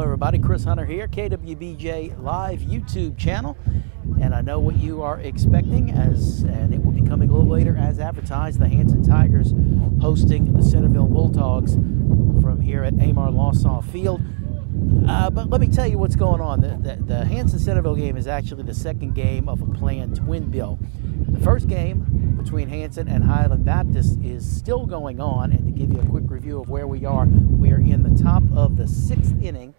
Hello everybody, Chris Hunter here, KWBJ live YouTube channel, and I know what you are expecting, and it will be coming a little later as advertised. The Hanson Tigers hosting the Centerville Bulldogs from here at Amar Lawson Field. But let me tell you what's going on. The Hanson-Centerville game is actually the second game of a planned twin bill. The first game between Hanson and Highland Baptist is still going on, and to give you a quick review of where we are in the top of the 6th inning.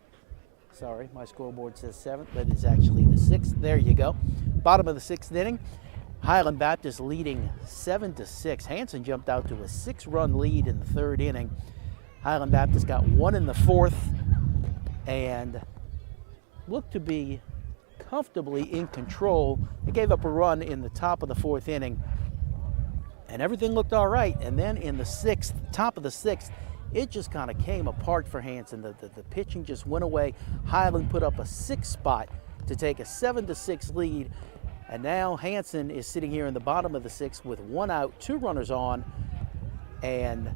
Sorry, my scoreboard says 7th, but it's actually the 6th. There you go. Bottom of the 6th inning. Highland Baptist leading 7-6. Hanson jumped out to a 6-run lead in the 3rd inning. Highland Baptist got 1 in the 4th and looked to be comfortably in control. They gave up a run in the top of the 4th inning, and everything looked all right. And then in the 6th, top of the 6th, it just kind of came apart for Hanson. The pitching just went away. Highland put up a 6 spot to take a 7-6 lead, and now Hanson is sitting here in the bottom of the 6th with 1 out, 2 runners on. And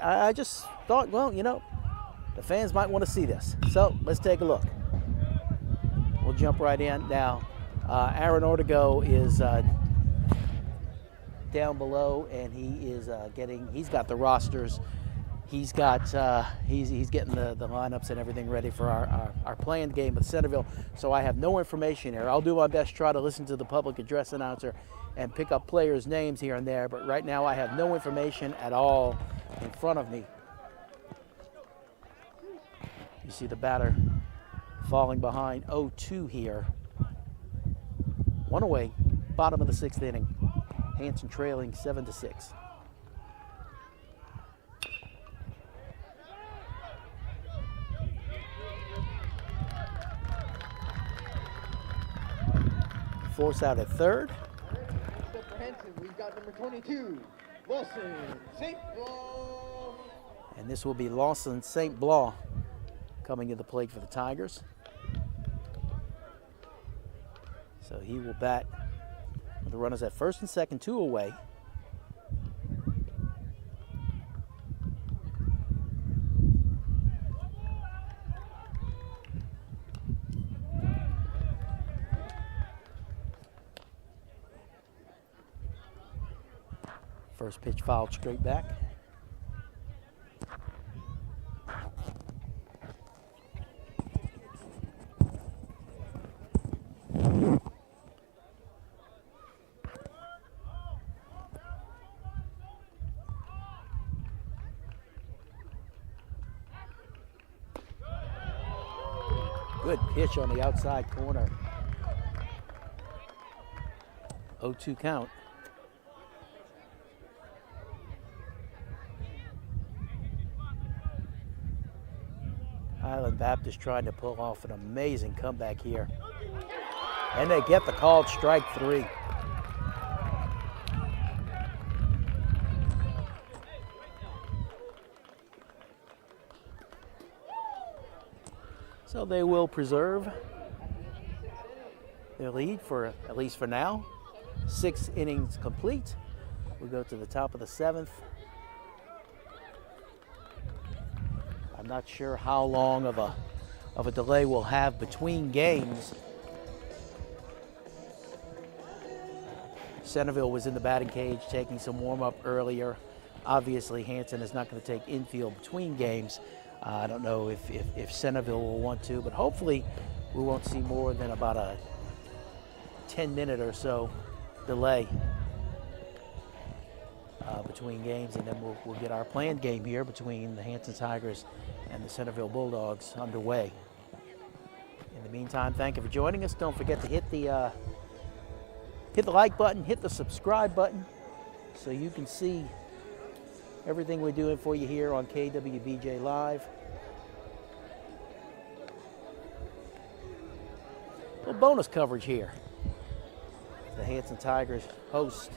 I just thought, well, you know, the fans might want to see this. So let's take a look. We'll jump right in. Now, Aaron Ortego is down below, and he is he's got the rosters. He's got he's getting the lineups and everything ready for our planned game with Centerville. So I have no information here. I'll do my best to try to listen to the public address announcer and pick up players' names here and there, but right now I have no information at all in front of me. You see the batter falling behind 0-2 here. 1 away, bottom of the 6th inning. Hanson trailing 7-6. Force out at 3rd. For Hanson, we've got number 22, Lawson St. Blas. And this will be Lawson St. Blas coming to the plate for the Tigers. So he will bat with the runners at 1st and 2nd, 2 away. First pitch fouled straight back. Good pitch on the outside corner. 0-2 count. Highland Baptist trying to pull off an amazing comeback here. And they get the called strike 3. So they will preserve their lead for at least for now. 6 innings complete. We go to the top of the 7th. I'm not sure how long of a delay we'll have between games. Centerville was in the batting cage taking some warm-up earlier. Obviously, Hanson is not going to take infield between games. I don't know if Centerville will want to, but hopefully we won't see more than about a 10-minute or so delay between games, and then we'll get our planned game here between the Hanson Tigers and the Centerville Bulldogs underway. In the meantime, thank you for joining us. Don't forget to hit the like button, hit the subscribe button, so you can see everything we're doing for you here on KWBJ Live. A little bonus coverage here. The Hanson Tigers host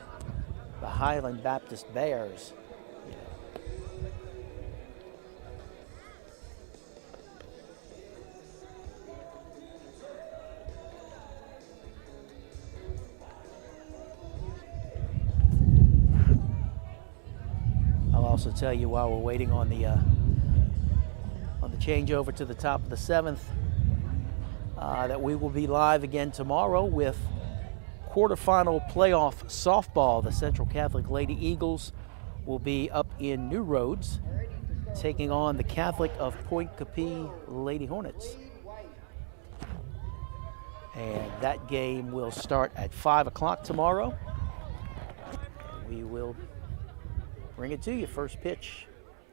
the Highland Baptist Bears. I'll also tell you while we're waiting on the change over to the top of the 7th. That we will be live again tomorrow with quarterfinal playoff softball. The Central Catholic Lady Eagles will be up in New Roads taking on the Catholic of Point Capee Lady Hornets. And that game will start at 5 o'clock tomorrow. We will bring it to you. First pitch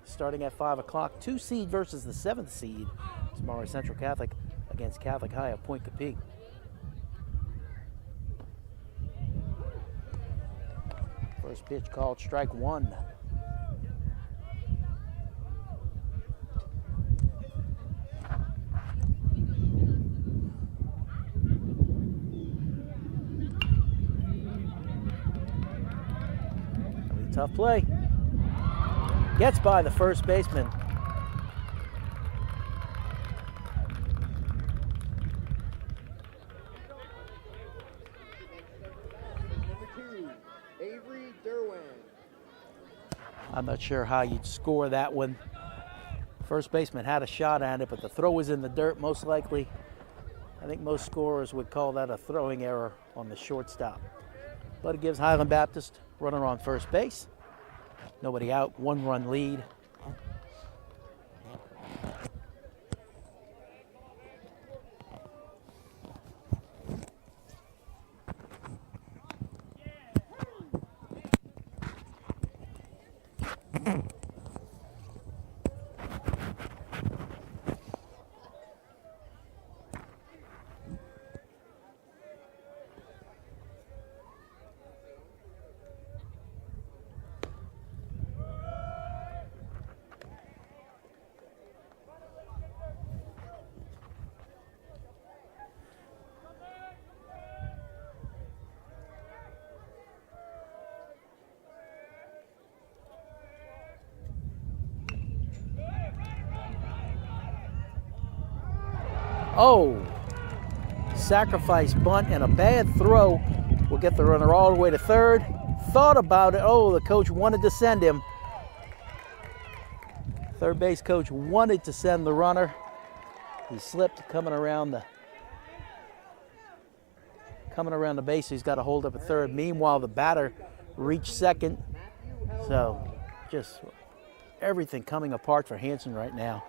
starting at 5 o'clock. 2 seed versus the 7th seed tomorrow. Central Catholic against Catholic High of Point Capee. First pitch called strike 1. Tough play. Gets by the first baseman. I'm not sure how you'd score that one. First baseman had a shot at it, but the throw was in the dirt most likely. I think most scorers would call that a throwing error on the shortstop. But it gives Highland Baptist runner on first base. Nobody out, 1-run lead. Oh, sacrifice bunt and a bad throw will get the runner all the way to third. Thought about it. Oh, the coach wanted to send him. Third base coach wanted to send the runner. He slipped coming around the base. He's got a hold up at third. Meanwhile, the batter reached second. So just everything coming apart for Hanson right now.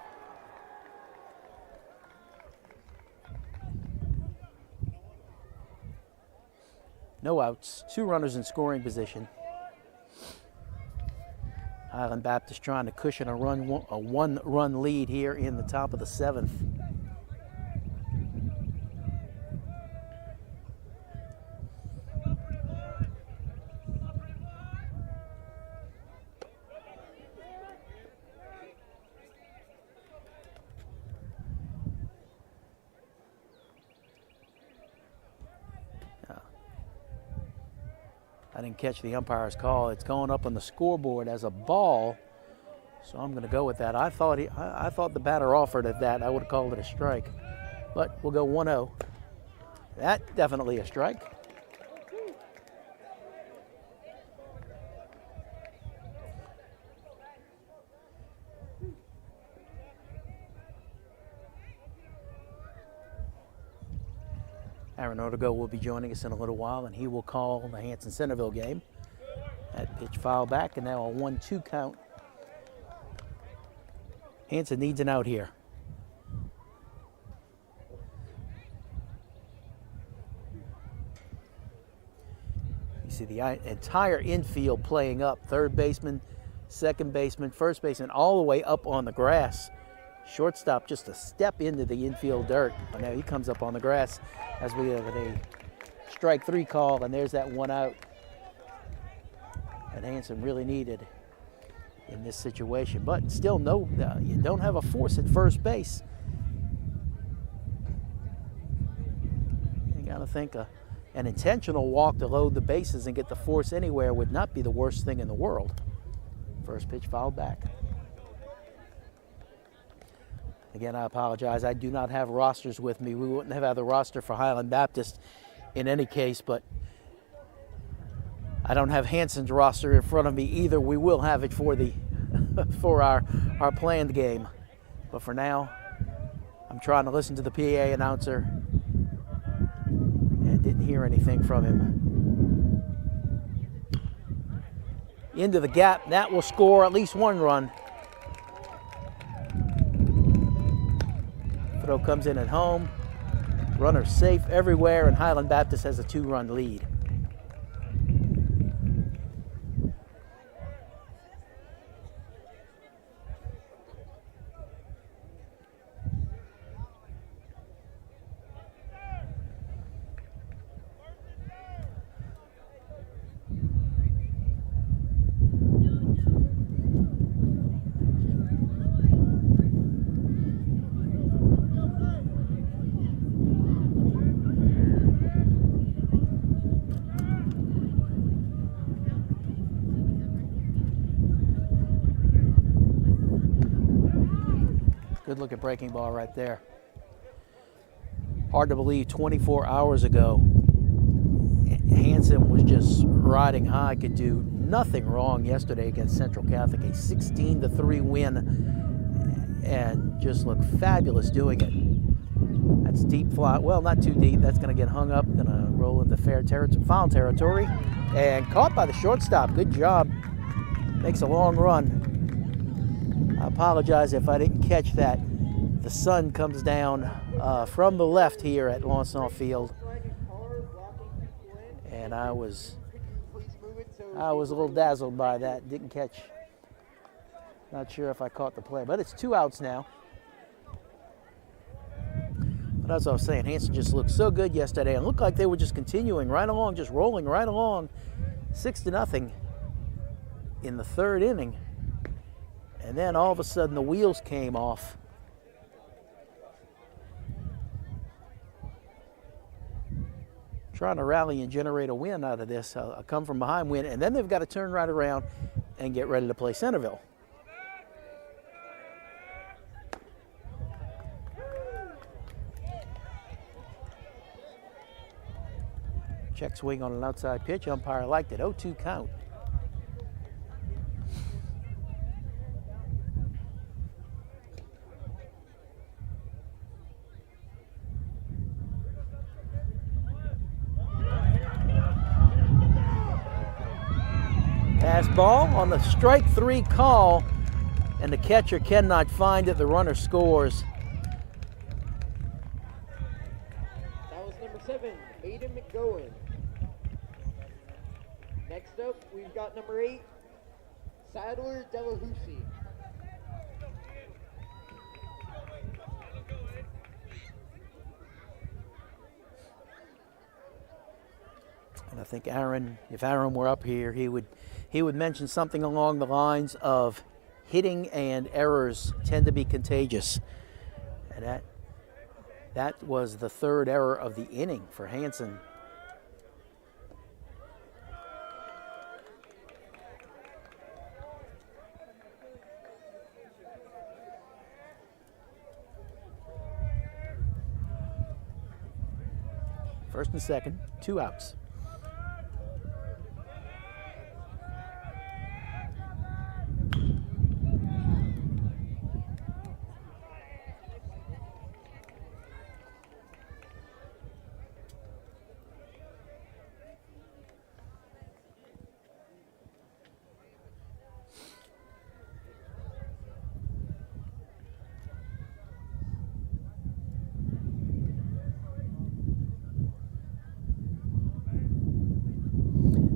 No outs, 2 runners in scoring position. Highland Baptist trying to cushion a 1-run lead here in the top of the 7th. I didn't catch the umpire's call. It's going up on the scoreboard as a ball, so I'm going to go with that. I thought the batter offered at that. I would have called it a strike, but we'll go 1-0. That definitely a strike. Aaron Odegaard will be joining us in a little while, and he will call the Hanson Centerville game. That pitch fouled back, and now a 1-2 count. Hanson needs an out here. You see the entire infield playing up. Third baseman, second baseman, first baseman, all the way up on the grass. Shortstop just a step into the infield dirt. But now he comes up on the grass as we have a strike 3 call, and there's that 1 out that Hanson really needed in this situation. But still, you don't have a force at first base. You got to think an intentional walk to load the bases and get the force anywhere would not be the worst thing in the world. First pitch fouled back. Again, I apologize. I do not have rosters with me. We wouldn't have had the roster for Highland Baptist in any case, but I don't have Hanson's roster in front of me either. We will have it for our planned game. But for now, I'm trying to listen to the PA announcer and didn't hear anything from him. Into the gap, that will score at least one run. Throw comes in at home. Runner safe everywhere, and Highland Baptist has a 2-run lead. Good look at breaking ball right there. Hard to believe 24 hours ago, Hanson was just riding high, could do nothing wrong yesterday against Central Catholic, a 16-3 win, and just looked fabulous doing it. That's deep fly, well, not too deep, that's gonna get hung up, gonna roll into foul territory, and caught by the shortstop, good job, makes a long run. I apologize if I didn't catch that. The sun comes down from the left here at Lawson Field, and I was a little dazzled by that. Didn't catch. Not sure if I caught the play, but it's 2 outs now. But as I was saying, Hanson just looked so good yesterday, and looked like they were just continuing right along, just rolling right along, 6-0 in the 3rd inning. And then all of a sudden the wheels came off. Trying to rally and generate a win out of this, a come from behind win, and then they've got to turn right around and get ready to play Centerville. Check swing on an outside pitch, umpire liked it, 0-2 count. Pass ball on the strike 3 call, and the catcher cannot find it. The runner scores. That was number 7, Aiden McGowan. Next up, we've got number 8, Sadler Delahoussi. And I think Aaron, if Aaron were up here, he would mention something along the lines of hitting and errors tend to be contagious. And that was the 3rd error of the inning for Hanson. First and second, 2 outs.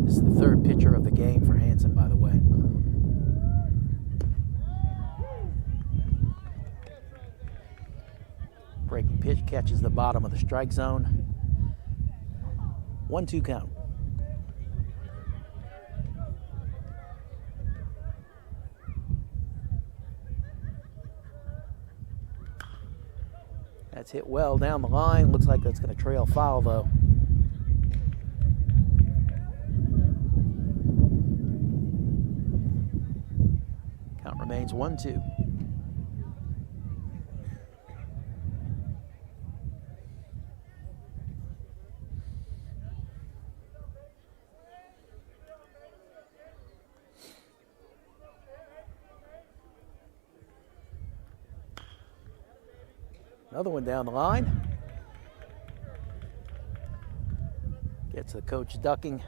This is the 3rd pitcher of the game for Hanson, by the way. Breaking pitch catches the bottom of the strike zone. 1-2 count. That's hit well down the line. Looks like that's going to trail foul, though. Count remains 1-2. Another one down the line. Gets the coach ducking.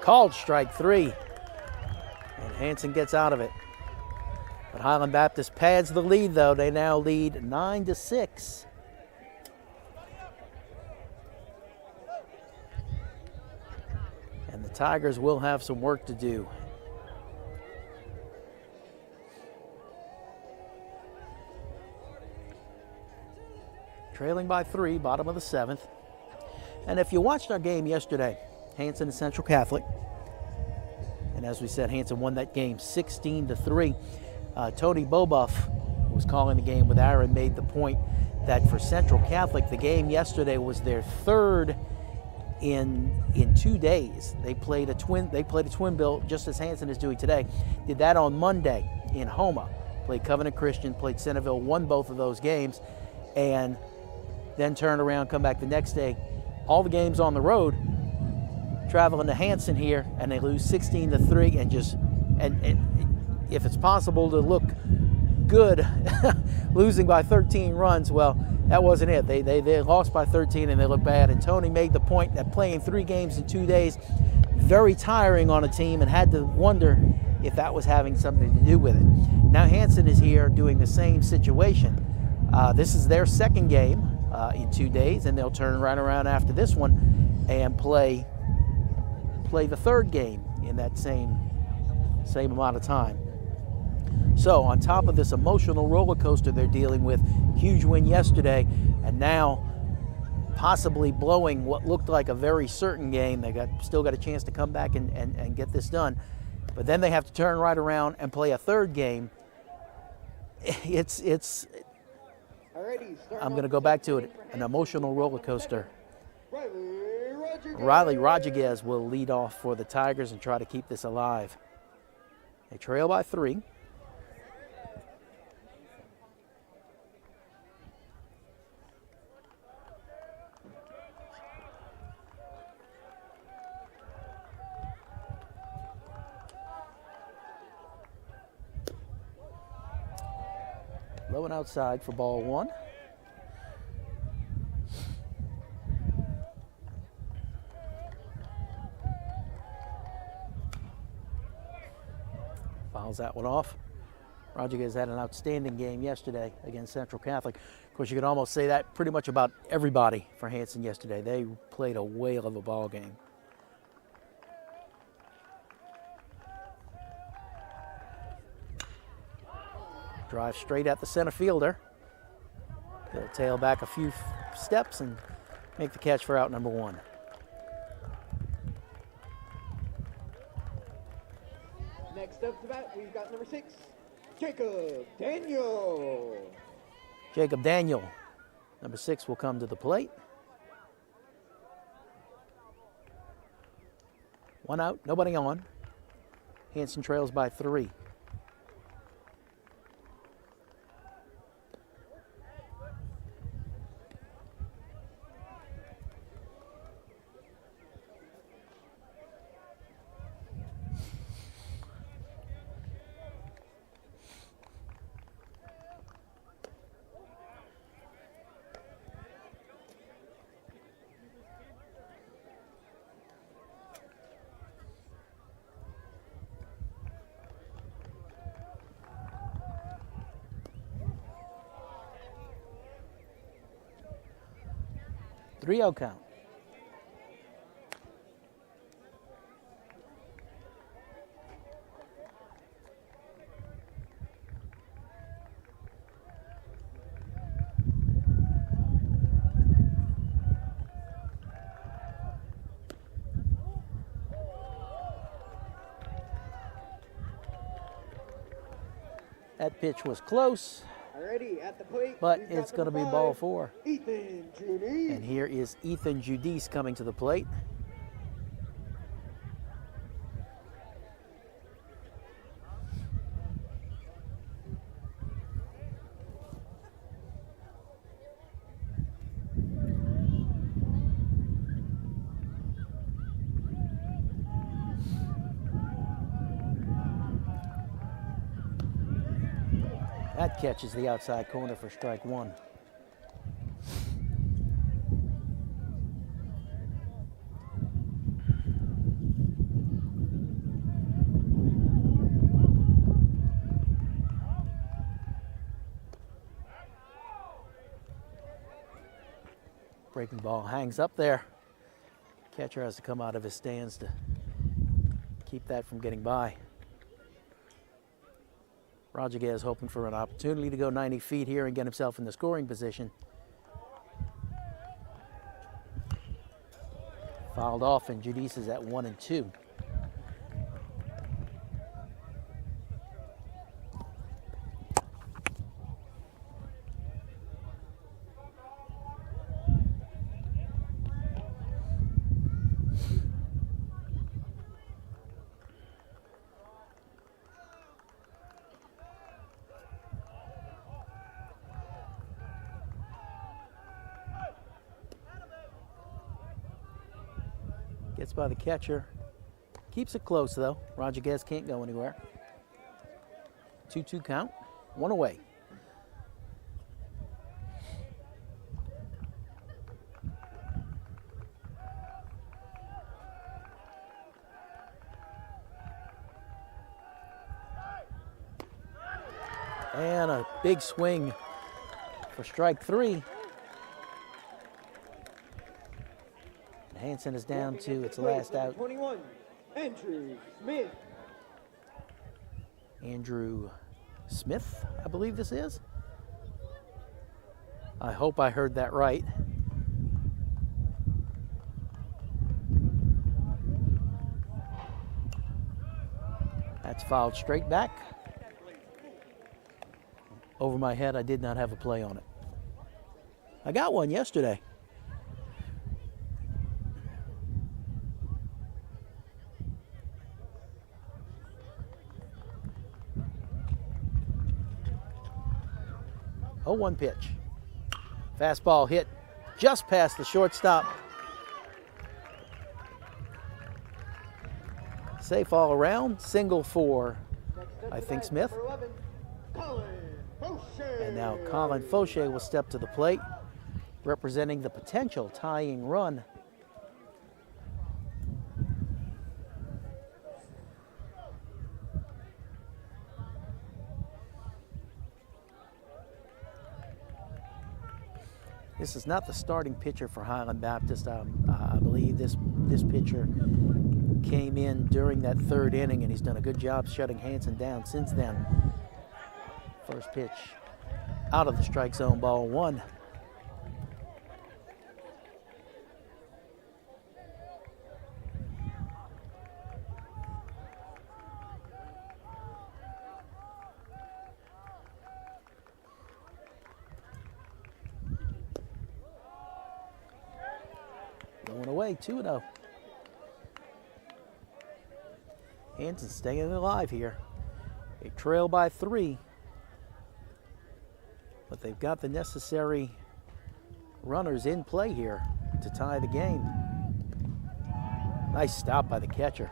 Called strike 3, and Hanson gets out of it. But Highland Baptist pads the lead, though. They now lead 9-6. And the Tigers will have some work to do. Trailing by 3, bottom of the 7th. And if you watched our game yesterday, Hanson and Central Catholic, and as we said, Hanson won that game 16-3. Tony Bobuff, who was calling the game with Aaron, made the point that for Central Catholic, the game yesterday was their third in 2 days. They played a twin bill just as Hanson is doing today. Did that on Monday in Houma. Played Covenant Christian, played Centerville, won both of those games, and then turned around, come back the next day. All the games on the road, traveling to Hanson here, and they lose 16-3, and if it's possible to look good losing by 13 runs, well, that wasn't it. They lost by 13 and they look bad. And Tony made the point that playing 3 games in 2 days, very tiring on a team, and had to wonder if that was having something to do with it. Now Hanson is here doing the same situation. This is their second game in 2 days, and they'll turn right around after this one and play the third game in that same amount of time. So on top of this emotional roller coaster they're dealing with, huge win yesterday, and now possibly blowing what looked like a very certain game. They still got a chance to come back and get this done, but then they have to turn right around and play a third game. I'm going to go back to it, an emotional roller coaster. Riley Rodriguez will lead off for the Tigers and try to keep this alive. They trail by 3. Low and outside for ball 1. Fouls that one off. Rodriguez had an outstanding game yesterday against Central Catholic. Of course, you could almost say that pretty much about everybody for Hanson yesterday. They played a whale of a ball game. Drive straight at the center fielder. He'll tail back a few steps and make the catch for out number 1. Next up to bat, we've got number 6, Jacob Daniel. Jacob Daniel, number 6, will come to the plate. 1 out, nobody on. Hanson trails by 3. Three-0 count. That pitch was close, Already at the plate, but it's going to be ball 4. Ethan Judy. And here is Ethan Judice coming to the plate. That catches the outside corner for strike one. Breaking ball hangs up there. Catcher has to come out of his stands to keep that from getting by. Rodriguez hoping for an opportunity to go 90 feet here and get himself in the scoring position. Fouled off, and Judice is at 1-2. Gets by the catcher. Keeps it close, though. Rodriguez can't go anywhere. 2-2 count. One away. And a big swing for strike three. Hanson is down to its last out. 21, Andrew Smith. Andrew Smith, I believe this is. I hope I heard that right. That's fouled straight back. Over my head, I did not have a play on it. I got one yesterday. Oh, 1 pitch. Fastball hit just past the shortstop. Safe all around. Single for, I think, Smith. And now Colin Fauché will step to the plate, representing the potential tying run. This is not the starting pitcher for Highland Baptist. I believe this pitcher came in during that third inning, and he's done a good job shutting Hanson down since then. First pitch out of the strike zone, ball one. Going away, 2-0. Hanson staying alive here. They trail by 3, but they've got the necessary runners in play here to tie the game. Nice stop by the catcher.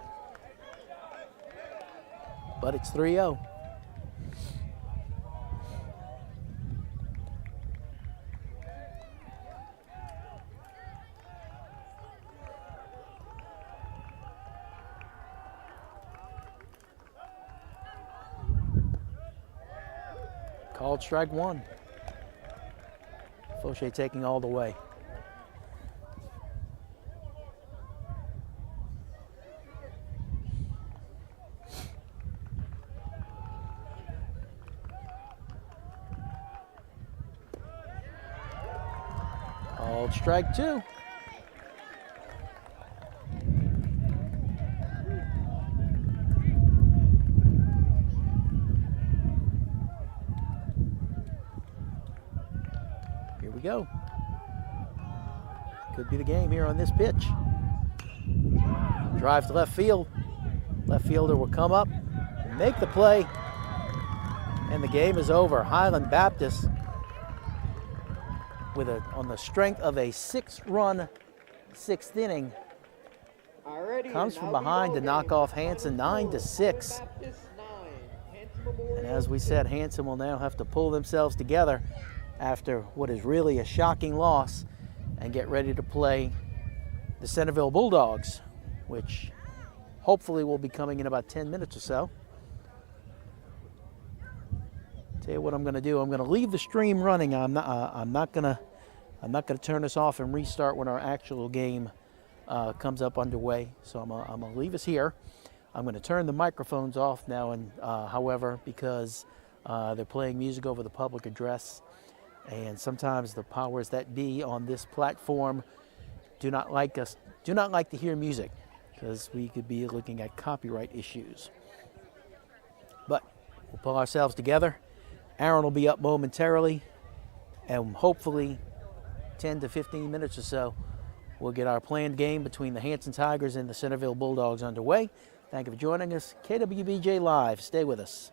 But it's 3-0. Called strike one. Fauché taking all the way. Called strike two. Go. Could be the game here on this pitch. Drive to left field. Left fielder will come up, make the play, and the game is over. Highland Baptist with on the strength of a 6-run 6th inning comes from behind to knock off Hanson 9-6. Baptist 9, Hanson And as we said, Hanson will now have to pull themselves together after what is really a shocking loss and get ready to play the Centerville Bulldogs, which hopefully will be coming in about 10 minutes or so. Tell you what I'm going to do. I'm going to leave the stream running. I'm not going to turn this off and restart when our actual game comes up underway. So I'm going to leave us here. I'm going to turn the microphones off now, and however, because they're playing music over the public address, and sometimes the powers that be on this platform do not like to hear music, because we could be looking at copyright issues. But we'll pull ourselves together. Aaron will be up momentarily, and hopefully 10 to 15 minutes or so, we'll get our planned game between the Hanson Tigers and the Centerville Bulldogs underway. Thank you for joining us. KWBJ Live. Stay with us.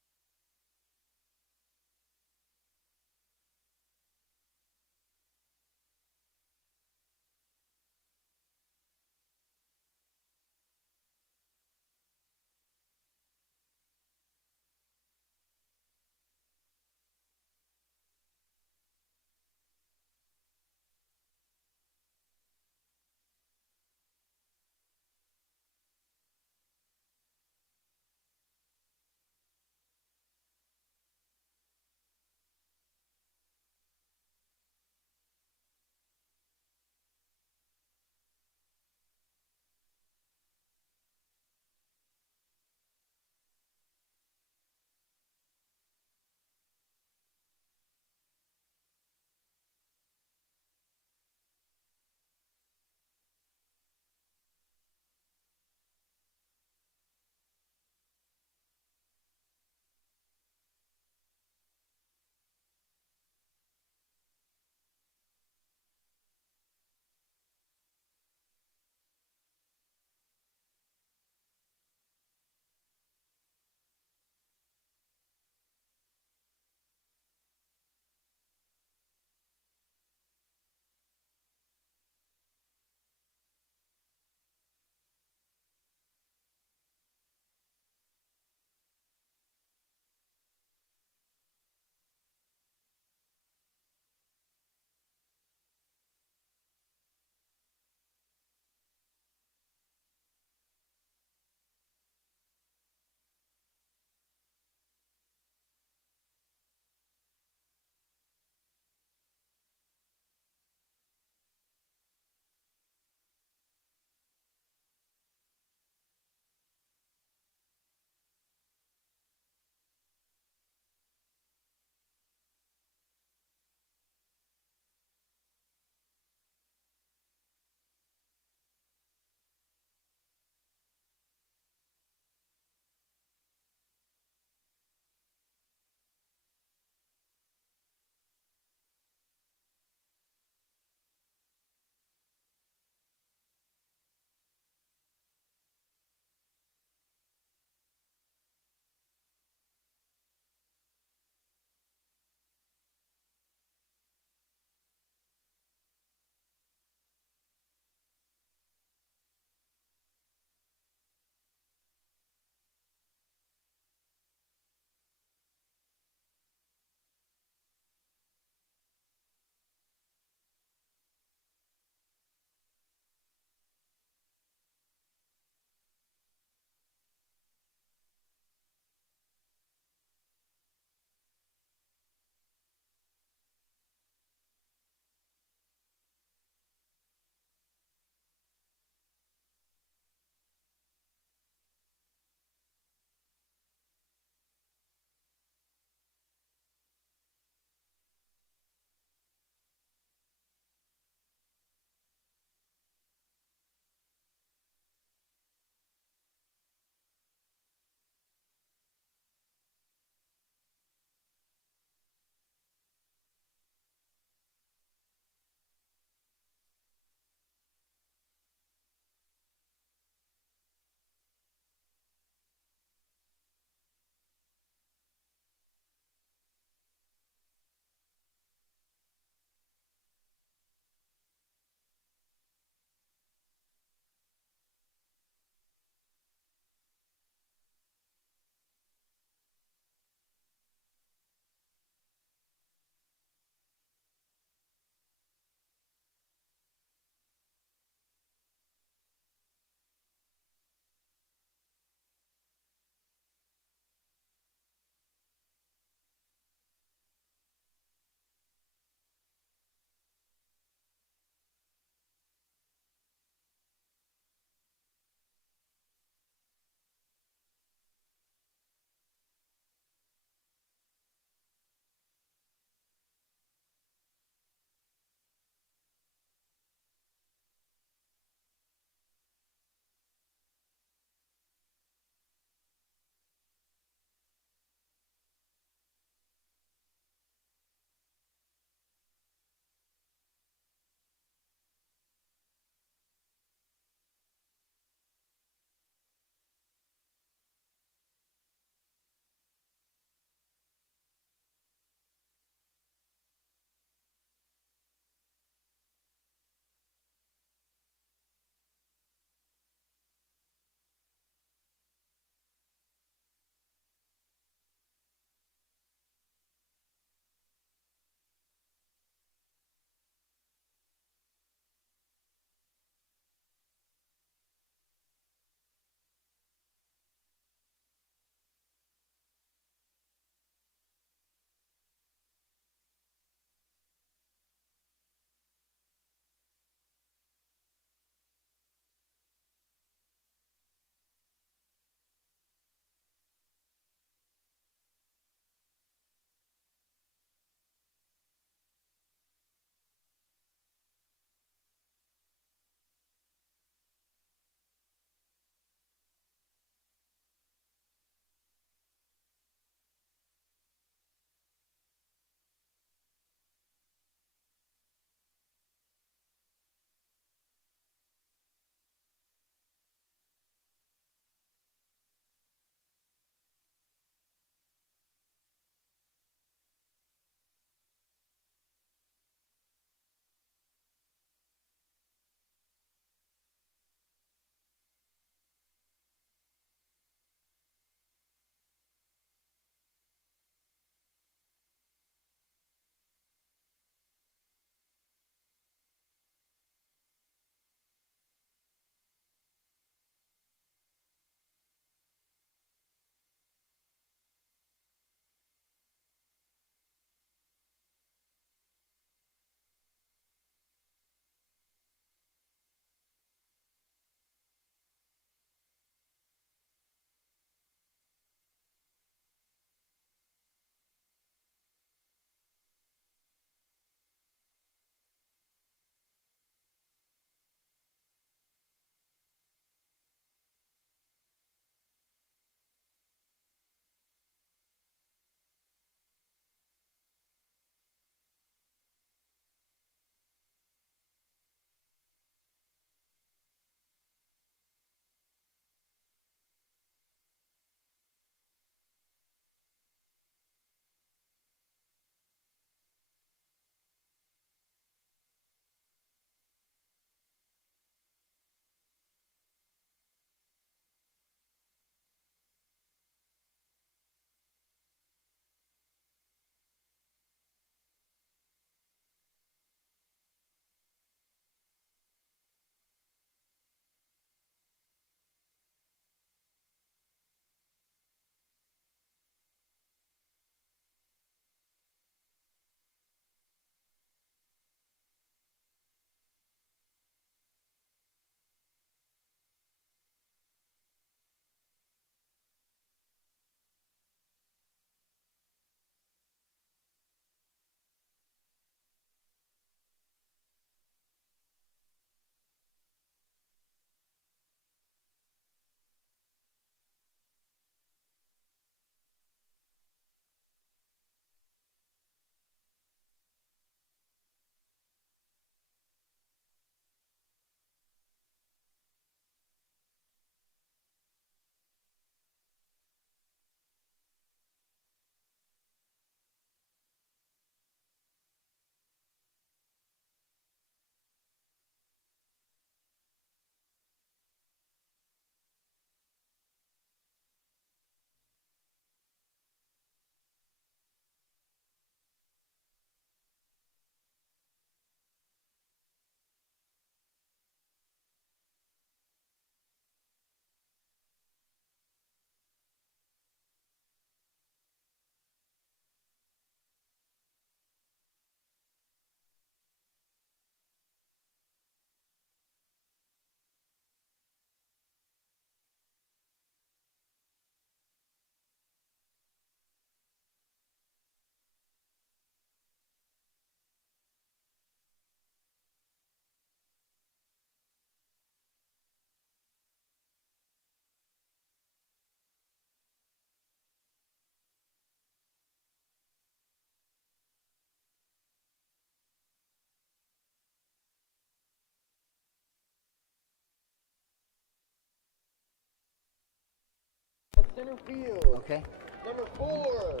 center field. Okay. Number 4,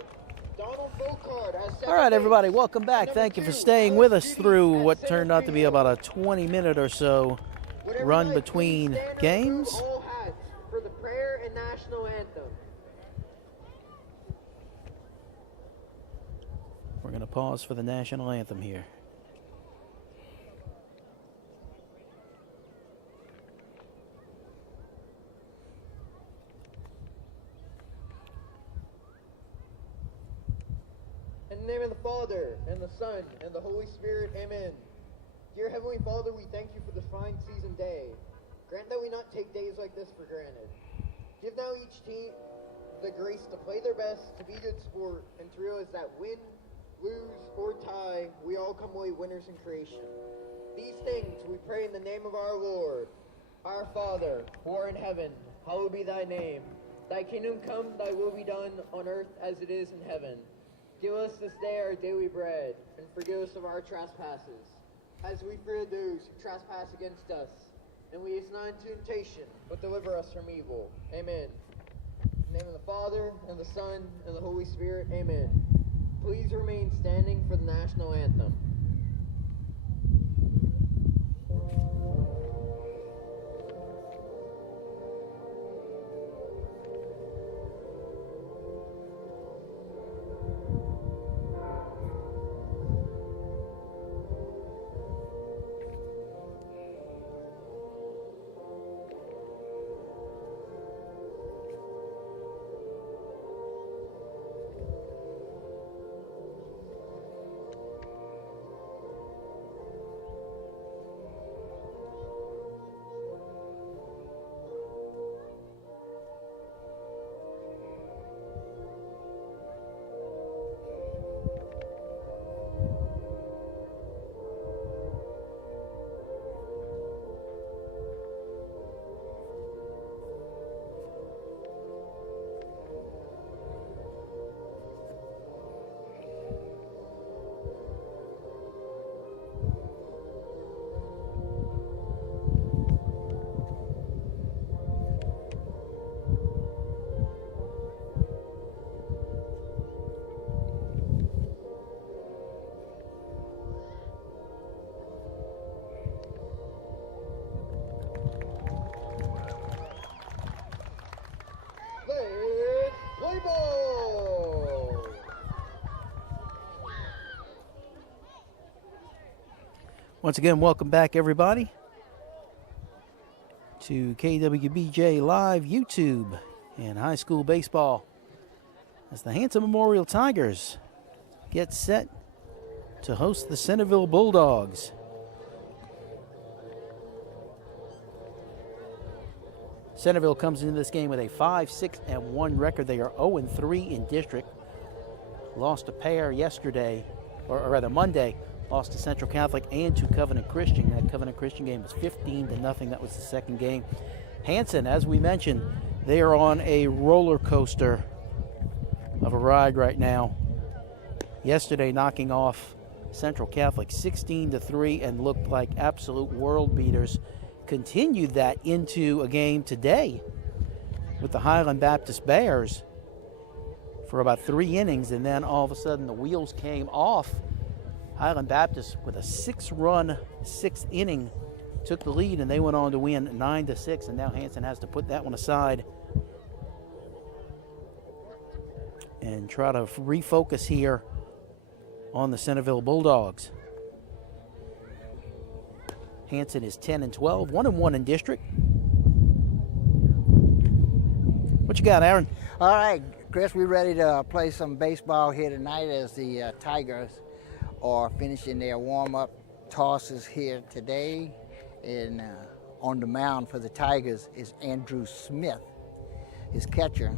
Donald Bocard at second All right, base. everybody, welcome back. Number Thank you for 2, staying Coach with us Judy through at what center turned out to be field. about a 20-minute or so Would run everybody between please stand and games. remove all hats for the prayer and national anthem. We're going to pause for the national anthem here. In the name of the Father, and the Son, and the Holy Spirit, amen. Dear Heavenly Father, we thank you for this fine season day. Grant that we not take days like this for granted. Give now each team the grace to play their best, to be good sport, and to realize that win, lose, or tie, we all come away winners in creation. These things we pray in the name of our Lord. Our Father, who art in heaven, hallowed be thy name. Thy kingdom come, thy will be done, on earth as it is in heaven. Give us this day our daily bread, and forgive us of our trespasses, as we forgive those who trespass against us. And lead us not into temptation, but deliver us from evil. Amen. In the name of the Father, and the Son, and the Holy Spirit, amen. Please remain standing for the national anthem. Once again, welcome back, everybody, to KWBJ Live YouTube and high school baseball as the Hanson Memorial Tigers get set to host the Centerville Bulldogs. Centerville comes into this game with a 5-6-1 record. They are 0-3 in district. Lost a pair yesterday, or rather Monday. Lost to Central Catholic and to Covenant Christian. That Covenant Christian game was 15-0. That was the second game. Hanson, as we mentioned, they are on a roller coaster of a ride right now. Yesterday, knocking off Central Catholic 16-3 and looked like absolute world beaters. Continued that into a game today with the Highland Baptist Bears for about 3 innings, and then all of a sudden the wheels came off. Highland Baptist, with a 6-run 6th inning, took the lead, and they went on to win 9-6, and now Hanson has to put that one aside and try to refocus here on the Centerville Bulldogs. Hanson is 10-12, 1-1 in district. What you got, Aaron? All right, Chris, we're ready to play some baseball here tonight as the Tigers are finishing their warm-up tosses here today. And on the mound for the Tigers is Andrew Smith. His catcher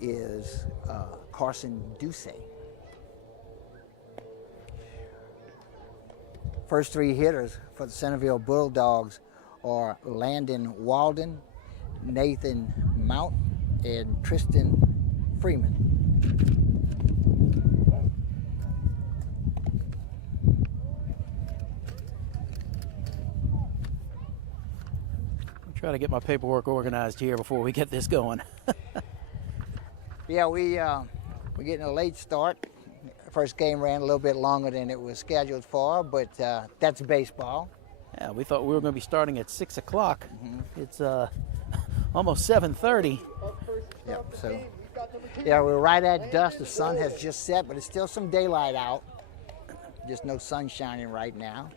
is Carson Ducey. First 3 hitters for the Centerville Bulldogs are Landon Walden, Nathan Mount, and Tristan Freeman. Try to get my paperwork organized here before we get this going. Yeah, we're getting a late start. First game ran a little bit longer than it was scheduled for, but that's baseball. Yeah, we thought we were going to be starting at 6 o'clock. It's almost 7:30. Yep. So, yeah, we're right at dusk. The sun has just set, but it's still some daylight out. Just no sun shining right now.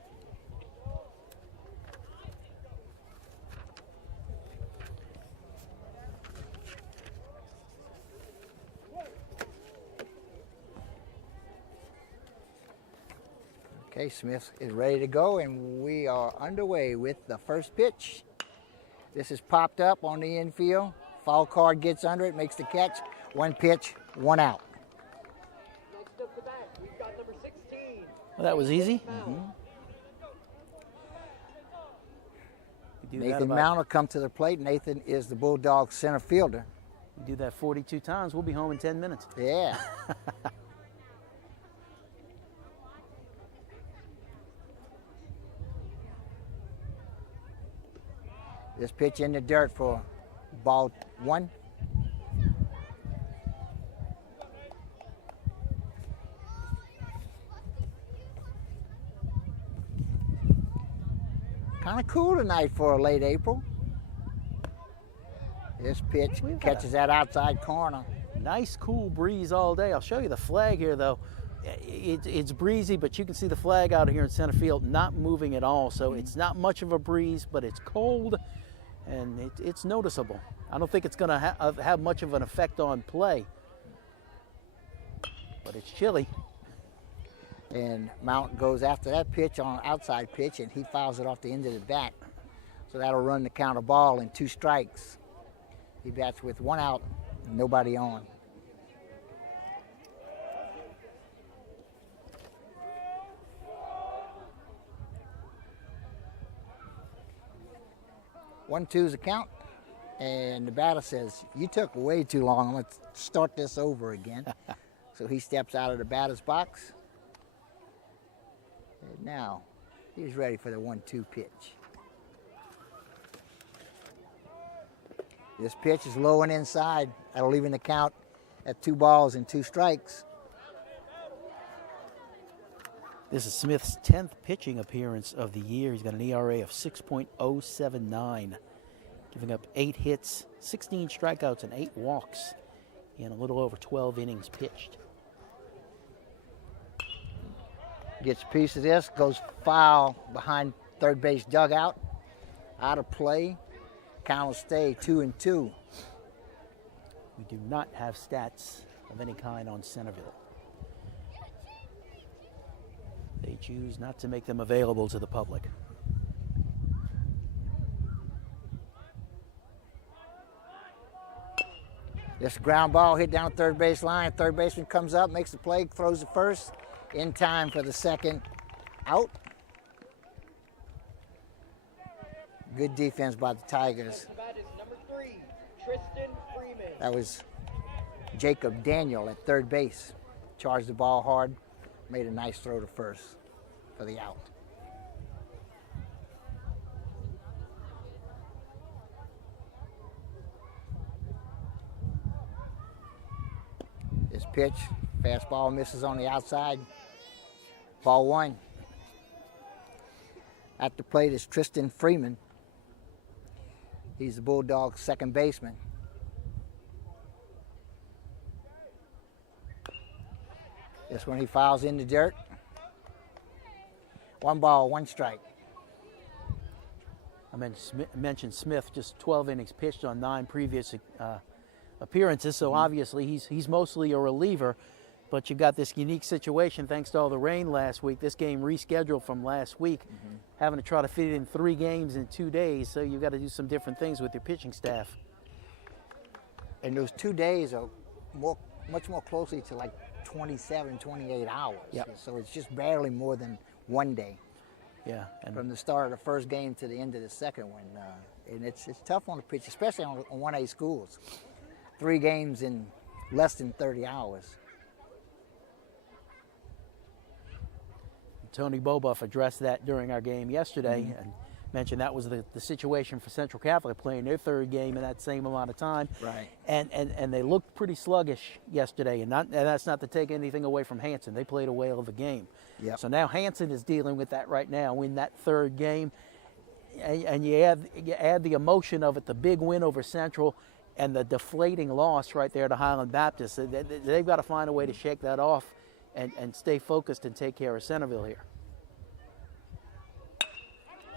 Okay, Smith is ready to go, and we are underway with the first pitch. This is popped up on the infield. Foul card gets under it, makes the catch. One pitch, one out. Next up the bat, we've got number 16. Well, that was easy. We do that Nathan about- Mount will come to the plate. Nathan is the Bulldogs center fielder. we do that 42 times. We'll be home in 10 minutes. Yeah. This pitch in the dirt for ball one. Kind of cool tonight for a late April. This pitch We've got catches that outside corner. Nice cool breeze all day. I'll show you the flag here though. It's breezy, but you can see the flag out here in center field not moving at all. So it's not much of a breeze, but it's cold and it's noticeable. I don't think it's going to have much of an effect on play, but it's chilly. And Mount goes after that pitch on an outside pitch, and he fouls it off the end of the bat. So that'll run the counter ball in 2 strikes. He bats with 1 out, nobody on. One, 2 is the count, and the batter says, "You took way too long. Let's start this over again." So he steps out of the batter's box. And now he's ready for the 1-2 pitch. This pitch is low and inside. That'll leave in the count at 2 balls and 2 strikes. This is Smith's 10th pitching appearance of the year. He's got an ERA of 6.079, giving up 8 hits, 16 strikeouts, and 8 walks in a little over 12 innings pitched. Gets a piece of this, goes foul behind third base dugout. Out of play. Count will stay 2-2. We do not have stats of any kind on Centerville. They choose not to make them available to the public. This ground ball hit down third base line. Third baseman comes up, makes the play, throws the first in time for the second out. Good defense by the Tigers. The bat is number 3, Tristan Freeman. That was Jacob Daniel at third base. Charged the ball hard, made a nice throw to first for the out. This pitch, fastball misses on the outside. Ball 1. At the plate is Tristan Freeman. He's the Bulldogs' second baseman. This one he fouls in the dirt. 1 ball, 1 strike. I mentioned Smith, just 12 innings pitched on 9 previous appearances, so obviously he's mostly a reliever, but you've got this unique situation thanks to all the rain last week. This game rescheduled from last week, having to try to fit in 3 games in 2 days, so you've got to do some different things with your pitching staff. And those 2 days are much more closely to like 27, 28 hours. Yep. So it's just barely more than 1 day. Yeah, and From the start of the first game to the end of the second one. And it's tough on the pitch, especially on 1A schools. 3 games in less than 30 hours. Tony Bobuff addressed that during our game yesterday, and mentioned that was the situation for Central Catholic playing their third game in that same amount of time. Right. And they looked pretty sluggish yesterday, and that's not to take anything away from Hanson. They played a whale of a game. Yep. So now Hanson is dealing with that right now in that third game. And you add the emotion of it, the big win over Central, and the deflating loss right there to Highland Baptist. They've got to find a way to shake that off and stay focused and take care of Centerville here.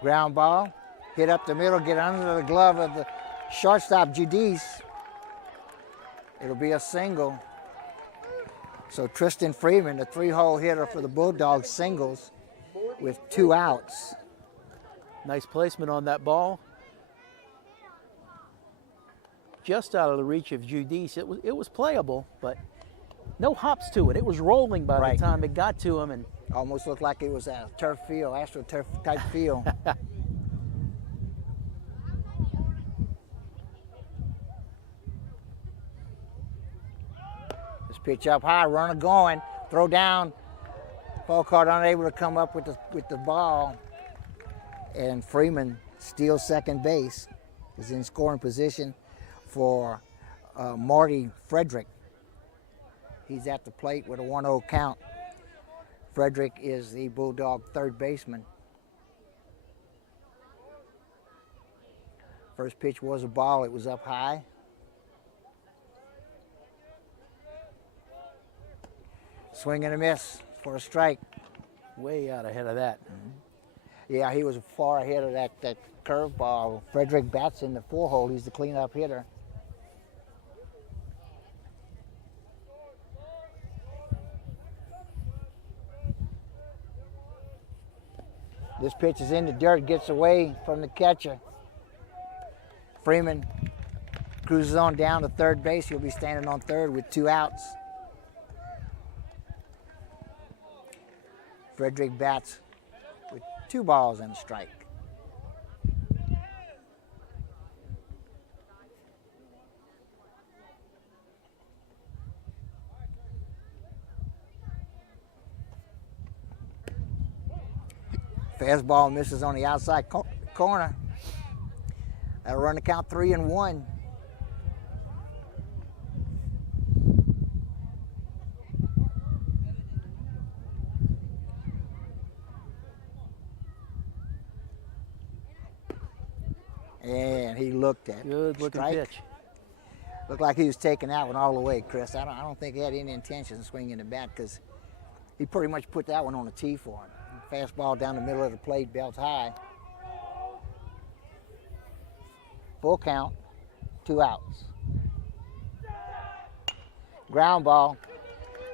Ground ball, hit up the middle, get under the glove of the shortstop, Judice. It'll be a single. So Tristan Freeman, the 3-hole hitter for the Bulldogs, singles with 2 outs. Nice placement on that ball. Just out of the reach of Judice. It was playable, but no hops to it. It was rolling by Right. the time it got to him. And Almost looked like it was a turf field, AstroTurf type field. This pitch up high, runner going, throw down. Falcart unable to come up with the ball. And Freeman steals second base. Is in scoring position for Marty Frederick. He's at the plate with a 1-0 count. Frederick is the Bulldog third baseman. First pitch was a ball, it was up high. Swing and a miss for a strike. way out ahead of that. Yeah, he was far ahead of that curveball. Frederick bats in the 4-hole, he's the cleanup hitter. This pitch is in the dirt, gets away from the catcher. Freeman cruises on down to third base. He'll be standing on third with 2 outs. Frederick bats with 2 balls and a strike. Fastball misses on the outside corner. That'll run the count 3-1. And he looked at Good looking strike. pitch. Looked like he was taking that one all the way, Chris. I don't think he had any intention of swinging the bat because he pretty much put that one on the tee for him. Fastball down the middle of the plate, belt high. Full count, 2 outs. Ground ball,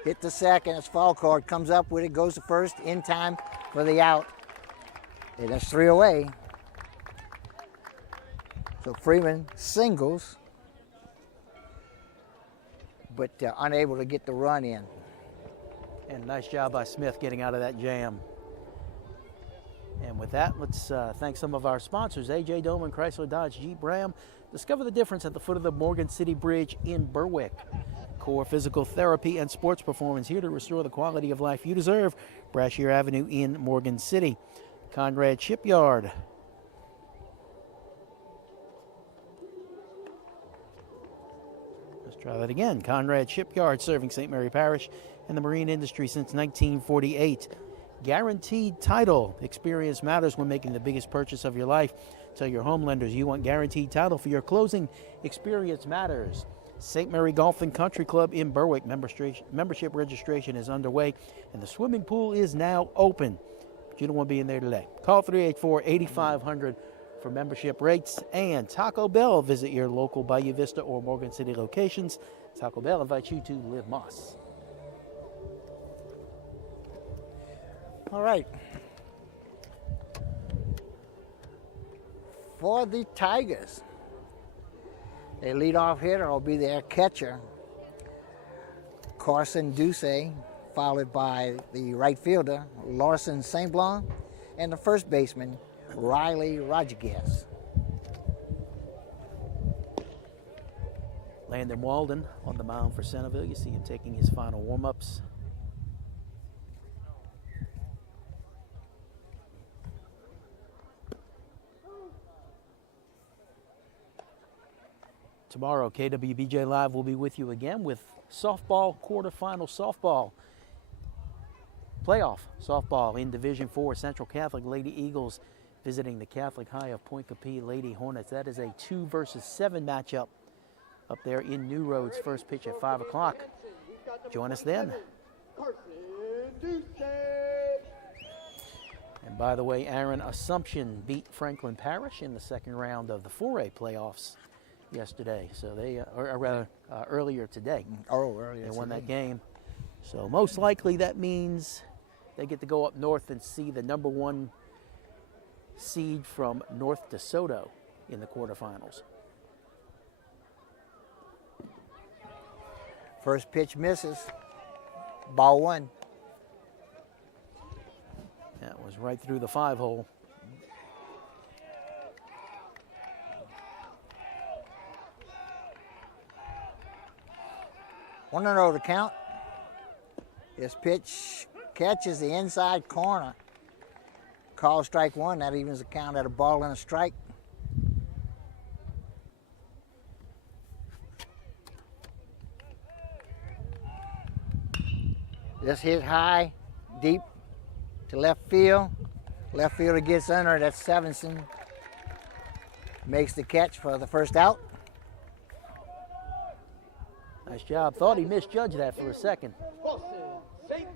hit the second, it's Falcart, comes up with it, goes to first, in time for the out. And that's 3 away. So Freeman singles, but unable to get the run in. And nice job by Smith getting out of that jam. And with that, let's thank some of our sponsors. A.J. Doman, Chrysler Dodge Jeep Ram. Discover the difference at the foot of the Morgan City Bridge in Berwick. Core Physical Therapy and Sports Performance, here to restore the quality of life you deserve. Brashear Avenue in Morgan City. Conrad Shipyard. Let's try that again. Conrad Shipyard, serving St. Mary Parish and the marine industry since 1948. Guaranteed Title. Experience matters when making the biggest purchase of your life. Tell your home lenders you want Guaranteed Title for your closing. Experience matters. St. Mary Golf and Country Club in Berwick. Membership registration is underway, and the swimming pool is now open. But you don't want to be in there today. Call 384-8500 for membership rates. And Taco Bell. Visit your local Bayou Vista or Morgan City locations. Taco Bell invites you to Live Moss. All right. For the Tigers, their leadoff hitter will be their catcher, Carson Ducey, followed by the right fielder, Larson St. Blanc, and the first baseman, Riley Rodriguez. Landon Walden on the mound for Centerville. You see him taking his final warm-ups. Tomorrow, KWBJ Live will be with you again with softball, quarterfinal softball, playoff softball in Division IV. Central Catholic Lady Eagles visiting the Catholic High of Point Capee Lady Hornets. That is a 2 versus 7 matchup up there in New Roads. First pitch at 5 o'clock. Join us then. And by the way, Aaron, Assumption beat Franklin Parish in the second round of the 4A playoffs yesterday. So they, or rather, earlier today. They won that game. So most likely that means they get to go up north and see the #1 seed from North DeSoto in the quarterfinals. First pitch misses. Ball 1. That was right through the 5-hole. Want to know the count? This pitch catches the inside corner. Call strike 1. That evens the count at a ball and a strike. This hit high, deep to left field. Left fielder gets under it. That's Sevenson. Makes the catch for the first out. Nice job. Thought he misjudged that for a second.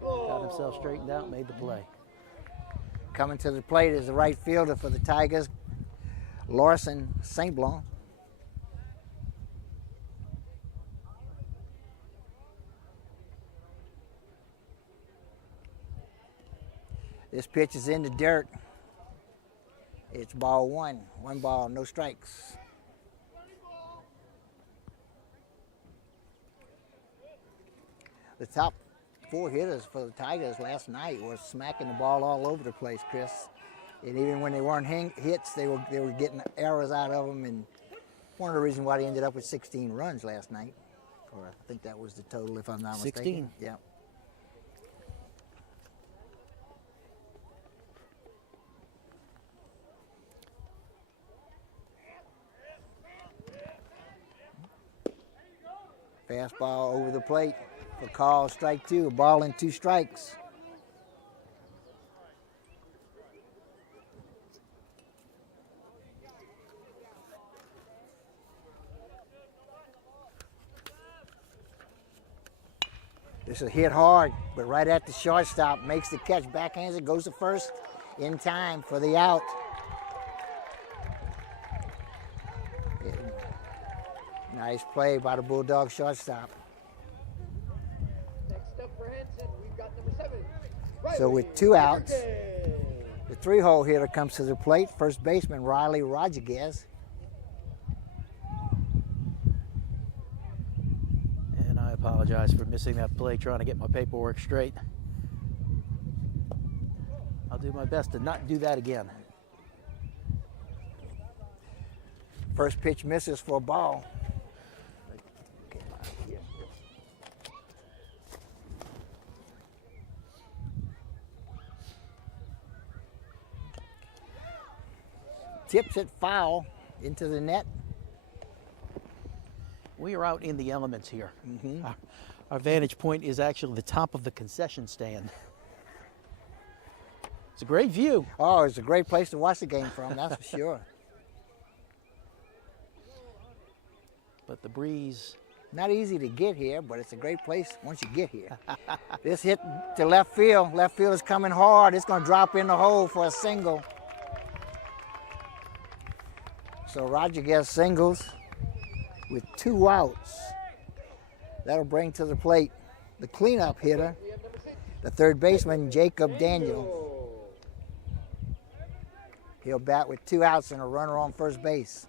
Got himself straightened out, made the play. Coming to the plate is the right fielder for the Tigers, Larson St. Blanc. This pitch is in the dirt. It's ball 1. 1 ball, no strikes. The top 4 hitters for the Tigers last night were smacking the ball all over the place, Chris. And even when they weren't hits, they were getting errors out of them. And one of the reasons why they ended up with 16 runs last night, or I think that was the total, if I'm not mistaken. 16. Yeah. Fastball over the plate for call, strike 2, a ball and 2 strikes. This is hit hard, but right at the shortstop, makes the catch, backhands it, goes to first in time for the out. Nice play by the Bulldog shortstop. Next up for Hanson, we've got number 7. So with 2 outs, the 3-hole hitter comes to the plate, first baseman Riley Rodriguez. And I apologize for missing that play, trying to get my paperwork straight. I'll do my best to not do that again. First pitch misses for a ball. Tips it foul into the net. We are out in the elements here. Our vantage point is actually the top of the concession stand. It's a great view. Oh, it's a great place to watch the game from, that's for sure. But the breeze. Not easy to get here, but it's a great place once you get here. This hit to left field. Left field is coming hard. It's going to drop in the hole for a single. So Rodriguez singles with 2 outs. That'll bring to the plate the cleanup hitter, the third baseman, Jacob Daniel. He'll bat with 2 outs and a runner on first base.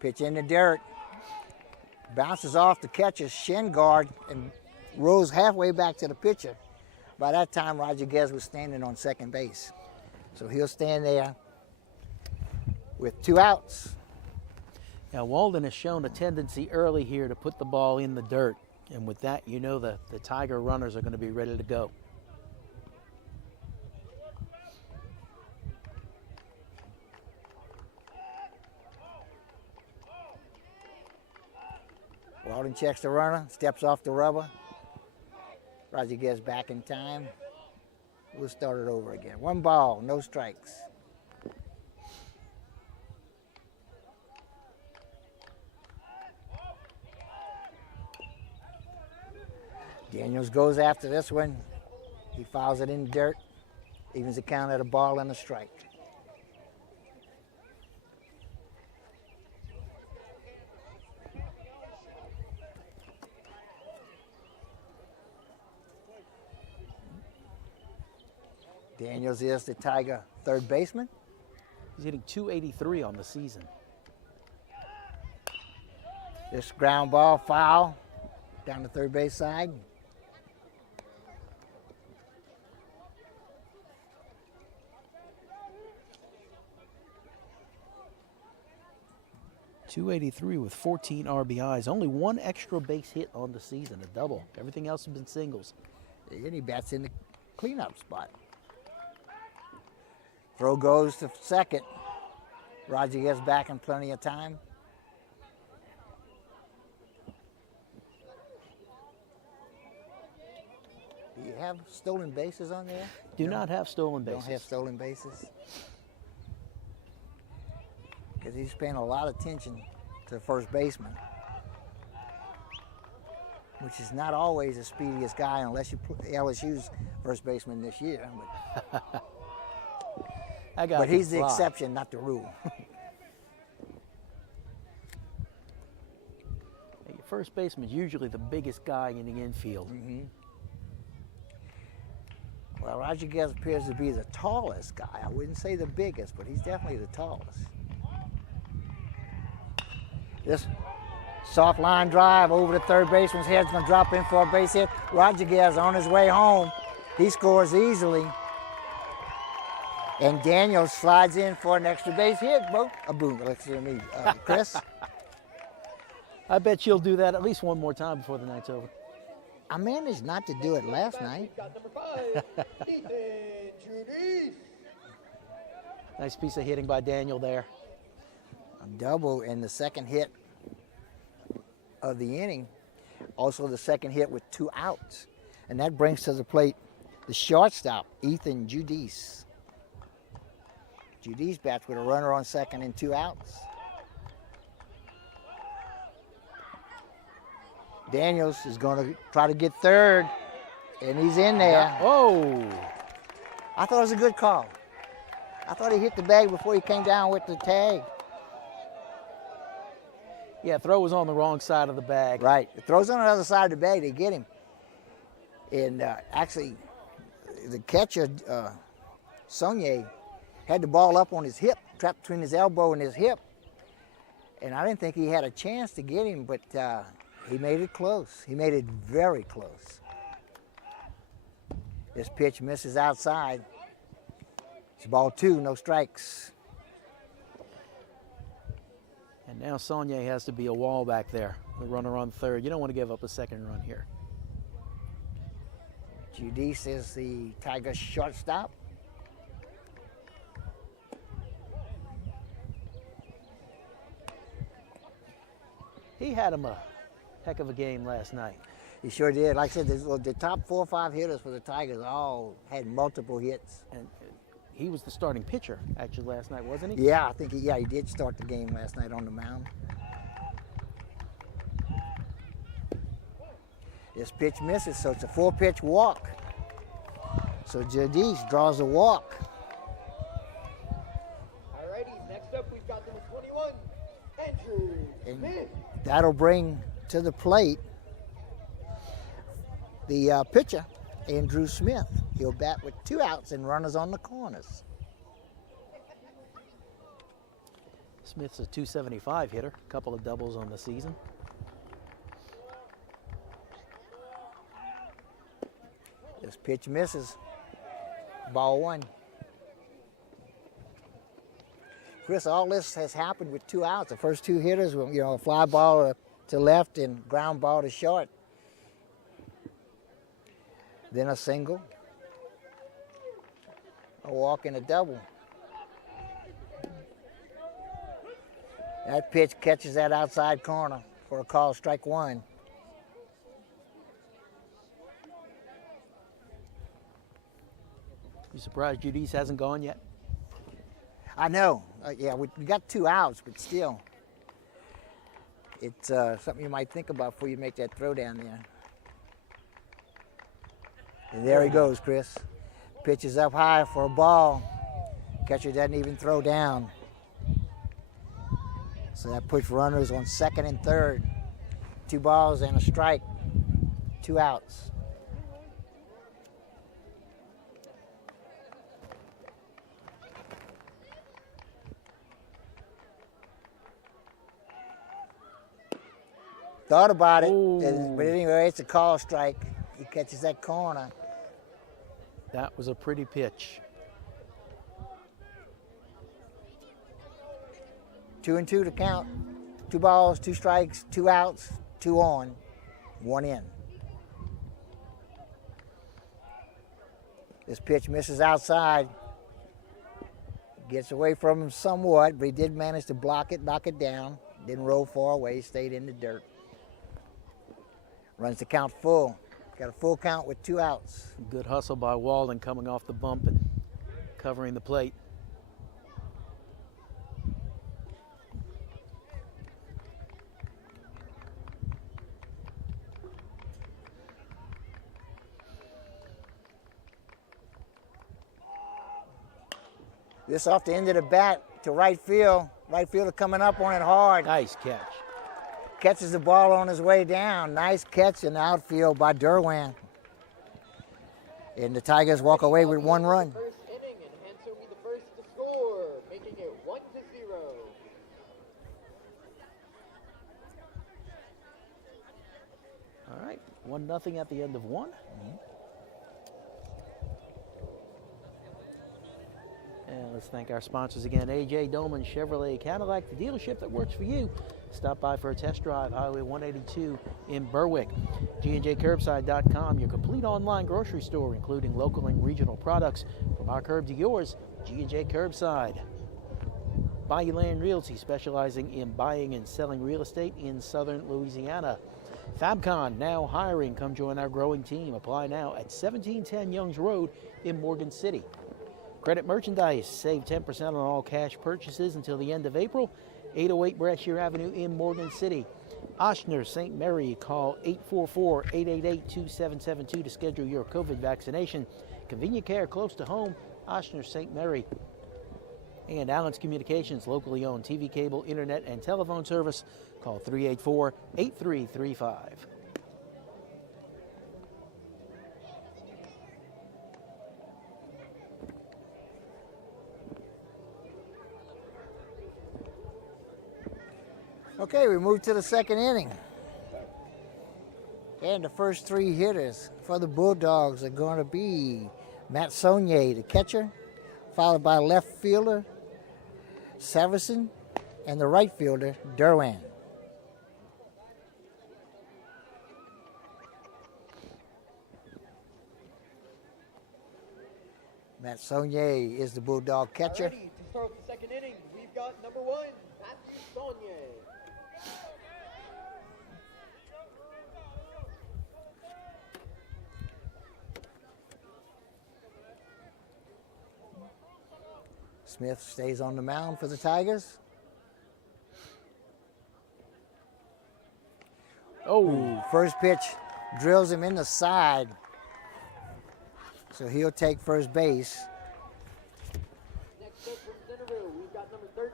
Pitch in the dirt. Bounces off the catcher's shin guard and rolls halfway back to the pitcher. By that time, Rodriguez was standing on second base. So he'll stand there with 2 outs. Now, Walden has shown a tendency early here to put the ball in the dirt. And with that, you know the Tiger runners are going to be ready to go. Walden checks the runner, steps off the rubber. Roger gets back in time. We'll start it over again. 1 ball, no strikes. Daniels goes after this one. He fouls it in the dirt. Evens the count at a ball and a strike. Daniels is the Tiger third baseman. He's hitting .283 on the season. This ground ball foul down the third base side. .283 with 14 RBIs. Only 1 extra base hit on the season, a double. Everything else has been singles. And he bats in the cleanup spot. Throw goes to second. Roger gets back in plenty of time. Do you have stolen bases on there? Do not have stolen bases. Don't have stolen bases? Because he's paying a lot of attention to the first baseman, which is not always the speediest guy unless you put LSU's first baseman this year. But he's the exception, not the rule. Your first baseman is usually the biggest guy in the infield. Mm-hmm. Well, Roger Guess appears to be the tallest guy. I wouldn't say the biggest, but he's definitely the tallest. This soft line drive over the third baseman's head is going to drop in for a base hit. Roger Guess on his way home. He scores easily. And Daniels slides in for an extra base hit. Boom, excuse me, Chris. I bet you'll do that at least one more time before the night's over. I managed not to do it last night. Nice piece of hitting by Daniel there. A double in the second hit of the inning. Also the second hit with 2 outs. And that brings to the plate the shortstop, Ethan Judice. Judice bats with a runner on second and 2 outs. Daniels is going to try to get third, and he's in there. Oh! I thought it was a good call. I thought he hit the bag before he came down with the tag. Yeah, throw was on the wrong side of the bag. Right. The throw's on the other side of the bag. They get him. And actually, the catcher, Sonye, had the ball up on his hip, trapped between his elbow and his hip. And I didn't think he had a chance to get him, but he made it close. He made it very close. This pitch misses outside. It's ball 2, no strikes. And now Sonye has to be a wall back there. The runner on third. You don't want to give up a second run here. Judice is the Tigers shortstop. He had him a heck of a game last night. He sure did. Like I said, the top 4 or 5 hitters for the Tigers all had multiple hits. And he was the starting pitcher actually last night, wasn't he? Yeah, I think he did start the game last night on the mound. This pitch misses, so it's a 4-pitch walk. So Judice draws a walk. Alrighty, next up we've got number 21, Andrew Smith. That'll bring to the plate the pitcher, Andrew Smith. He'll bat with 2 outs and runners on the corners. Smith's a .275 hitter, a couple of doubles on the season. This pitch misses. Ball 1. Chris, all this has happened with 2 outs. The first 2 hitters, you know, a fly ball to left and ground ball to short. Then a single, a walk and a double. That pitch catches that outside corner for a call, strike 1. You surprised Judice hasn't gone yet? I know. Yeah, we got 2 outs, but still. It's something you might think about before you make that throw down there. And there he goes, Chris. Pitches up high for a ball. Catcher doesn't even throw down. So that puts runners on second and third. 2 balls and a strike. 2 outs. Thought about it, but anyway, it's a call strike. He catches that corner. That was a pretty pitch. 2-2 to count. 2 balls, 2 strikes, 2 outs, 2 on, 1 in. This pitch misses outside. Gets away from him somewhat, but he did manage to block it, knock it down. Didn't roll far away, stayed in the dirt. Runs the count full. Got a full count with 2 outs. Good hustle by Walden coming off the bump and covering the plate. This off the end of the bat to right field. Right fielder coming up on it hard. Nice catch. Catches the ball on his way down. Nice catch in the outfield by Derwan. And the Tigers walk away with 1 run. First inning, and Hanson will be the first to score, making it 1-0. All right, 1-0 at the end of 1. And let's thank our sponsors again, AJ Dolman Chevrolet Cadillac, the dealership that works for you. Stop by for a test drive, Highway 182 in Berwick. G&JCurbside.com, your complete online grocery store, including local and regional products. From our curb to yours, G&J Curbside. Bayou Land Realty, specializing in buying and selling real estate in southern Louisiana. Fabcon, now hiring. Come join our growing team. Apply now at 1710 Youngs Road in Morgan City. Credit Merchandise, save 10% on all cash purchases until the end of April. 808 Brashear Avenue in Morgan City. Oshner St. Mary, call 844-888-2772 to schedule your COVID vaccination. Convenient care close to home, Oshner St. Mary. And Allen's Communications, locally owned TV, cable, internet, and telephone service. Call 384-8335. Okay, we move to the second inning. And the first 3 hitters for the Bulldogs are going to be Matt Saunier, the catcher, followed by left fielder Severson, and the right fielder Derwan. Matt Saunier is the Bulldog catcher. Ready to start the second inning, we've got number 1, Matthew Saunier. Smith stays on the mound for the Tigers. Oh, First pitch drills him in the side. So he'll take first base. Next up from Centerville, we've got number 13,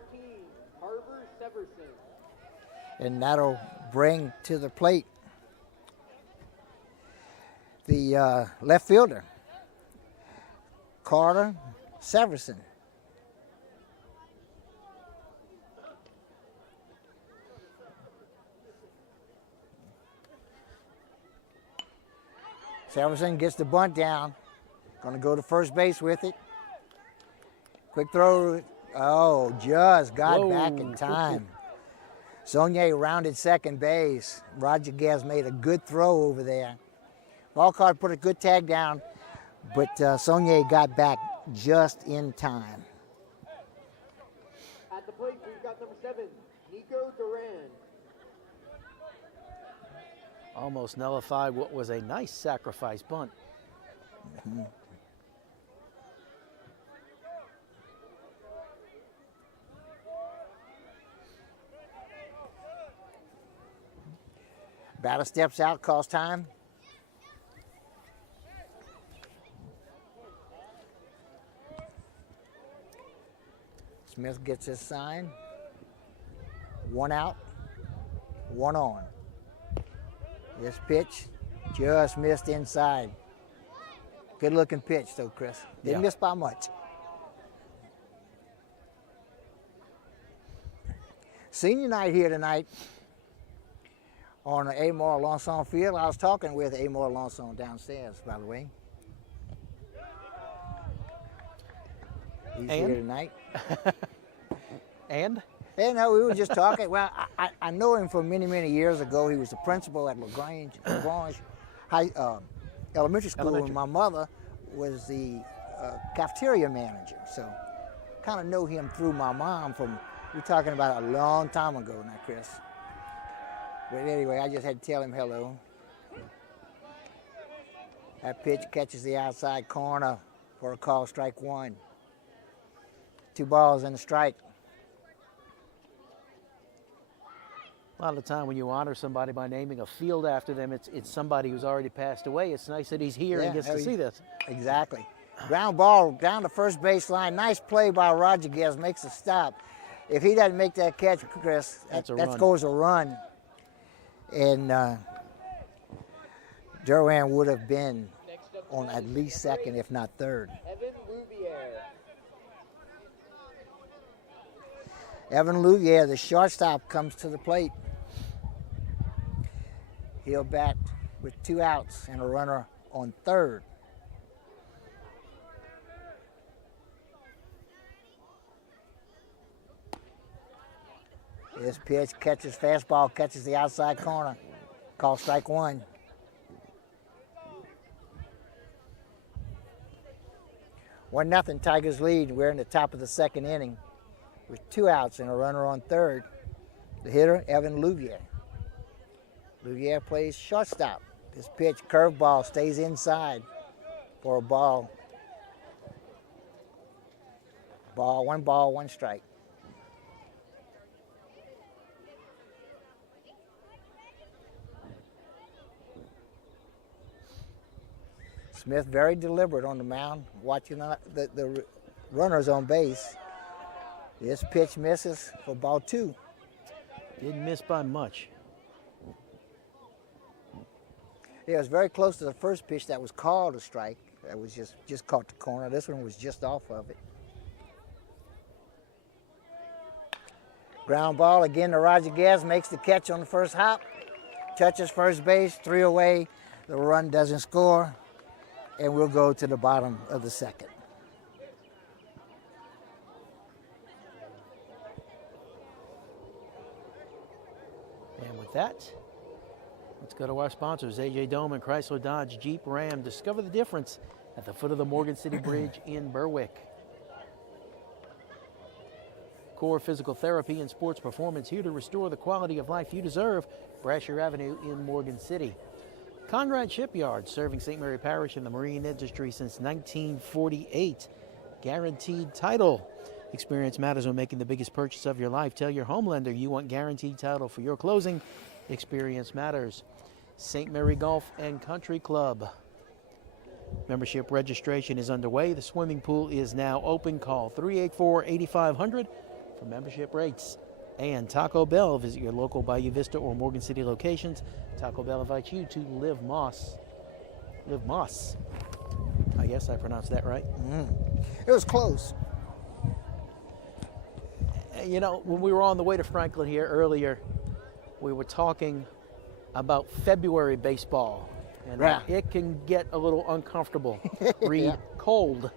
Harvey Severson. And that'll bring to the plate the left fielder, Carter Severson. Severson gets the bunt down. Going to go to first base with it. Quick throw Oh, just got back in Whoa. time. Sonier rounded second base. Rodriguez made a good throw over there. Ball card put a good tag down, but Sonier got back just in time. At the plate, we've got number 7, Nico Duran. Almost nullified what was a nice sacrifice bunt. Batter steps out, calls time. Smith gets his sign. 1 out, 1 on. This pitch just missed inside. Good looking pitch though, Chris. Didn't Yeah. miss by much. Senior night here tonight on the Amor Lanson field. I was talking with Amor Lanson downstairs, by the way. He's here And? tonight. And And no, we were just talking. Well, I know him from many, many years ago. He was the principal at LaGrange High Elementary School, Elementary. and my mother was the cafeteria manager. So, kind of know him through my mom from. We're talking about a long time ago now, Chris. But anyway, I just had to tell him hello. That pitch catches the outside corner for a call, strike 1. 2 balls and a strike. a lot of the time when you honor somebody by naming a field after them, it's somebody who's already passed away. It's nice that he's here and gets to see this. Exactly. Ground ball down the first baseline. Nice play by Rodriguez, makes a stop. If he doesn't make that catch, Chris, That's a that run. scores a run. And Duran would have been on at least second, if not third. Evan Louvier. Evan Louvier, the shortstop, comes to the plate. He'll bat with 2 outs and a runner on third. This pitch catches fastball, catches the outside corner. Call strike 1. One nothing, Tigers lead. We're in the top of the second inning with 2 outs and a runner on third. The hitter, Evan Louvier. Louvier plays shortstop. This pitch, curveball, stays inside for a ball. Ball, 1 strike. Smith very deliberate on the mound, watching the runners on base. This pitch misses for ball 2. Didn't miss by much. It was very close to the first pitch that was called a strike. That was just caught the corner. This one was just off of it. Ground ball again to Rodriguez, makes the catch on the first hop. Touches first base, 3 away. The run doesn't score. And we'll go to the bottom of the second. And with that, let's go to our sponsors, AJ Dome and Chrysler Dodge Jeep Ram. Discover the difference at the foot of the Morgan City Bridge in Berwick. Core Physical Therapy and Sports Performance, here to restore the quality of life you deserve. Brasher Avenue in Morgan City. Conrad Shipyard, serving St. Mary Parish and the marine industry since 1948. Guaranteed title. Experience matters when making the biggest purchase of your life. Tell your home lender you want guaranteed title for your closing. Experience matters. St. Mary Golf and Country Club. Membership registration is underway. The swimming pool is now open. Call 384-8500 for membership rates. And Taco Bell. Visit your local Bayou Vista or Morgan City locations. Taco Bell invites you to Live Moss. Live Moss. I guess I pronounced that right. It was close. You know, when we were on the way to Franklin here earlier, we were talking about February baseball. And Right. it can get a little uncomfortable. Read Yeah. cold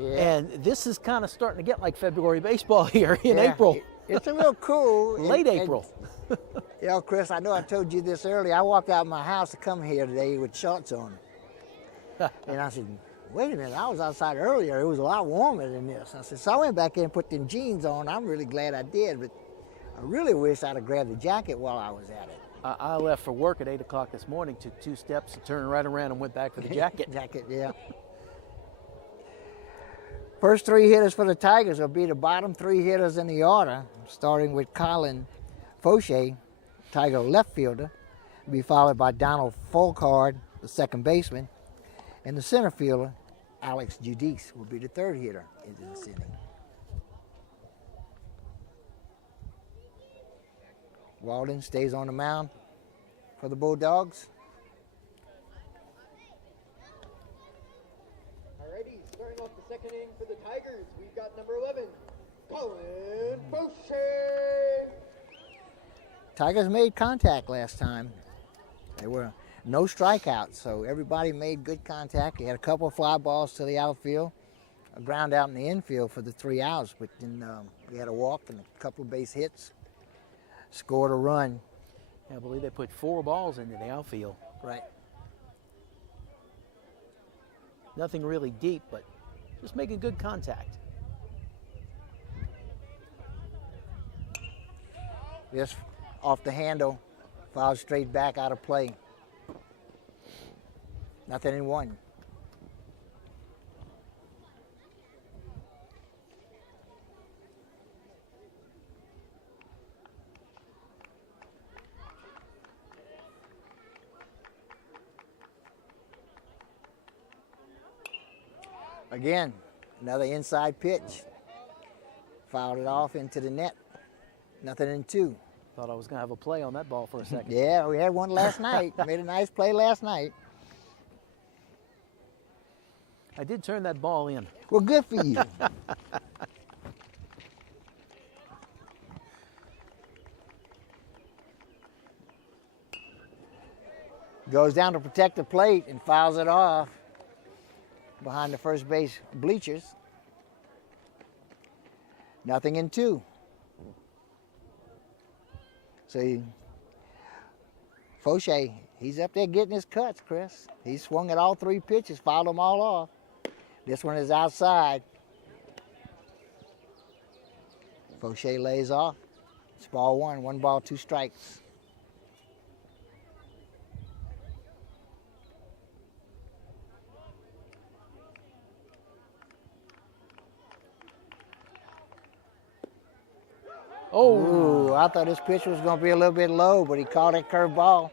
And this is kind of starting to get like February baseball here in Yeah, April. It's a little cool. Late April. You know, Chris, I know I told you this earlier. I walked out of my house to come here today with shorts on. And I said, wait a minute, I was outside earlier. It was a lot warmer than this. I said, so I went back in and put them jeans on. I'm really glad I did, but I really wish I'd have grabbed the jacket while I was at it. I left for work at 8 o'clock this morning, took 2 steps, turned right around and went back for the jacket. Jacket, yeah. First 3 hitters for the Tigers will be the bottom 3 hitters in the order, starting with Colin Fauché, Tiger left fielder, be followed by Donald Folkard, the second baseman, and the center fielder, Alex Judice, will be the 3rd hitter into this inning. Walden stays on the mound for the Bulldogs. Alrighty, starting off the second inning for the Tigers, we've got number 11, Colin Fauché. Tigers made contact last time. There were no strikeouts, so everybody made good contact. They had a couple of fly balls to the outfield, a ground out in the infield for the 3 outs, but then we had a walk and a couple of base hits. Scored a run. I believe they put 4 balls into the outfield. Right. Nothing really deep, but just making good contact. Just off the handle, fouled straight back out of play. Nothing in 1. Again, another inside pitch. Fouled it off into the net. Nothing in 2. Thought I was going to have a play on that ball for a second. Yeah, we had one last night. Made a nice play last night. I did turn that ball in. Well, good for you. Goes down to protect the plate and fouls it off behind the first base bleachers. Nothing in 2. So Fauché, he's up there getting his cuts, Chris. He swung at all 3 pitches, fouled them all off. This one is outside. Fauché lays off. It's ball 1, 1 ball, 2 strikes. Oh, Ooh, I thought this pitch was going to be a little bit low, but he caught that curve ball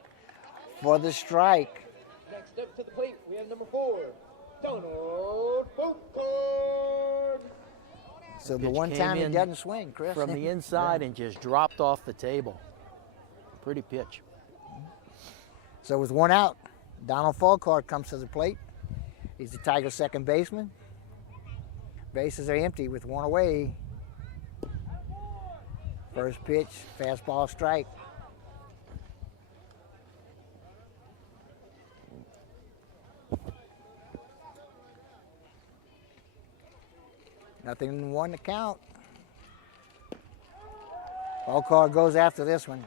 for the strike. Next up to the plate, we have number 4, Donald Folkard. So the Pitch one came time he in doesn't swing, Chris. from the inside and just dropped off the table. Pretty pitch. So with 1 out, Donald Folkard comes to the plate. He's the Tigers' second baseman. Bases are empty with 1 away. First pitch, fastball strike. Nothing in 1 to count. Folkard goes after this one.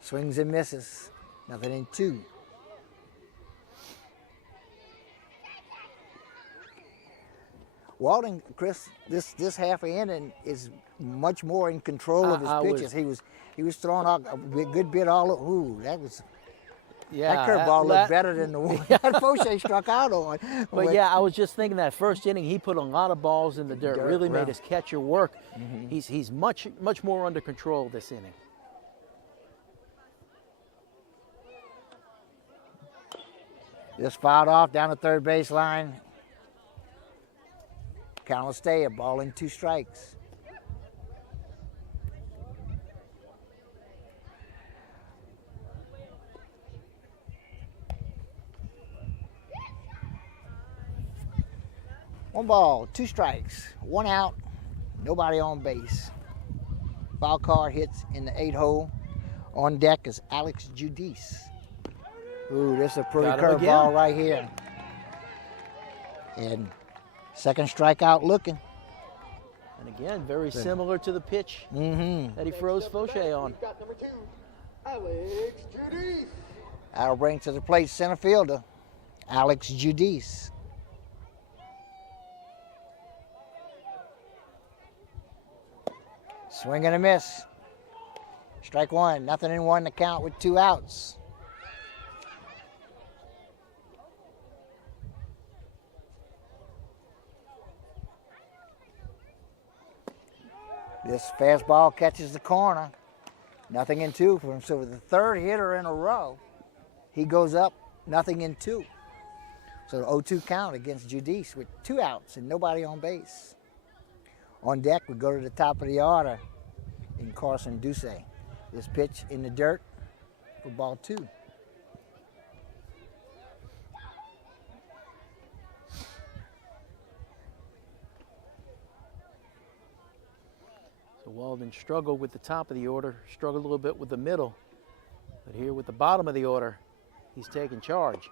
Swings and misses. Nothing in 2. Walden, Chris, this half inning is much more in control of his pitches. He was throwing out a good bit all. Ooh, that was. Yeah, that curveball looked better than the one that Fauché struck out on. But yeah, I was just thinking that first inning he put a lot of balls in the dirt. Really made his catcher work. He's much more under control this inning. Just fouled off down the third base line. Count will stay, a ball and 2 strikes. One ball, 2 strikes, 1 out, nobody on base. Foul card hits in the 8 hole. On deck is Alex Judice. Ooh, this is a pretty curveball right here. And Second strikeout looking. And again, very similar to the pitch Mm-hmm. that he froze Fauché on. We've got number 2, Alex Judice. That'll bring to the plate center fielder, Alex Judice. Swing and a miss. Strike one, nothing in one to count with 2 outs. This fastball catches the corner. Nothing in 2 for him. So with the 3rd hitter in a row, he goes up, nothing in 2. So the 0-2 count against Judice with 2 outs and nobody on base. On deck, we go to the top of the order in Carson Duce. This pitch in the dirt for ball 2. So Walden struggled with the top of the order, struggled a little bit with the middle. But here with the bottom of the order, he's taking charge.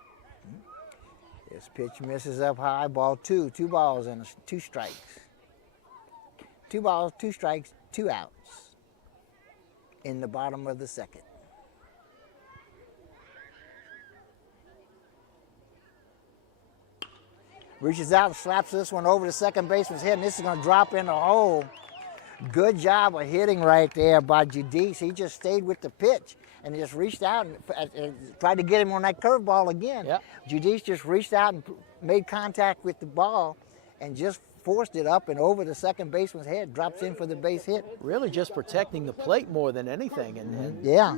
This pitch misses up high, ball 2. 2 balls and 2 strikes. 2 balls, 2 strikes, 2 outs in the bottom of the 2nd. Reaches out, slaps this one over the second baseman's head, and this is going to drop in the hole. Good job of hitting right there by Judice. He just stayed with the pitch and just reached out and tried to get him on that curveball again. Yep. Judice just reached out and made contact with the ball and just forced it up and over the second baseman's head, drops in for the base hit. Really just protecting the plate more than anything. And Yeah,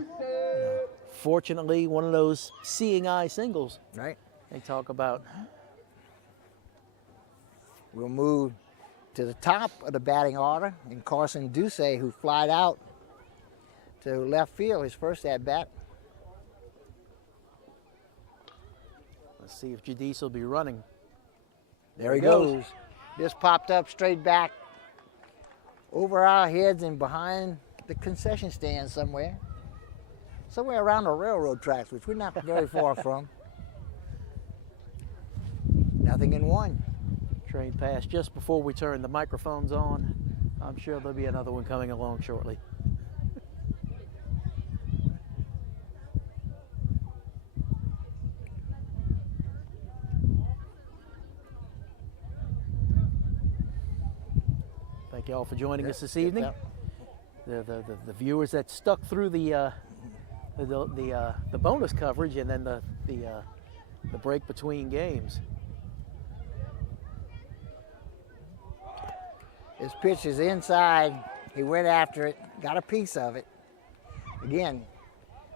fortunately, one of those seeing eye singles right. they talk about. We'll move to the top of the batting order in Carson Duce, who flied out to left field his first at bat. Let's see if Judice will be running. There he goes. This popped up straight back over our heads and behind the concession stand somewhere. Somewhere around the railroad tracks, which we're not very far from. Nothing in 1. Train passed just before we turn the microphones on. I'm sure there'll be another one coming along shortly. Thank you all for joining us this evening. The viewers that stuck through the bonus coverage and then the break between games. His pitch is inside. He went after it, got a piece of it. Again,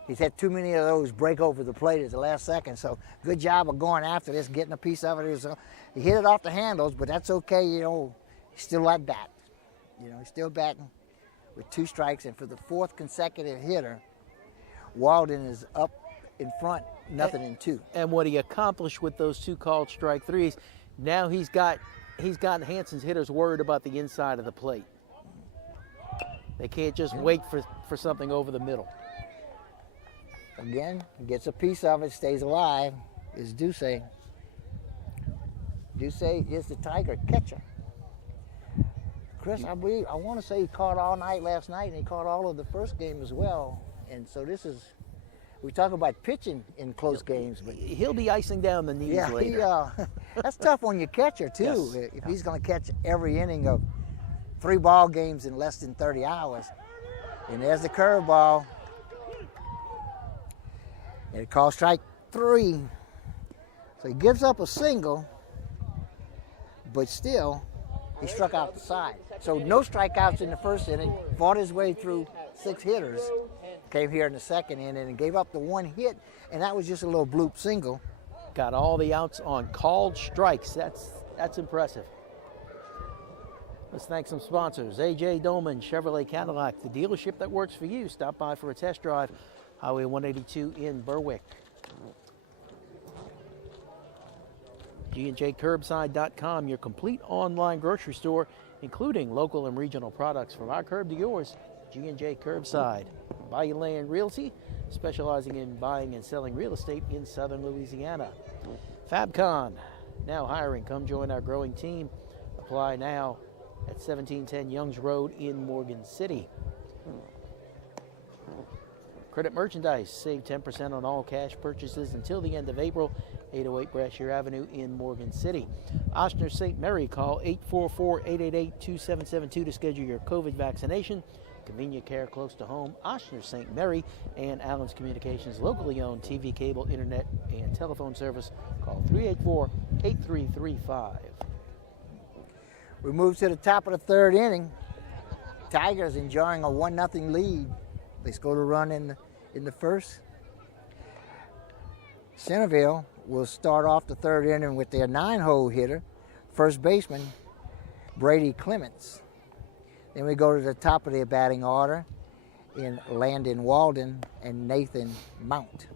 he's had too many of those break over the plate at the last second, so good job of going after this, getting a piece of it. He hit it off the handles, but that's okay, you know, he's still at bat. You know, he's still batting with 2 strikes, and for the 4th consecutive hitter, Walden is up in front, nothing in 2. And what he accomplished with those 2 called strike threes, now he's got Hanson's hitters worried about the inside of the plate. They can't just wait for something over the middle. Again, gets a piece of it, stays alive, is Duce. Duce is the Tiger catcher. Chris, I want to say he caught all night last night, and he caught all of the first game as well. And so this is, we talk about pitching in close games, but He'll be icing down the knees later. That's tough on your catcher too. Yes. If he's going to catch every inning of 3 ball games in less than 30 hours. And there's the curveball. And it calls strike 3. So he gives up a single, but still he struck out the side. So no strikeouts in the first inning, fought his way through 6 hitters, came here in the second inning and gave up the 1 hit, and that was just a little bloop single. Got all the outs on called strikes. That's impressive. Let's thank some sponsors. A.J. Dolman Chevrolet Cadillac, the dealership that works for you. Stop by for a test drive. Highway 182 in Berwick. G&JCurbside.com, your complete online grocery store, including local and regional products from our curb to yours. G&J Curbside. Bayou Land Realty, specializing in buying and selling real estate in southern Louisiana. Fabcon, now hiring. Come join our growing team. Apply now at 1710 Youngs Road in Morgan City. Credit Merchandise, save 10% on all cash purchases until the end of April. 808 Brashear Avenue in Morgan City. Ochsner St. Mary, call 844-888-2772 to schedule your COVID vaccination. Convenient care close to home. Ochsner St. Mary and Allen's Communications, locally owned TV, cable, internet, and telephone service. Call 384-8335. We move to the top of the third inning. Tigers enjoying a 1-0 lead. They scored a run in the first. Centerville will start off the third inning with their 9-hole hitter, first baseman Brady Clements. Then we go to the top of their batting order in Landon Walden and Nathan Mount.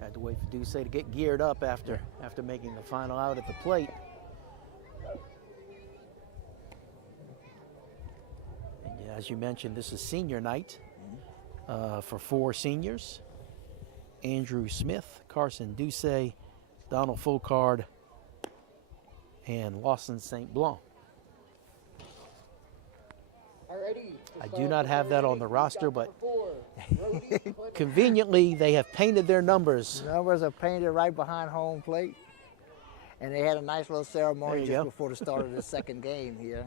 Had to wait for Duce to get geared up after making the final out at the plate. And as you mentioned, this is senior night for 4 seniors. Andrew Smith, Carson Duce, Donald Fulcard, and Lawson St. Blanc. I do not have that on the roster, but conveniently they have painted their numbers. The numbers are painted right behind home plate. And they had a nice little ceremony just before the start of the second game here.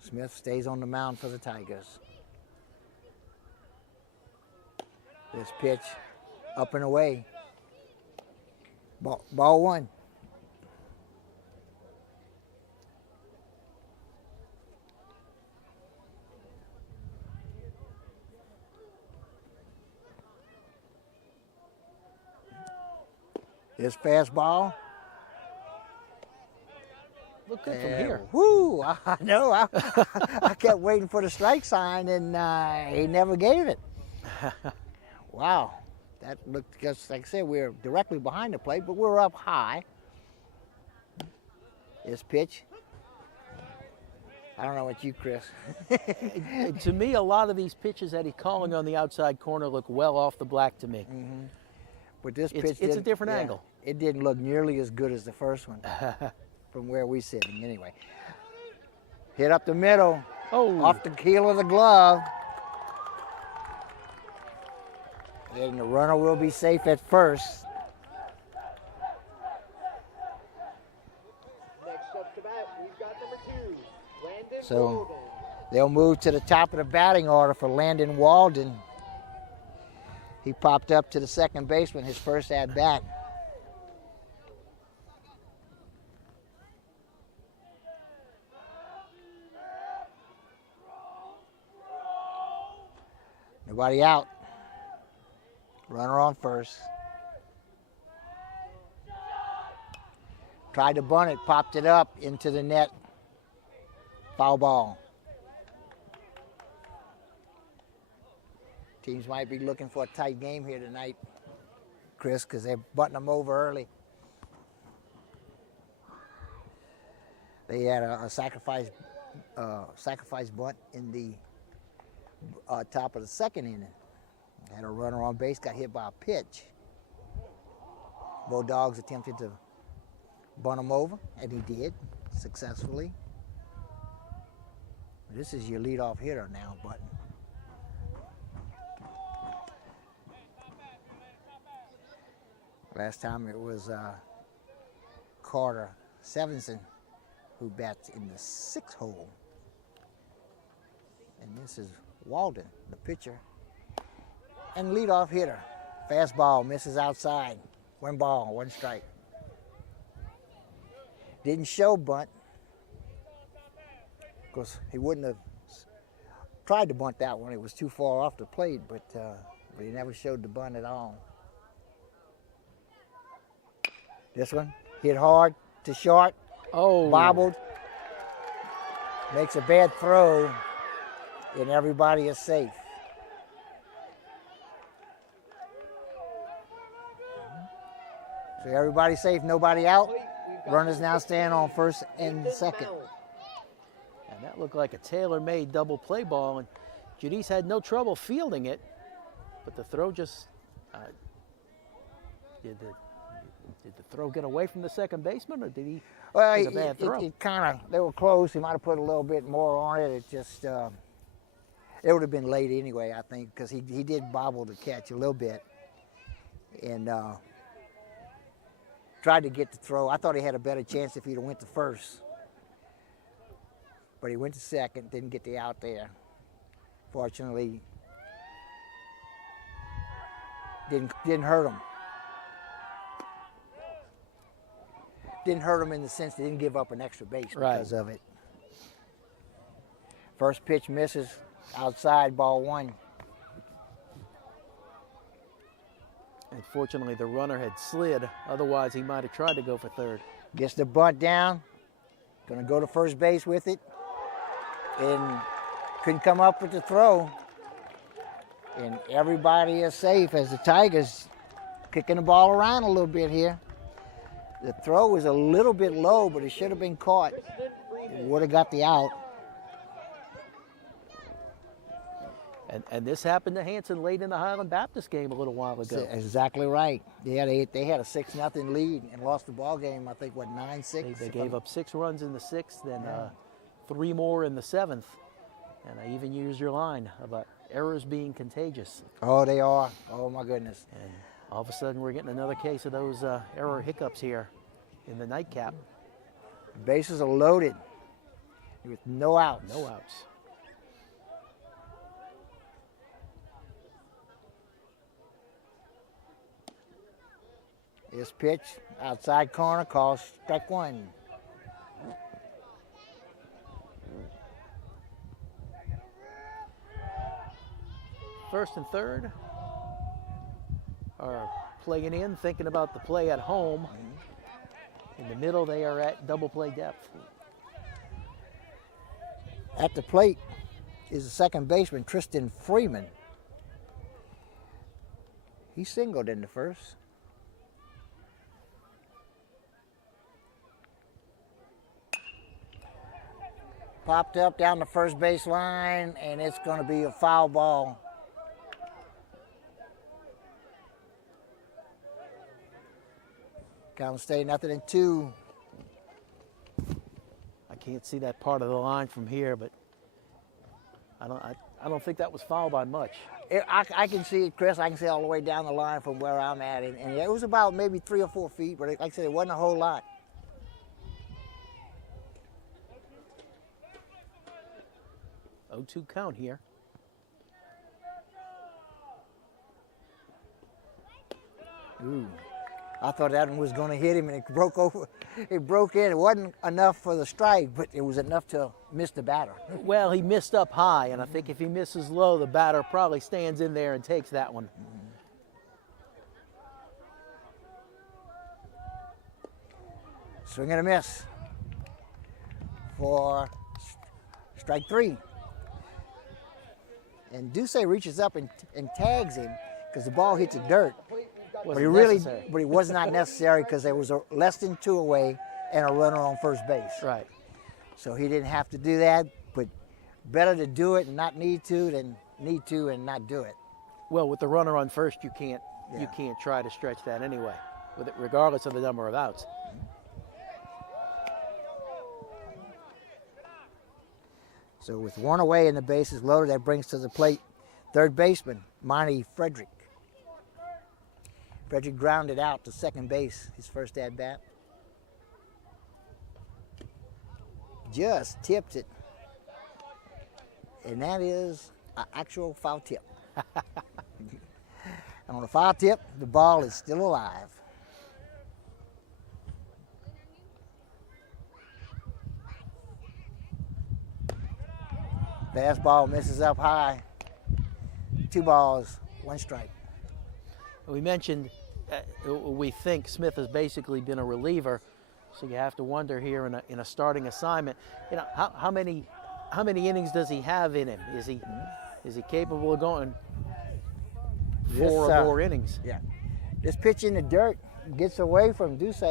Smith stays on the mound for the Tigers. This pitch up and away. Ball 1. This fastball. Look good from here. Whoo! I know. I kept waiting for the strike sign, and he never gave it. Wow. That looked just like I said, we were directly behind the plate, but we were up high. This pitch. I don't know what you, Chris. To me, a lot of these pitches that he's calling on the outside corner look well off the black to me. Mm-hmm. But this pitch, it's a different angle. It didn't look nearly as good as the first one. From where we're sitting, anyway. Hit up the middle, off the heel of the glove. And the runner will be safe at first. Next up to bat, we've got number 2, Landon So Walden. they'll move to the top of the batting order for Landon Walden. He popped up to the second baseman, his first at bat. Nobody out. Runner on first. Tried to bunt it, popped it up into the net. Foul ball. Teams might be looking for a tight game here tonight, Chris, because they're butting them over early. They had a sacrifice bunt in the top of the second inning. Had a runner on base, got hit by a pitch. Both dogs attempted to bunt him over, and he did successfully. This is your leadoff hitter now, Button. Last time it was Carter Sevenson who bats in the 6th hole. And this is Walden, the pitcher. And leadoff hitter. Fastball misses outside. 1 ball, 1 strike. Didn't show bunt. Of course, he wouldn't have tried to bunt that one. It was too far off the plate, but he never showed the bunt at all. This one hit hard to short. Bobbled. Makes a bad throw, and everybody is safe. So everybody's safe, nobody out. Runners now stand on first and second. And that looked like a tailor-made double play ball, and Jadis had no trouble fielding it, but the throw just did the throw get away from the second baseman, or did he Well, make a bad throw? it kind of, they were close. He might have put a little bit more on it. It just, it would have been late anyway, I think, because he did bobble the catch a little bit. And tried to get the throw. I thought he had a better chance if he'd have went to first. But he went to second, didn't get the out there. Fortunately, didn't hurt him. Didn't hurt him in the sense they didn't give up an extra base because of it. First pitch misses, outside, ball one. And fortunately, the runner had slid. Otherwise, he might have tried to go for third. Gets the bunt down. Going to go to first base with it. And couldn't come up with the throw. And everybody is safe as the Tigers kicking the ball around a little bit here. The throw was a little bit low, but it should have been caught. It would have got the out. And this happened to Hanson late in the Highland Baptist game a little while ago. Exactly right. They had a 6-0 lead and lost the ball game, I think, what, 9-6? They gave up 6 runs in the 6th and 3 more in the 7th. And I even used your line about errors being contagious. Oh, they are. Oh, my goodness. And all of a sudden, we're getting another case of those error hiccups here in the nightcap. Bases are loaded with no outs. No outs. This pitch, outside corner, calls strike one. First and third are playing in, thinking about the play at home. In the middle, they are at double play depth. At the plate is the second baseman, Tristan Freeman. He singled in the first. Popped up down the first base line, and it's going to be a foul ball. Count stay 0-2. I can't see that part of the line from here, but I don't think that was foul by much. I can see it, Chris. I can see all the way down the line from where I'm at, and it was about maybe 3 or 4 feet, but like I said, it wasn't a whole lot. 0-2 count here. Ooh. I thought that one was going to hit him, and it broke over. It broke in. It wasn't enough for the strike, but it was enough to miss the batter. Well, he missed up high, and I think if he misses low, the batter probably stands in there and takes that one. Swing and a miss for strike 3. And Duce reaches up and tags him because the ball hit the dirt. But he was not necessary because there was less than 2 away and a runner on first base. Right. So he didn't have to do that, but better to do it and not need to than need to and not do it. Well, with the runner on first, you can't try to stretch that anyway, regardless of the number of outs. So with 1 away and the bases loaded, that brings to the plate third baseman, Monty Frederick. Frederick grounded out to second base, his first at-bat. Just tipped it. And that is an actual foul tip. And on a foul tip, the ball is still alive. Fastball misses up high. 2 balls, 1 strike. We mentioned we think Smith has basically been a reliever, so you have to wonder here in a starting assignment, how many innings does he have in him? Is he capable of going 4 or more innings? Yeah. This pitch in the dirt gets away from Duce,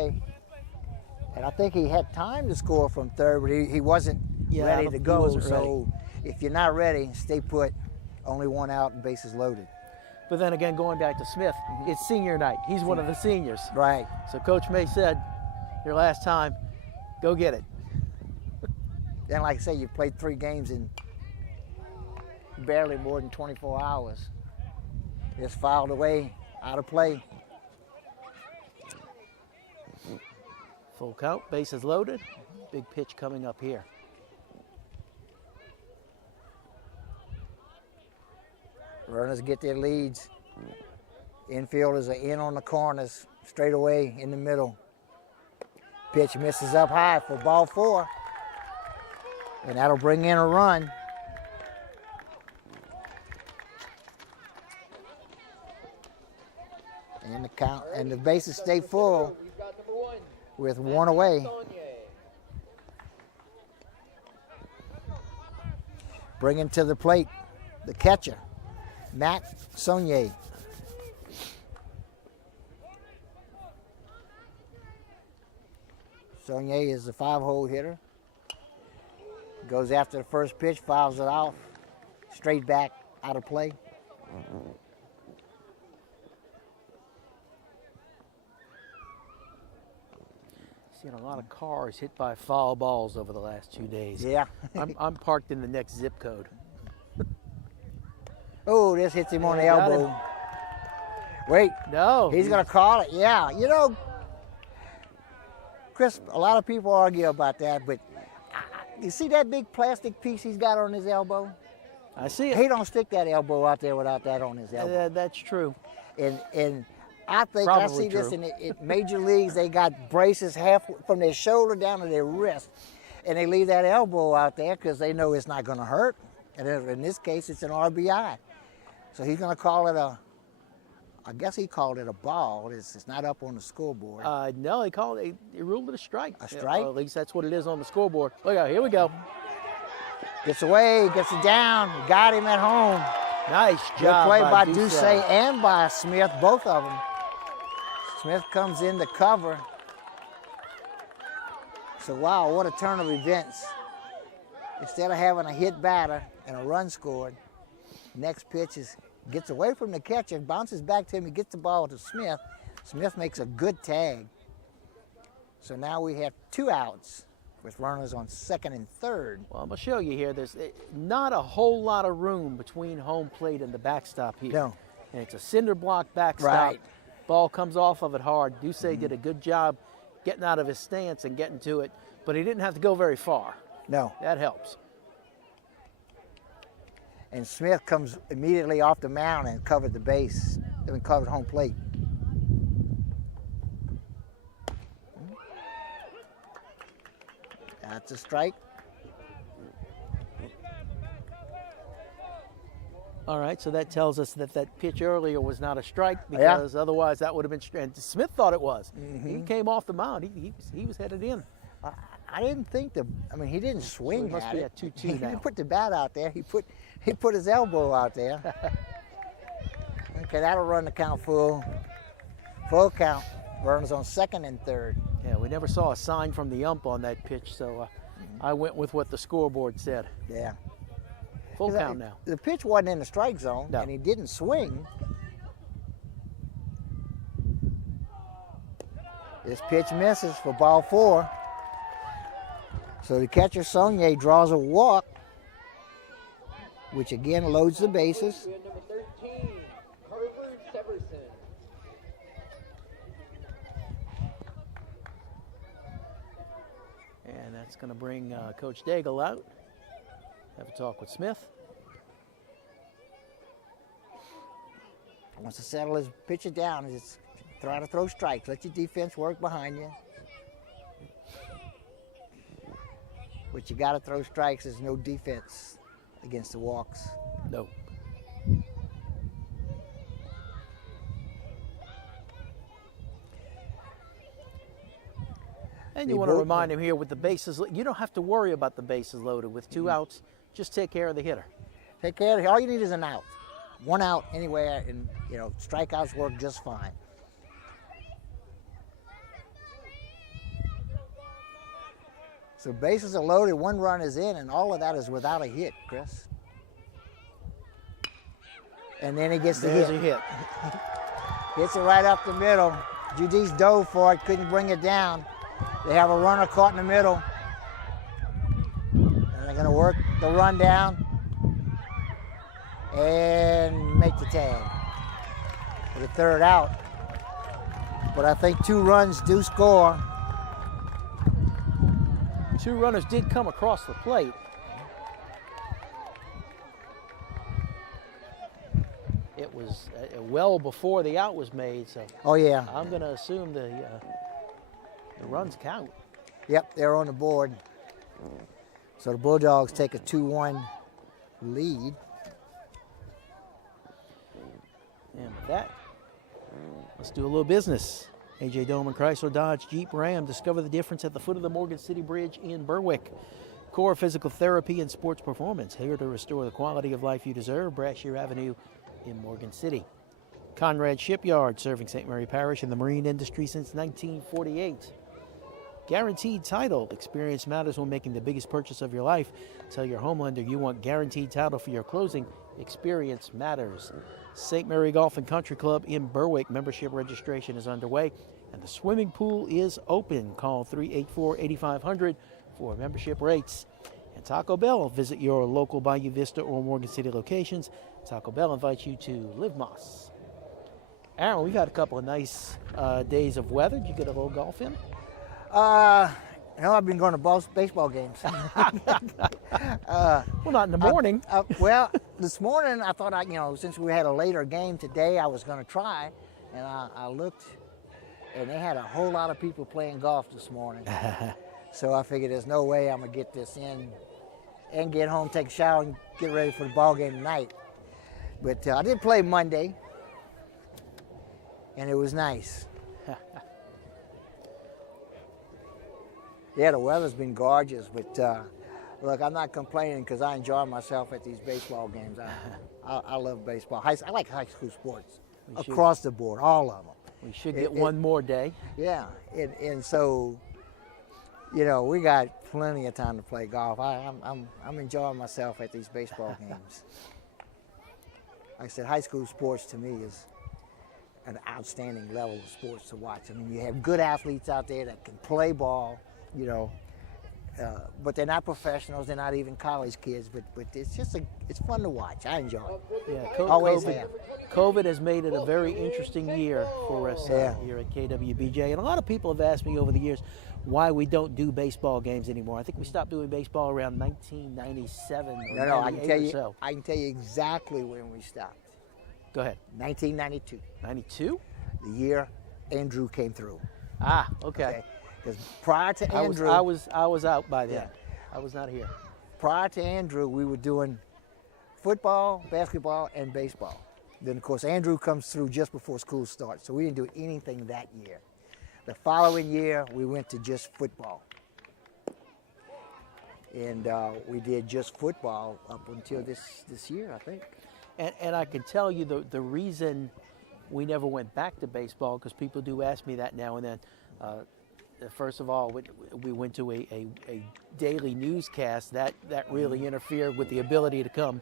And I think he had time to score from third, but he wasn't Yeah, ready to go. wasn't So if you're not ready, stay put. Only one out and bases loaded. But then again, going back to Smith, it's senior night. He's one of the seniors. Right. So Coach May said, your last time, go get it. Then, like I say, you played 3 games in barely more than 24 hours. Just fouled away, out of play. Full count, bases loaded. Big pitch coming up here. Runners get their leads. Infielders are in on the corners, straight away in the middle. Pitch misses up high for ball 4. And that'll bring in a run. And the count and the bases stay full We've got number 1. with 1 away. Sonye. Bringing to the plate the catcher, Matt Sonye. Sonye is the 5-hole hitter. Goes after the first pitch, fouls it off, straight back, out of play. Seen a lot of cars hit by foul balls over the last 2 days. Yeah. I'm parked in the next zip code. Oh, this hits him on the Got him. elbow. Wait, No. he's going to call it. Yeah, you know, Chris, a lot of people argue about that, but you see that big plastic piece he's got on his elbow? I see it. He don't stick that elbow out there without that on his elbow. That's true. And I think I Probably see this true. in major leagues. They got braces half from their shoulder down to their wrist, and they leave that elbow out there because they know it's not going to hurt. And in this case, it's an RBI. So he's going to call it I guess he called it a ball. It's not up on the scoreboard. No, he ruled it a strike. A strike? Or at least that's what it is on the scoreboard. Look out, here we go. Gets away, gets it down, got him at home. Nice Good job play by Duce. Duce and by Smith, both of them. Smith comes in to cover. So wow, what a turn of events. Instead of having a hit batter and a run scored, next pitch gets away from the catcher, bounces back to him, he gets the ball to Smith. Smith makes a good tag. So now we have 2 outs with runners on second and third. Well, I'm going to show you here. There's not a whole lot of room between home plate and the backstop here. No. And it's a cinder block backstop. Right. Ball comes off of it hard. Duce did a good job getting out of his stance and getting to it, but he didn't have to go very far. No. That helps. And Smith comes immediately off the mound and covered the base, and covered home plate. That's a strike. All right, so that tells us that that pitch earlier was not a strike because otherwise that would have been. And Smith thought it was. He came off the mound. He was headed in. I didn't think he didn't swing he must at be it. at 2-2 He now. didn't put the bat out there. He put his elbow out there. Okay, that'll run the count full. Full count. Runners on second and third. Yeah, we never saw a sign from the ump on that pitch, so I went with what the scoreboard said. Yeah. Full count now. The pitch wasn't in the strike zone, No. and he didn't swing. This pitch misses for ball 4. So the catcher, Sonye, draws a walk, which again loads the bases. We have number 13, Carver Severson. And that's going to bring Coach Daigle out. Have a talk with Smith. Wants to settle his pitcher down. Just try to throw strikes. Let your defense work behind you. But you got to throw strikes. There's no defense against the walks. No. And you They want to both- remind him here with the bases, you don't have to worry about the bases loaded with 2 outs. Just take care of the hitter. Take care of it. All you need is an out. 1 out anywhere, and strikeouts work just fine. So bases are loaded, 1 run is in, and all of that is without a hit, Chris. And then he gets the There's hit. a hit. Hits it right up the middle. Judice dove for it, couldn't bring it down. They have a runner caught in the middle. And they're gonna work the run down and make the tag for the 3rd out. But I think 2 runs do score. 2 runners did come across the plate. It was well before the out was made, so Oh yeah, I'm going to assume the runs count. yep, they're on the board. So the Bulldogs take a 2-1 lead. And with that, let's do a little business. A.J. Doman Chrysler Dodge Jeep Ram. Discover the difference at the foot of the Morgan City Bridge in Berwick. Core Physical Therapy and Sports Performance. Here to restore the quality of life you deserve. Brashear Avenue in Morgan City. Conrad Shipyard, serving St. Mary Parish and the marine industry since 1948. Guaranteed Title. Experience matters when making the biggest purchase of your life. Tell your home lender you want guaranteed title for your closing. Experience matters. St. Mary Golf and Country Club in Berwick. Membership registration is underway and the swimming pool is open. Call 384-8500 for membership rates. And Taco Bell. Visit your local Bayou Vista or Morgan City locations. Taco Bell invites you to Live Moss. Aaron, we've had a couple of nice days of weather. Did you get a little golf in? I've been going to baseball games. Well, not in the morning. Well, this morning I thought since we had a later game today, I was going to try, and I looked, and they had a whole lot of people playing golf this morning. So I figured there's no way I'm gonna get this in, and get home, take a shower, and get ready for the ball game tonight. But I did play Monday, and it was nice. Yeah, the weather's been gorgeous, but look, I'm not complaining because I enjoy myself at these baseball games. I love baseball. I like high school sports across the board, all of them. We should get one more day. Yeah, and so, we got plenty of time to play golf. I'm enjoying myself at these baseball games. Like I said, high school sports to me is an outstanding level of sports to watch. I mean, you have good athletes out there that can play ball. But they're not professionals. They're not even college kids. But it's fun to watch. I enjoy it. Yeah, Always have. COVID has made it a very interesting year for us here at KWBJ. And a lot of people have asked me over the years why we don't do baseball games anymore. I think we stopped doing baseball around 1997 or No, I can tell you. so. I can tell you exactly when we stopped. Go ahead. 1992. 92? The year Andrew came through. Ah, okay. Because prior to Andrew, I was out by then. Yeah. I was not here. Prior to Andrew, we were doing football, basketball, and baseball. Then, of course, Andrew comes through just before school starts, so we didn't do anything that year. The following year, we went to just football. And we did just football up until this year, I think. And I can tell you the reason we never went back to baseball, because people do ask me that now and then. First of all, we went to a daily newscast that really interfered with the ability to come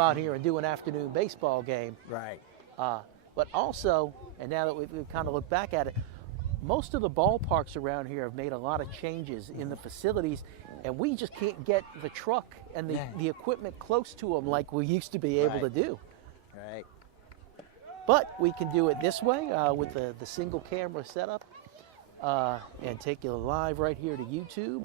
out here and do an afternoon baseball game. Right. But also, and now that we've kind of looked back at it, most of the ballparks around here have made a lot of changes in the facilities, and we just can't get the truck and the equipment close to them like we used to be able to do. Right. But we can do it this way with the single camera setup. And take you live right here to YouTube,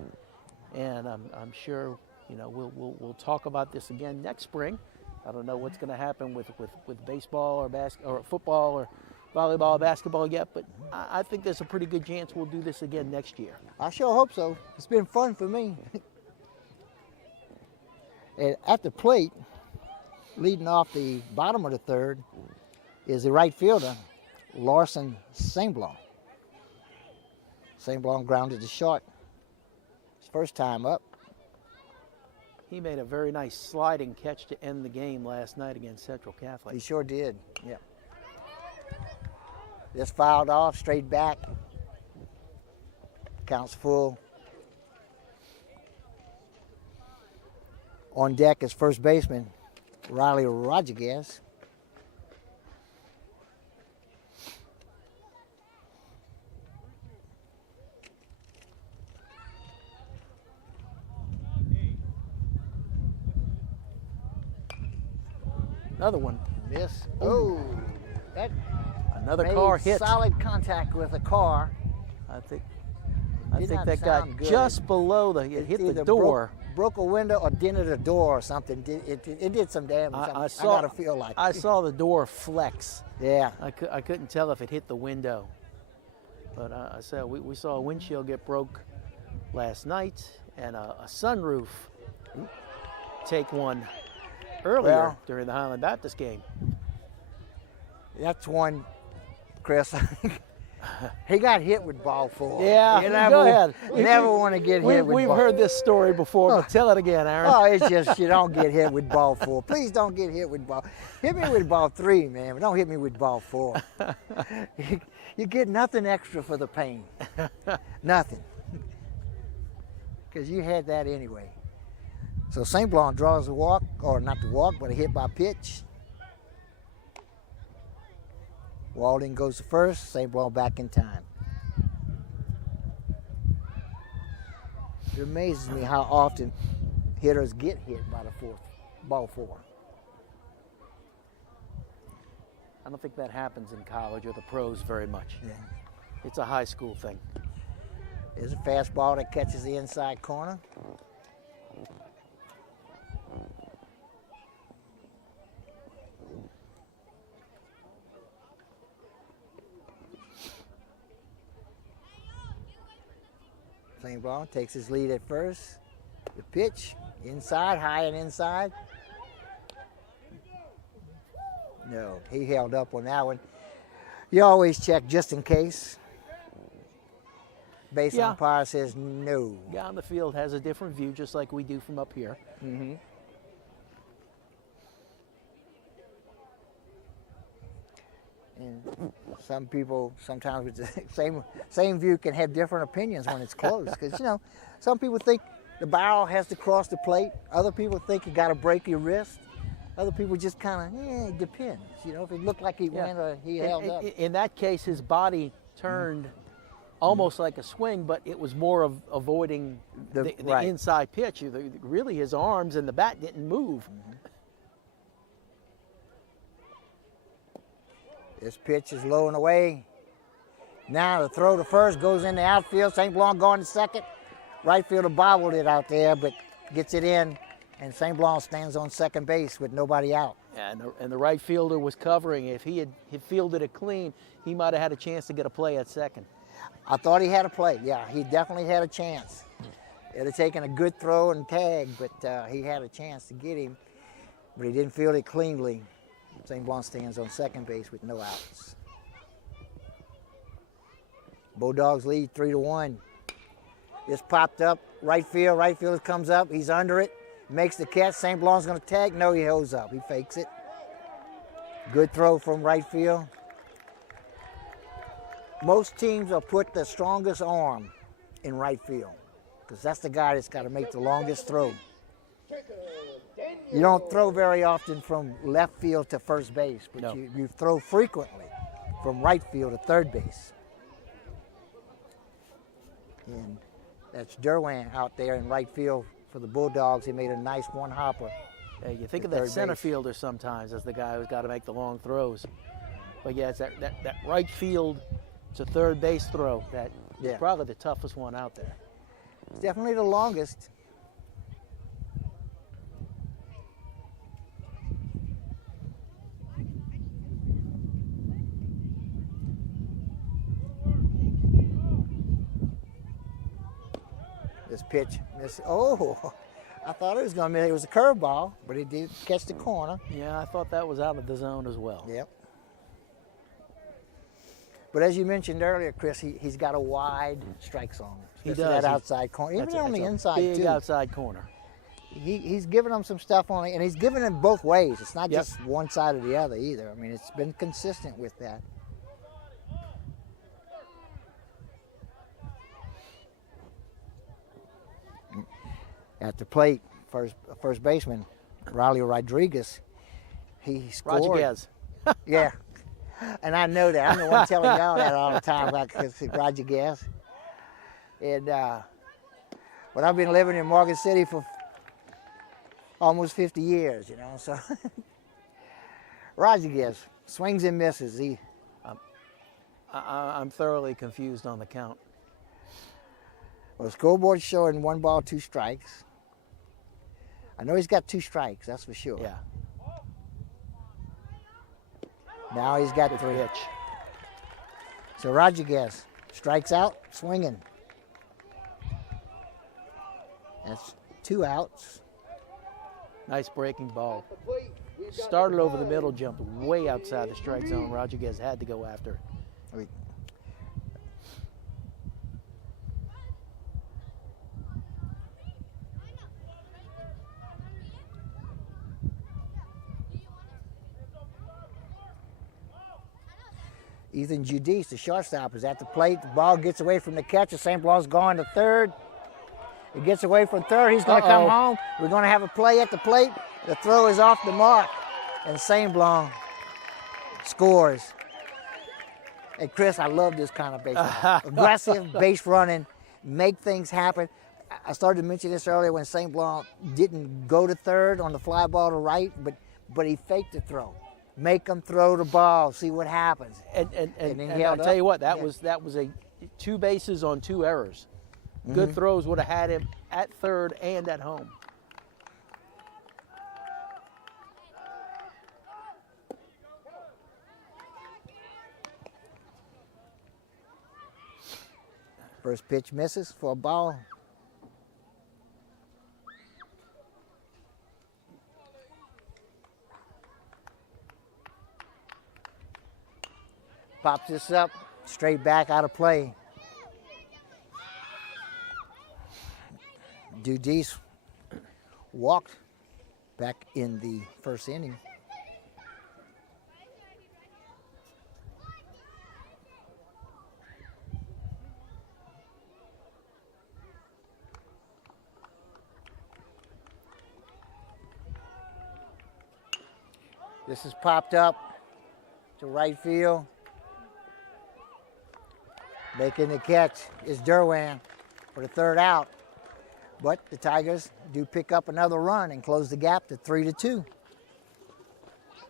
and I'm sure we'll talk about this again next spring. I don't know what's going to happen with baseball or football or volleyball or basketball yet, but I think there's a pretty good chance we'll do this again next year. I sure hope so. It's been fun for me. And at the plate, leading off the bottom of the third, is the right fielder, Larson Saint-Blanc. Saint-Blanc grounded to short. His first time up. He made a very nice sliding catch to end the game last night against Central Catholic. He sure did, yeah. Just fouled off, straight back. Counts full. On deck is first baseman Riley Rodriguez. Another one. This, oh, that Another made car hit. solid contact with a car. I think Did not that got sound good. just below the. It hit the either door. broke a window or dented a door or something. It did some damage. I I saw. gotta feel like. I saw the door flex. Yeah. I couldn't tell if it hit the window, but I said we saw a windshield get broke last night and a sunroof take one earlier Well, during the Highland Baptist game. That's one, Chris. He got hit with ball four. Yeah, You go ahead. Never want to get hit with We've ball. heard this story before, but tell it again, Aaron. Oh, it's just you don't get hit with ball four. Please don't get hit with ball. Hit me with ball three, man, but don't hit me with ball four. You get nothing extra for the pain. Nothing. Because you had that anyway. So St. Blanc draws a walk, or not the walk, but a hit by pitch. Walden goes to first, St. Blanc back in time. It amazes me how often hitters get hit by the ball four. I don't think that happens in college or the pros very much. Yeah. It's a high school thing. There's a fastball that catches the inside corner. St. Blanc takes his lead at first. The pitch, inside, high and inside. No, he held up on that one. You always check just in case. Base Yeah. umpire says no. Guy on the field has a different view, just like we do from up here. Mm-hmm. And some people sometimes with the same view can have different opinions when it's close. Because some people think the barrel has to cross the plate. Other people think you got to break your wrist. Other people just kind of, it depends. If it looked like he went or he held up. In that case, his body turned almost like a swing, but it was more of avoiding the right. inside pitch. Really, his arms and the bat didn't move. This pitch is low and away. Now the throw to first goes in the outfield. St. Blanc going to second. Right fielder bobbled it out there, but gets it in. And St. Blanc stands on second base with nobody out. And the right fielder was covering. If he had fielded it clean, he might have had a chance to get a play at second. I thought he had a play. Yeah, he definitely had a chance. It would have taken a good throw and tag, but he had a chance to get him. But he didn't field it cleanly. St. Blanc stands on second base with no outs. Bulldogs lead 3-1. This popped up, right field. Right fielder comes up. He's under it. Makes the catch. St. Blanc's going to tag. No, he holds up. He fakes it. Good throw from right field. Most teams will put the strongest arm in right field because that's the guy that's got to make the longest throw. You don't throw very often from left field to first base, but No. you throw frequently from right field to third base. And that's Derwin out there in right field for the Bulldogs. He made a nice one-hopper. Yeah, you think to of that third center base. fielder sometimes as the guy who's got to make the long throws. But yeah, it's that right field to third base throw that is Yeah. probably the toughest one out there. It's definitely the longest. This pitch, I thought it was going to be, it was a curveball, but it did catch the corner. Yeah, I thought that was out of the zone as well. Yep. But as you mentioned earlier, Chris, he's got a wide strike zone. He Especially does. that outside corner, even on the That's a inside big too. outside corner. He's giving them some stuff on it, and he's giving it both ways. It's not Yep. just one side or the other either. I mean, it's been consistent with that. At the plate, first baseman, Riley Rodriguez, he scored. Rodriguez. Yeah, and I know that. I'm the one telling y'all that all the time because it's Rodriguez. And but I've been living in Morgan City for almost 50 years, you know. So Rodriguez swings and misses. I'm thoroughly confused on the count. Well, the scoreboard's showing 1 ball, 2 strikes. I know he's got 2 strikes, that's for sure. Yeah. Now he's got Good 3. pitch. So Rodriguez strikes out, swinging. That's 2 outs. Nice breaking ball. At the plate, we've got Started number over the 5, middle, jumped way outside the strike zone. Rodriguez had to go after it. Ethan Judice, the shortstop, is at the plate. The ball gets away from the catcher. St. Blanc's going to third. It gets away from third. He's going to come home. We're going to have a play at the plate. The throw is off the mark, and St. Blanc scores. Hey, Chris, I love this kind of baseball. Aggressive, base running, make things happen. I started to mention this earlier when St. Blanc didn't go to third on the fly ball to right, but he faked the throw. Make them throw the ball, see what happens. And then he I'll held tell you up. what, that Yeah. was a 2 bases on 2 errors. Good throws would have had him at third and at home. First pitch misses for a ball. Pops this up, straight back out of play. Judice walked back in the first inning. This is popped up to right field. Making the catch is Derwan for the 3rd out. But the Tigers do pick up another run and close the gap to 3-2.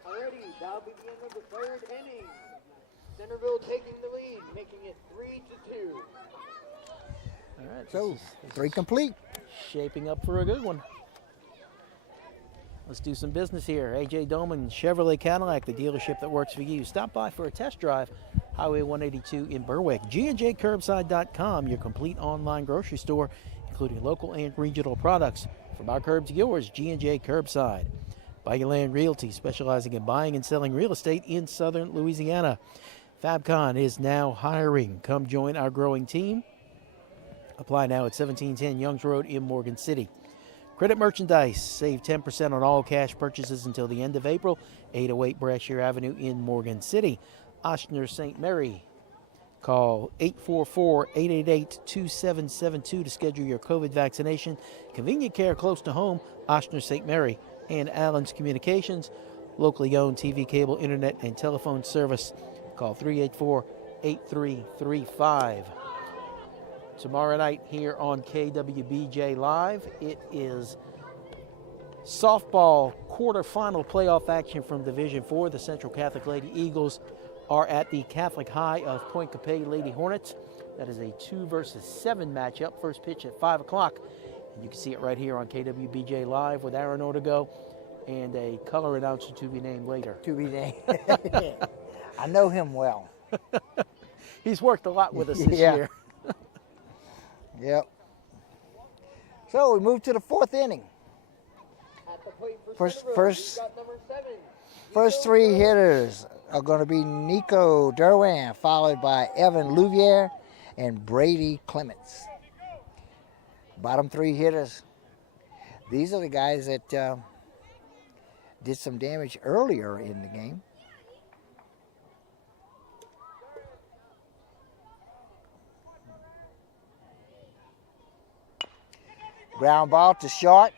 Already, that'll be the end of the 3rd inning. Centerville taking the lead, making it 3-2. All right, So, this is 3 complete. shaping up for a good one. Let's do some business here. A.J. Doman Chevrolet Cadillac, the dealership that works for you. Stop by for a test drive. Highway 182 in Berwick. G&JCurbside.com, your complete online grocery store, including local and regional products. From our curb to yours, G&J Curbside. Bayou Realty, specializing in buying and selling real estate in southern Louisiana. Fabcon is now hiring. Come join our growing team. Apply now at 1710 Youngs Road in Morgan City. Credit Merchandise, save 10% on all cash purchases until the end of April. 808 Brashear Avenue in Morgan City. Oshner St. Mary. Call 844-888-2772 to schedule your COVID vaccination. Convenient care close to home. Oshner St. Mary and Allen's Communications. Locally owned TV, cable, internet, and telephone service. Call 384-8335. Tomorrow night here on KWBJ Live, it is softball quarterfinal playoff action from Division IV. The Central Catholic Lady Eagles are at the Catholic High of Point Capay Lady Hornets. That is a 2 versus 7 matchup. First pitch at 5 o'clock. And you can see it right here on KWBJ Live with Aaron Ortego and a color announcer to be named later. To be named. I know him well. He's worked a lot with us this Yeah. year. Yep. So we move to the 4th inning. At the plate for First- Centerville, first- we've got number 7. First 3 hitters are going to be Nico Derwan, followed by Evan Louvier and Brady Clements. Bottom 3 hitters. These are the guys that did some damage earlier in the game. Ground ball to short.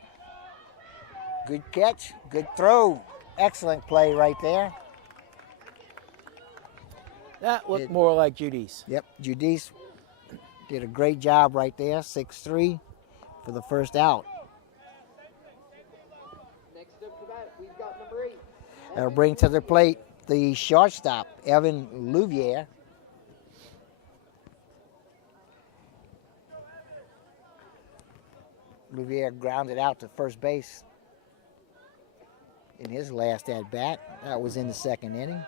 Good catch, good throw. Excellent play right there. That looked more like Judy's. Yep, Judice did a great job right there, 6-3 for the first out. Next up to bat, we've got number 8. That'll bring to the plate the shortstop, Evan Louvier. Louvier grounded out to first base in his last at-bat. That was in the second inning.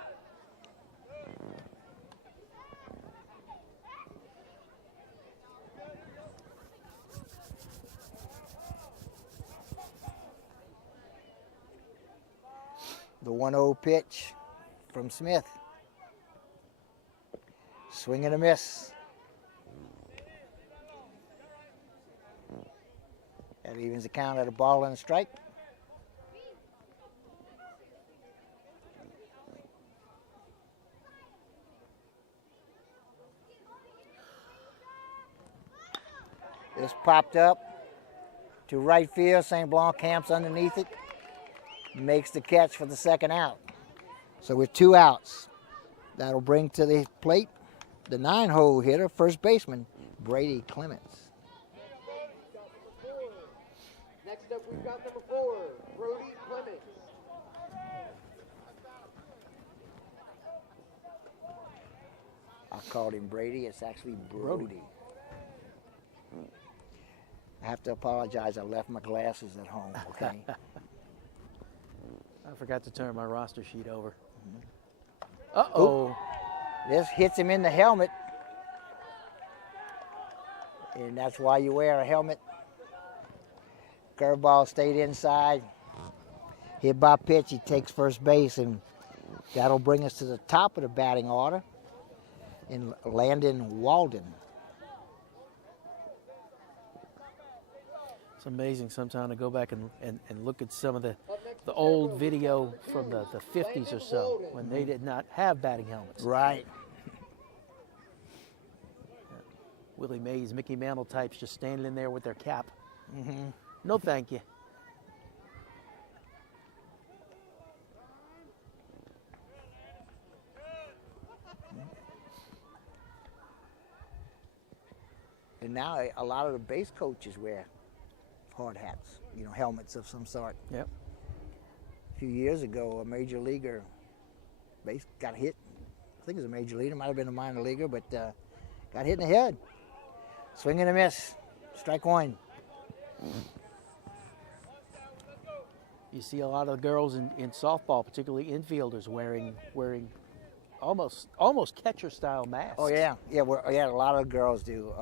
The 1-0 pitch from Smith. Swing and a miss. That evens the count at a ball and a strike. This popped up to right field. St. Blanc camps underneath it. Makes the catch for the second out. So with 2 outs, that'll bring to the plate the 9-hole hitter, first baseman, Brady Clements. Next up, we've got number 4, Brody Clements. I called him Brady. It's actually Brody. I have to apologize. I left my glasses at home, okay? I forgot to turn my roster sheet over. Uh-oh. This hits him in the helmet. And that's why you wear a helmet. Curveball stayed inside. Hit by pitch, he takes first base, and that'll bring us to the top of the batting order in Landon Walden. It's amazing sometimes to go back and look at some of the old video from the 50s or so when they did not have batting helmets. Right. Willie Mays, Mickey Mantle types just standing in there with their cap. No thank you. And now a lot of the base coaches wear hard hats, helmets of some sort. Yep. A few years ago, a major leaguer got hit. I think it was a major leaguer, might have been a minor leaguer, but got hit in the head. Swing and a miss. Strike 1. You see a lot of girls in softball, particularly infielders, wearing almost catcher style masks. Oh yeah, a lot of girls do.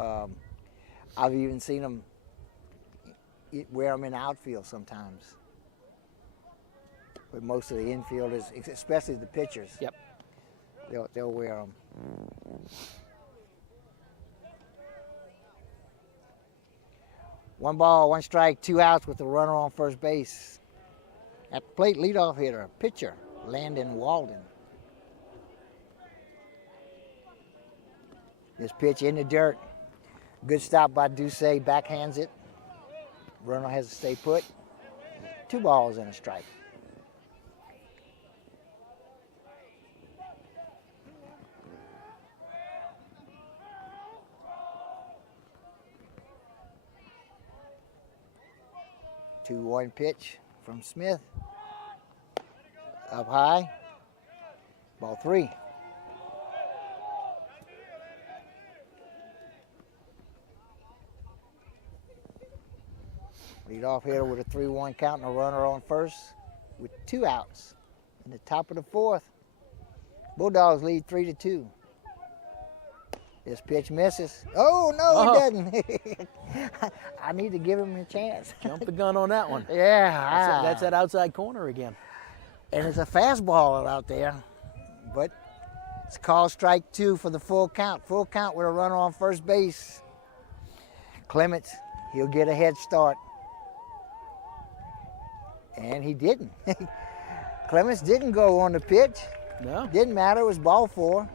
I've even seen them wear them in outfield sometimes. But most of the infielders, especially the pitchers, Yep. they'll wear them. 1 ball, 1 strike, 2 outs with the runner on first base. At the plate, leadoff hitter, pitcher, Landon Walden. This pitch in the dirt. Good stop by Ducey, backhands it. Runner has to stay put. 2 balls and a strike. Two 2-1 pitch from Smith. Up high. Ball 3. Leadoff hitter with a 3-1 count and a runner on first with 2 outs. In the top of the 4th, Bulldogs lead 3-2. This pitch misses. Oh, no, he doesn't. I need to give him a chance. Jump the gun on that one. Yeah. That's that outside corner again. And it's a fastball out there, but it's called strike 2 for the full count. Full count with a runner on first base. Clements, he'll get a head start. And he didn't. Clements didn't go on the pitch. No. Didn't matter, it was ball 4.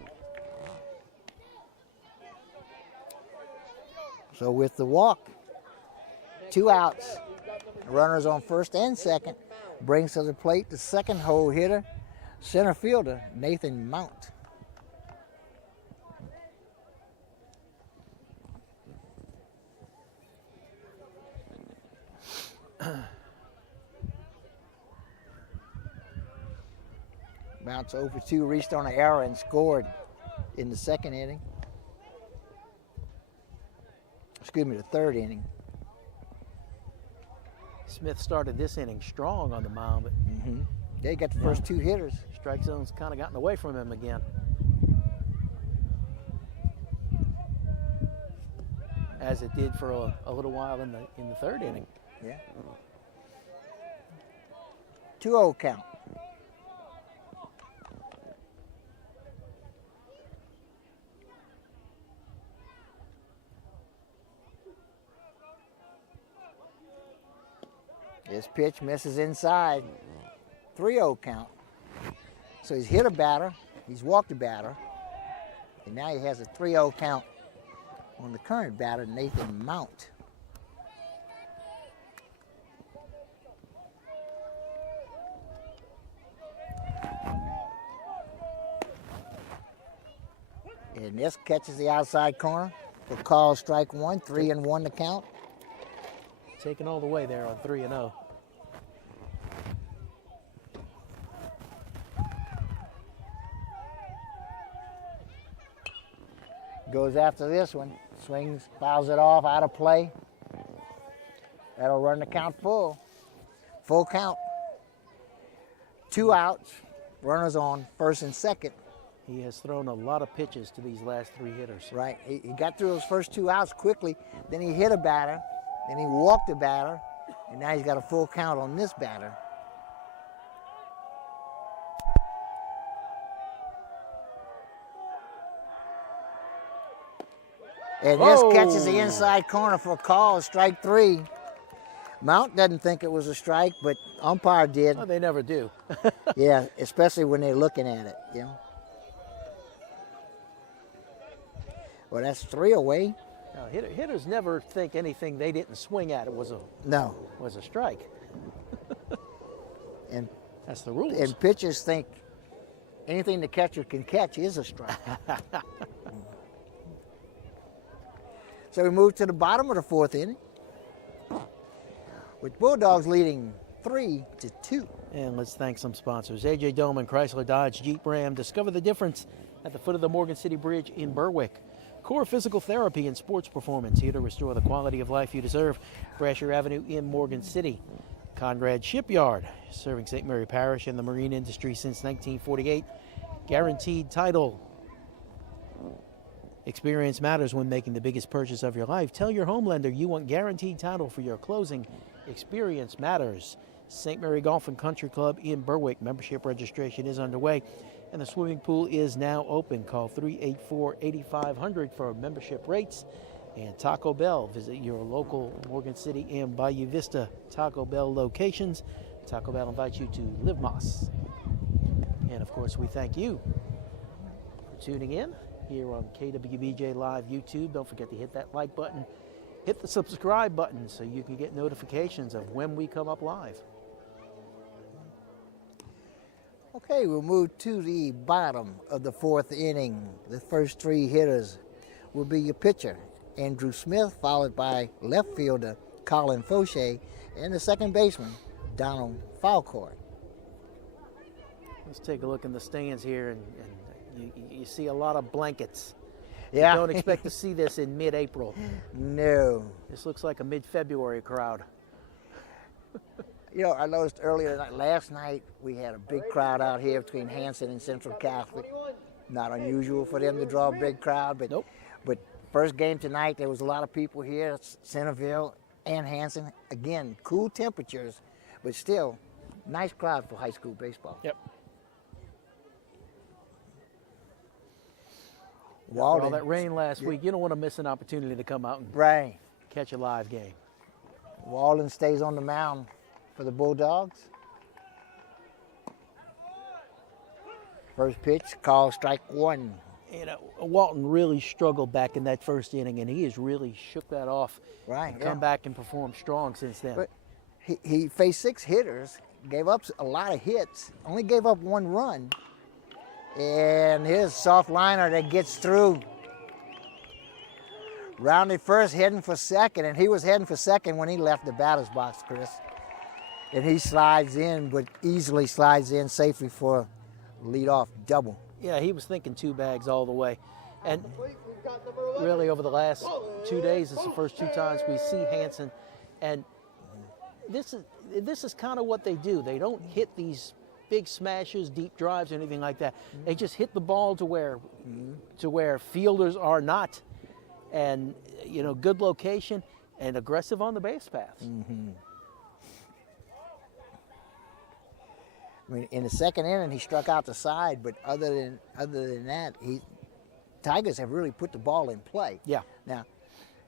So with the walk, 2 outs, runners on first and second, Brings to the plate the second hole hitter, center fielder Nathan Mount. Mount's 0 for 2, reached on an error and scored in the second inning. Excuse me, the third inning. Smith started this inning strong on the mound, but They got the first two hitters. strike zone's kind of gotten away from him again. As it did for a little while in the third inning. Yeah. 2-0 count. This pitch misses inside. 3-0 count. So he's hit a batter, he's walked a batter, and now he has a 3-0 count on the current batter, Nathan Mount. And this catches the outside corner for call strike one, 3-1 to count. Taking all the way there on 3-0. Goes after this one, swings, fouls it off, out of play. That'll run the count full. Full count. 2 outs, runners on first and second. He has thrown a lot of pitches to these last 3 hitters. Right, he got through those first 2 outs quickly, then he hit a batter, then he walked a batter, and now he's got a full count on this batter. And this catches the inside corner for a call, strike 3. Mount doesn't think it was a strike, but umpire did. Well, they never do. Yeah, especially when they're looking at it, you know. Well, that's 3 away. No, hitters never think anything they didn't swing at it was a strike. And that's the rules. And pitchers think anything the catcher can catch is a strike. So we move to the bottom of the 4th inning, with Bulldogs leading 3-2. And let's thank some sponsors. A.J. Doman, Chrysler Dodge, Jeep Ram. Discover the difference at the foot of the Morgan City Bridge in Berwick. Core Physical Therapy and Sports Performance, here to restore the quality of life you deserve. Brasher Avenue in Morgan City. Conrad Shipyard, serving St. Mary Parish and the marine industry since 1948. Guaranteed Title. Experience matters when making the biggest purchase of your life. Tell your home lender you want guaranteed title for your closing. Experience matters. St. Mary Golf and Country Club in Berwick. Membership registration is underway, and the swimming pool is now open. Call 384-8500 for membership rates. And Taco Bell. Visit your local Morgan City and Bayou Vista Taco Bell locations. Taco Bell invites you to Live Moss. And, of course, we thank you for tuning in here on KWBJ Live YouTube. Don't forget to hit that like button. Hit the subscribe button so you can get notifications of when we come up live. Okay, we'll move to the bottom of the 4th inning. The first 3 hitters will be your pitcher, Andrew Smith, followed by left fielder Colin Fauché, and the second baseman, Donald Falcourt. Let's take a look in the stands here, and you see a lot of blankets. Yeah. You don't expect to see this in mid-April. No. This looks like a mid-February crowd. You know, I noticed earlier, last night, we had a big crowd out here between Hanson and Central Catholic. Not unusual for them to draw a big crowd, but Nope. But first game tonight, there was a lot of people here, Centerville and Hanson. Again, cool temperatures, but still, nice crowd for high school baseball. Yep. Walden, All that rain last week, you don't want to miss an opportunity to come out and right. catch a live game. Walden stays on the mound for the Bulldogs. First pitch, call strike 1. You know, Walton really struggled back in that first inning, and he has really shook that off. Right, And come back and perform strong since then. But he faced 6 hitters, gave up a lot of hits, only gave up 1 run. And here's a soft liner that gets through. Rounded first, heading for second, and he was heading for second when he left the batter's box, Chris. And he slides in, but easily slides in safely for a leadoff double. Yeah, he was thinking 2 bags all the way. And We've got number 11. really over the last 2 days, it's the first 2 times we see Hanson. And this is kind of what they do. They don't hit these big smashes, deep drives, or anything like that. They just hit the ball to where fielders are not, and good location and aggressive on the base paths. I mean, in the second inning, he struck out the side, but other than that, Tigers have really put the ball in play. Yeah. Now,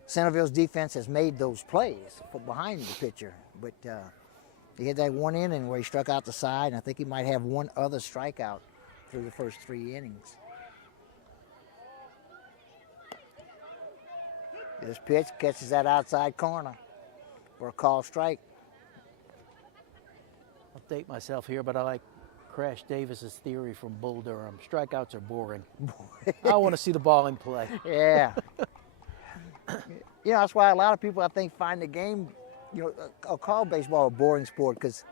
Centerville's defense has made those plays behind the pitcher, but he had that 1 inning where he struck out the side, and I think he might have 1 other strikeout through the first 3 innings. This pitch catches that outside corner for a called strike. I'll date myself here, but I like Crash Davis's theory from Bull Durham. Strikeouts are boring. I want to see the ball in play. Yeah. That's why a lot of people, I think, find the game, call baseball a boring sport, because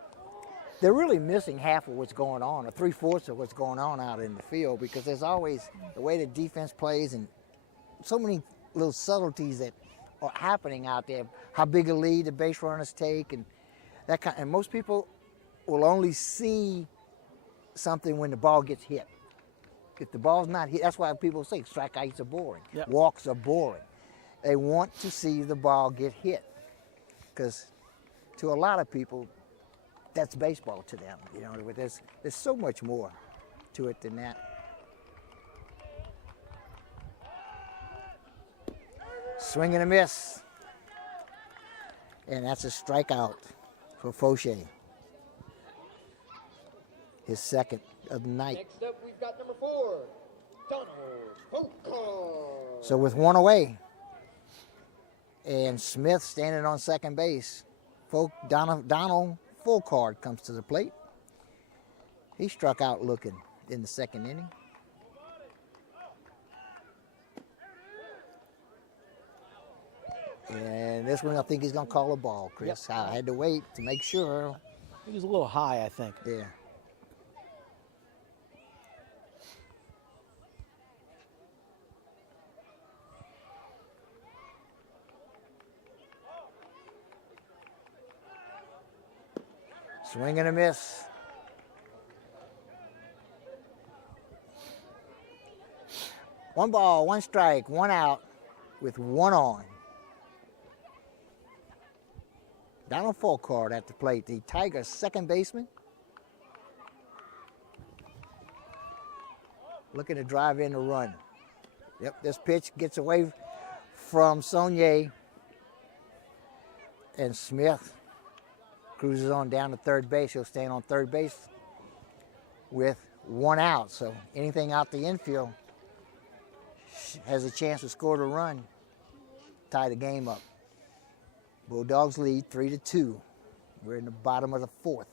they're really missing half of what's going on, or 3/4 of what's going on out in the field, because there's always the way the defense plays and so many little subtleties that are happening out there. How big a lead the base runners take, and that kind. And most people will only see something when the ball gets hit. If the ball's not hit, that's why people say strikeouts are boring. Yep. Walks are boring. They want to see the ball get hit, because to a lot of people, that's baseball to them. But there's so much more to it than that. Swing and a miss, and that's a strikeout for Fauché. His second of the night. Next up, we've got number 4, Donald Folkard. So with 1 away, and Smith standing on second base, Donald Folkard comes to the plate. He struck out looking in the second inning. And this one, I think he's going to call a ball, Chris. Yep. I had to wait to make sure. He was a little high, I think. Yeah. Swing and a miss. One ball, 1 strike, 1 out with 1 on. Donald Folkard at the plate, the Tigers' second baseman. Looking to drive in the run. Yep, this pitch gets away from Saunier, and Smith cruises on down to third base. He'll stand on third base with 1 out. So anything out the infield has a chance to score the run, tie the game up. Bulldogs lead 3-2. We're in the bottom of the 4th.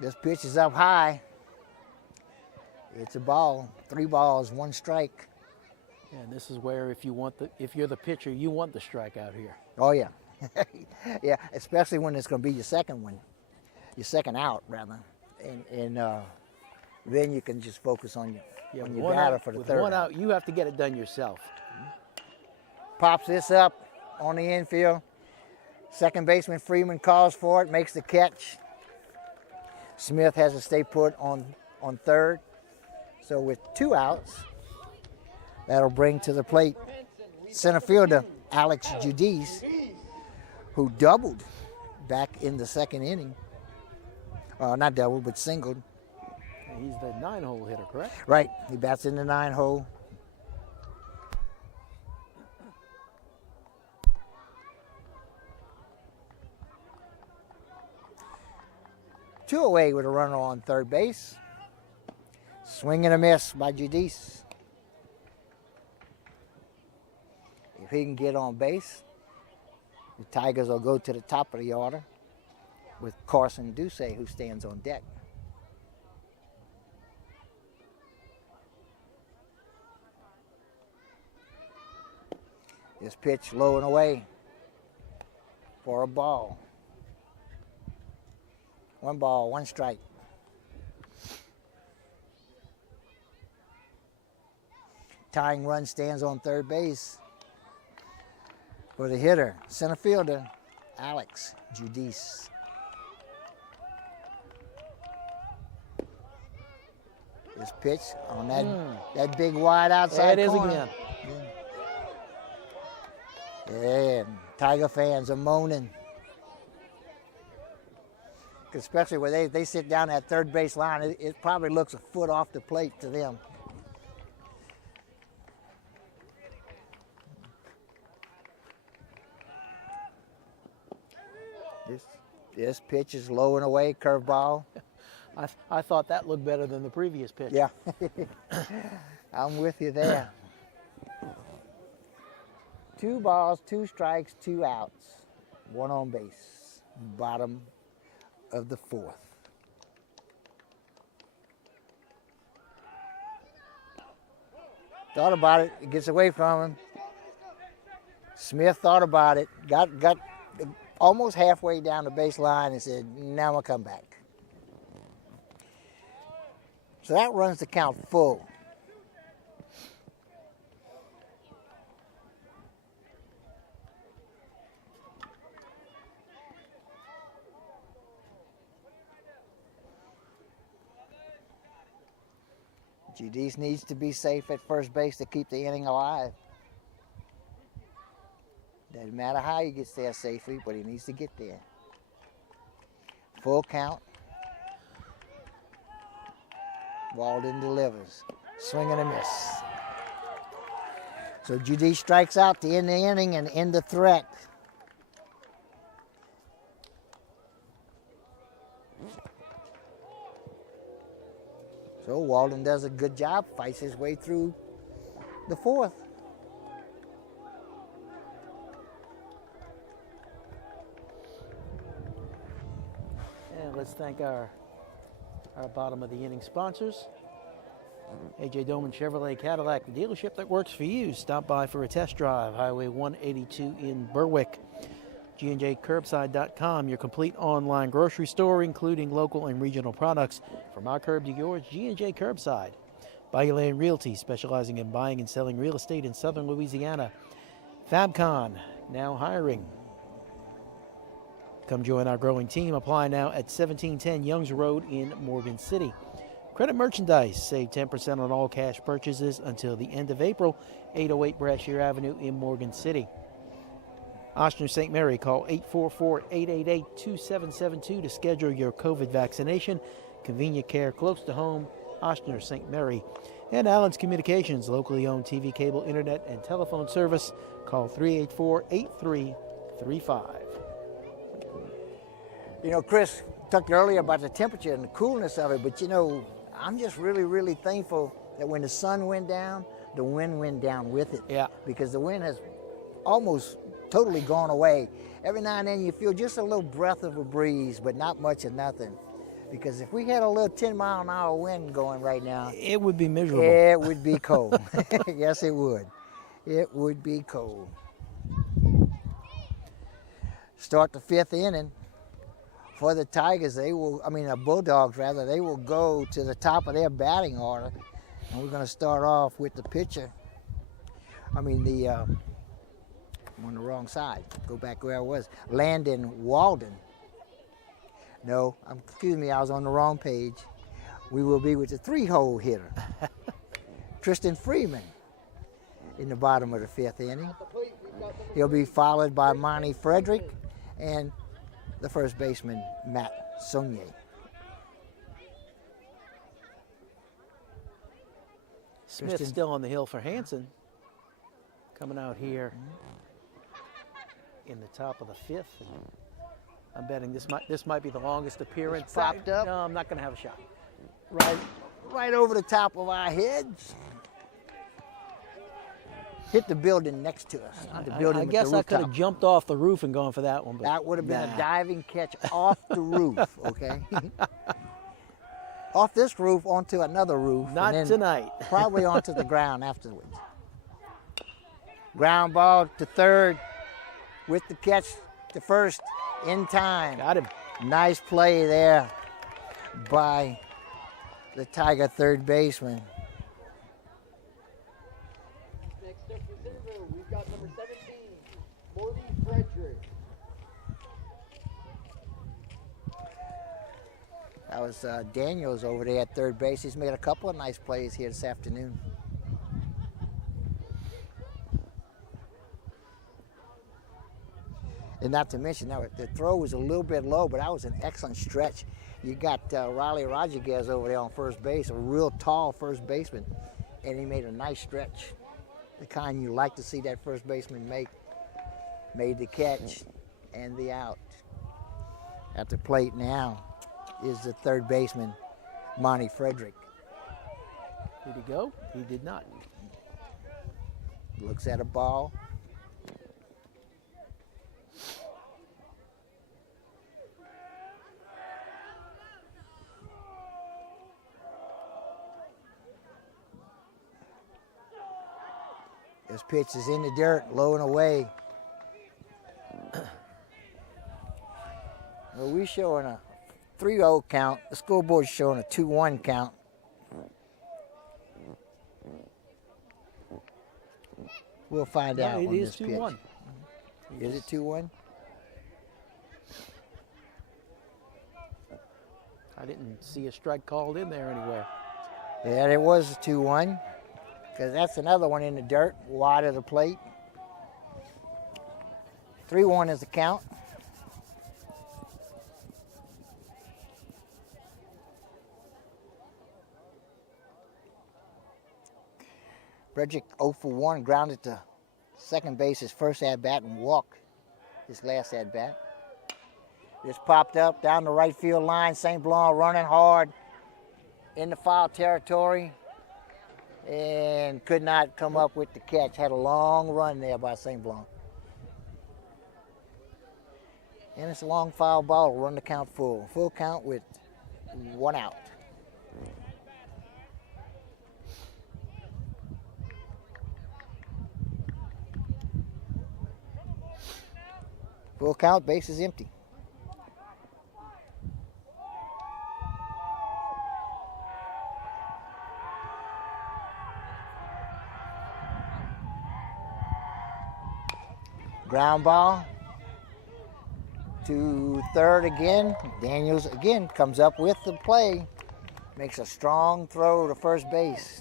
This pitch is up high. It's a ball. 3 balls, 1 strike. And this is where if you're the pitcher, you want the strikeout here. Oh yeah. Yeah, especially when it's going to be your second one, your second out rather, and then you can just focus on your batter for the with third. 1 out, you have to get it done yourself. Pops this up on the infield. Second baseman Freeman calls for it, makes the catch. Smith has to stay put on third. So with 2 outs, that'll bring to the plate center fielder Alex Judice, who doubled back in the second inning. Not doubled, but singled. He's the 9-hole hitter, correct? Right, he bats in the 9-hole. Two away with a runner on third base. Swing and a miss by Judice. If he can get on base, the Tigers will go to the top of the order with Carson Duce, who stands on deck. This pitch low and away for a ball. 1 ball, 1 strike. Tying run stands on third base for the hitter, center fielder, Alex Judice. This pitch on that big wide outside There it is corner. again. Yeah, Tiger fans are moaning. Especially where they sit down at third base line, it probably looks a foot off the plate to them. This pitch is low and away, curveball. I thought that looked better than the previous pitch. Yeah, I'm with you there. 2 balls, 2 strikes, 2 outs, 1 on base. Bottom of the 4th. Thought about it. It gets away from him. Smith thought about it. Got almost halfway down the baseline and said, "Now I'll come back." So that runs the count full. Judice needs to be safe at first base to keep the inning alive. Doesn't matter how he gets there safely, but he needs to get there. Full count. Walden delivers. Swing and a miss. So Judice strikes out to end the inning and end the threat. So Walden does a good job, fights his way through the 4th. And let's thank our bottom of the inning sponsors. AJ Doman Chevrolet Cadillac, the dealership that works for you. Stop by for a test drive. Highway 182 in Berwick. G&JCurbside.com, your complete online grocery store, including local and regional products. From our curb to yours, G&J Curbside. Bayouland Realty, specializing in buying and selling real estate in southern Louisiana. Fabcon, now hiring. Come join our growing team. Apply now at 1710 Youngs Road in Morgan City. Credit Merchandise, save 10% on all cash purchases until the end of April. 808 Brashear Avenue in Morgan City. Oshner St. Mary, call 844-888-2772 to schedule your COVID vaccination. Convenient care close to home. Oshner St. Mary. And Allen's Communications, locally owned TV, cable, internet, and telephone service. Call 384-8335. You know, Chris talked earlier about the temperature and the coolness of it, but you know, I'm just really, really thankful that when the sun went down, the wind went down with it. Yeah. Because the wind has almost totally gone away. Every now and then you feel just a little breath of a breeze, but not much of nothing. Because if we had a little 10-mile-an-hour wind going right now, It would be miserable. it would be cold. Yes, it would. It would be cold. Start the 5th inning. For the Tigers, the Bulldogs rather, they will go to the top of their batting order. And we're going to start off with the pitcher. I'm on the wrong side. Go back where I was. Landon Walden. No, excuse me, I was on the wrong page. We will be with the 3-hole hitter. Tristan Freeman in the bottom of the 5th inning. He'll be followed by Monty Frederick and the first baseman, Matt Saunier. Smith still on the hill for Hanson. Coming out here in the top of the 5th. I'm betting this might be the longest appearance. It's popped up. No, I'm not going to have a shot. Right over the top of our heads. Hit the building next to us. Not the building I with guess the I could have rooftop. jumped off the roof and gone for that one. But That would have been nah. a diving catch off the roof, okay? Off this roof onto another roof. Not and then tonight. Probably onto the ground afterwards. Ground ball to third with the catch to first in time. Got him. Nice play there by the Tiger third baseman. Next up for Centerville, we've got number 17, Morty Frederick. That was Daniels over there at third base. He's made a couple of nice plays here this afternoon. And not to mention, now the throw was a little bit low, but that was an excellent stretch. You got Riley Rodriguez over there on first base, a real tall first baseman, and he made a nice stretch. The kind you like to see that first baseman make. Made the catch and the out. At the plate now is the third baseman, Monty Frederick. Did he go? He did not. Looks at a ball. This pitch is in the dirt, low and away. Well, we're showing a 3-0 count. The scoreboard's showing a 2-1 count. We'll find out it on is this pitch. 2-1. Is it 2-1? I didn't see a strike called in there anywhere. Yeah, it was a 2-1. Because that's another one in the dirt, wide of the plate. 3-1 is the count. Frederick 0 for 1, grounded to second base his first at-bat and walked his last at-bat. This popped up down the right field line. St. Blanc running hard in the foul territory and could not come up with the catch. Had a long run there by St. Blanc. And it's a long foul ball, run the count full. Full count with 1 out. Full count, base is empty. Ground ball to third again. Daniels again comes up with the play. Makes a strong throw to first base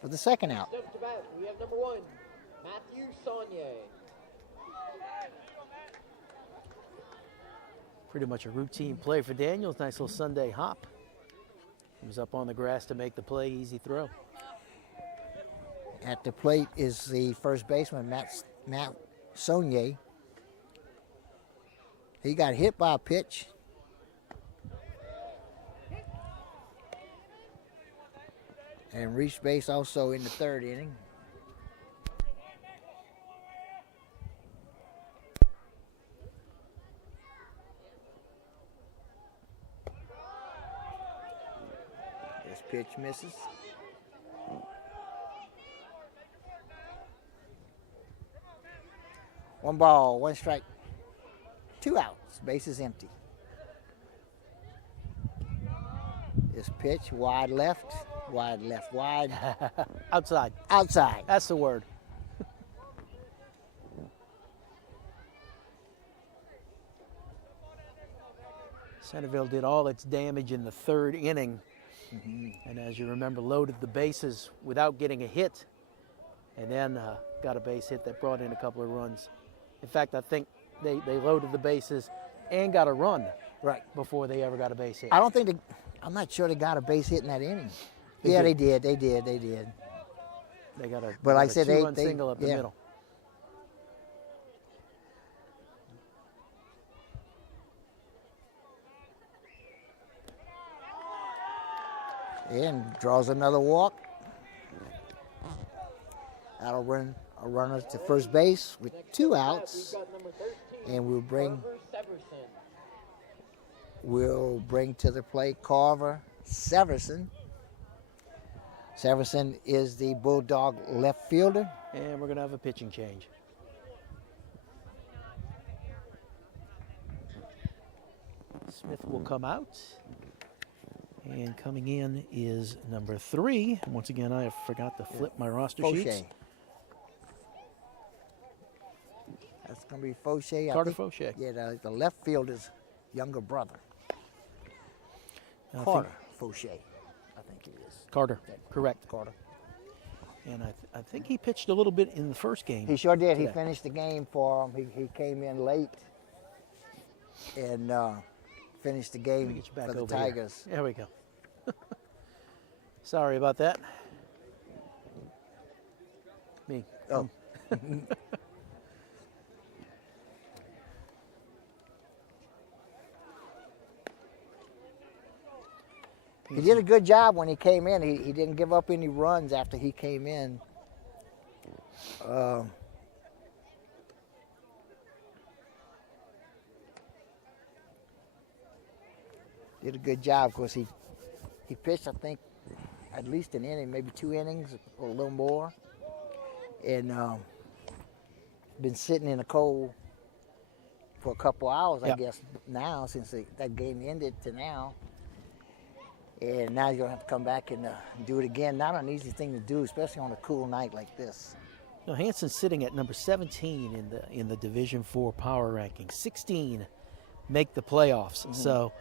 for the second out. Next up to bat, we have number 1, Matthew Saunier. Pretty much a routine play for Daniels. Nice little Sunday hop. He was up on the grass to make the play. Easy throw. At the plate is the first baseman, Matt Saunier. He got hit by a pitch. And reached base also in the third inning. This pitch misses. One ball, 1 strike, 2 outs. Base is empty. This pitch, wide left, wide. Outside. Outside. That's the word. Centerville did all its damage in the third inning. And as you remember, loaded the bases without getting a hit. And then got a base hit that brought in a couple of runs. In fact, I think they loaded the bases and got a run Right. before they ever got a base hit. I'm not sure they got a base hit in that inning. They Yeah, did. they did. They got a, But like I said, they- two-run single up the yeah. middle. And draws another walk. That'll run a runner to first base with 2 outs. And we'll bring to the plate Carver Severson. Severson is the Bulldog left fielder. And we're going to have a pitching change. Smith will come out. And coming in is number 3. Once again, I forgot to flip my roster sheets. That's going to be Fauché. Carter Fauché. Yeah, the left fielder's younger brother. Carter Fauché, I think he is. Carter, correct. Carter. And I think he pitched a little bit in the first game. He sure did. today. He finished the game for him. He came in late and finished the game for the Tigers. There we go. Sorry about that. Me. Oh. He did a good job when he came in. He didn't give up any runs after he came in. Did a good job because he pitched, I think, at least an inning, maybe 2 innings or a little more. And been sitting in the cold for a couple hours, I guess, now, since that game ended to now. And now you're going to have to come back and do it again. Not an easy thing to do, especially on a cool night like this. Now, Hanson's sitting at number 17 in the Division IV power ranking. 16 make the playoffs. Mm-hmm. So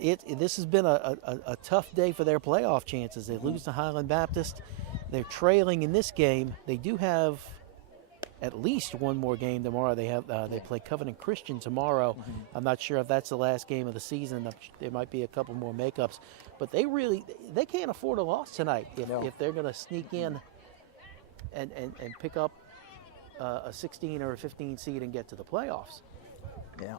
this has been a tough day for their playoff chances. They lose to Highland Baptist. They're trailing in this game. They do have at least one more game tomorrow. They play Covenant Christian tomorrow. Mm-hmm. I'm not sure if that's the last game of the season. There might be a couple more makeups, but they can't afford a loss tonight if they're going to sneak in and pick up a 16 or a 15 seed and get to the playoffs. Yeah.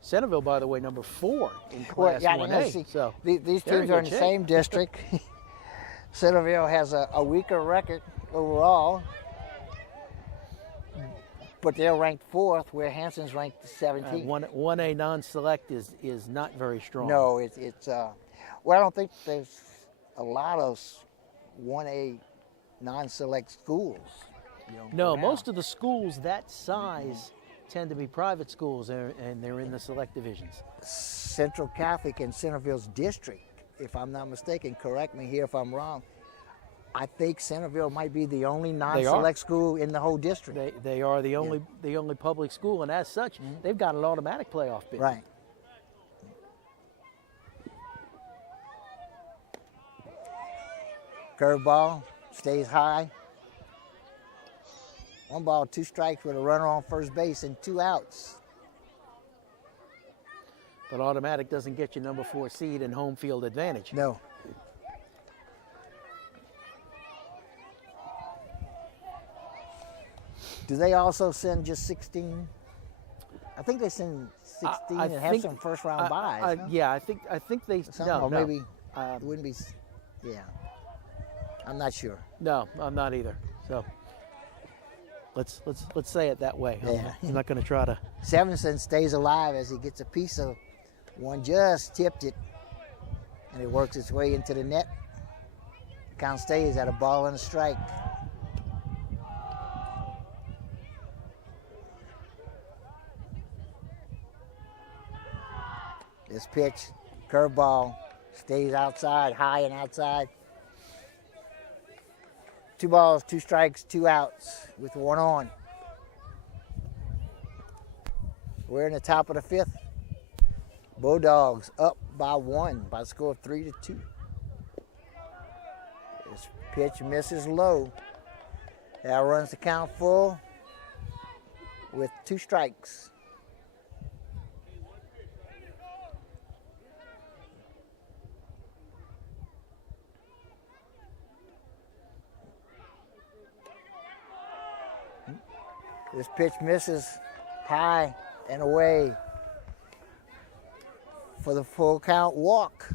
Centerville, by the way, number 4 in Class 1A. So these teams are in the same district. Centerville has a weaker record overall, but they're ranked 4th, where Hanson's ranked 17th. 1A non-select is not very strong. No, it's well, I don't think there's a lot of 1A non-select schools. No, most of the schools that size tend to be private schools, and they're in the select divisions. Central Catholic in Centerville's district, if I'm not mistaken, correct me here if I'm wrong, I think Centerville might be the only non-select school in the whole district. They are the only public school, and as such, they've got an automatic playoff bid. Right. Curveball stays high. 1 ball, 2 strikes with a runner on first base and 2 outs. But automatic doesn't get you number 4 seed and home field advantage. No. Do they also send just 16? I think they send 16 and have some first round buys. Yeah, I think they. No, maybe it wouldn't be. Yeah, I'm not sure. No, I'm not either. So let's say it that way. Yeah. I'm not going to try to. Severson stays alive as he gets a piece of one, just tipped it, and it works its way into the net. Count stays at a ball and a strike. This pitch, curveball, stays outside, high and outside. 2 balls, 2 strikes, 2 outs with 1 on. We're in the top of the 5th. Bulldogs up by 1 by a score of 3-2. This pitch misses low. That runs the count full with 2 strikes. This pitch misses high and away for the full count walk.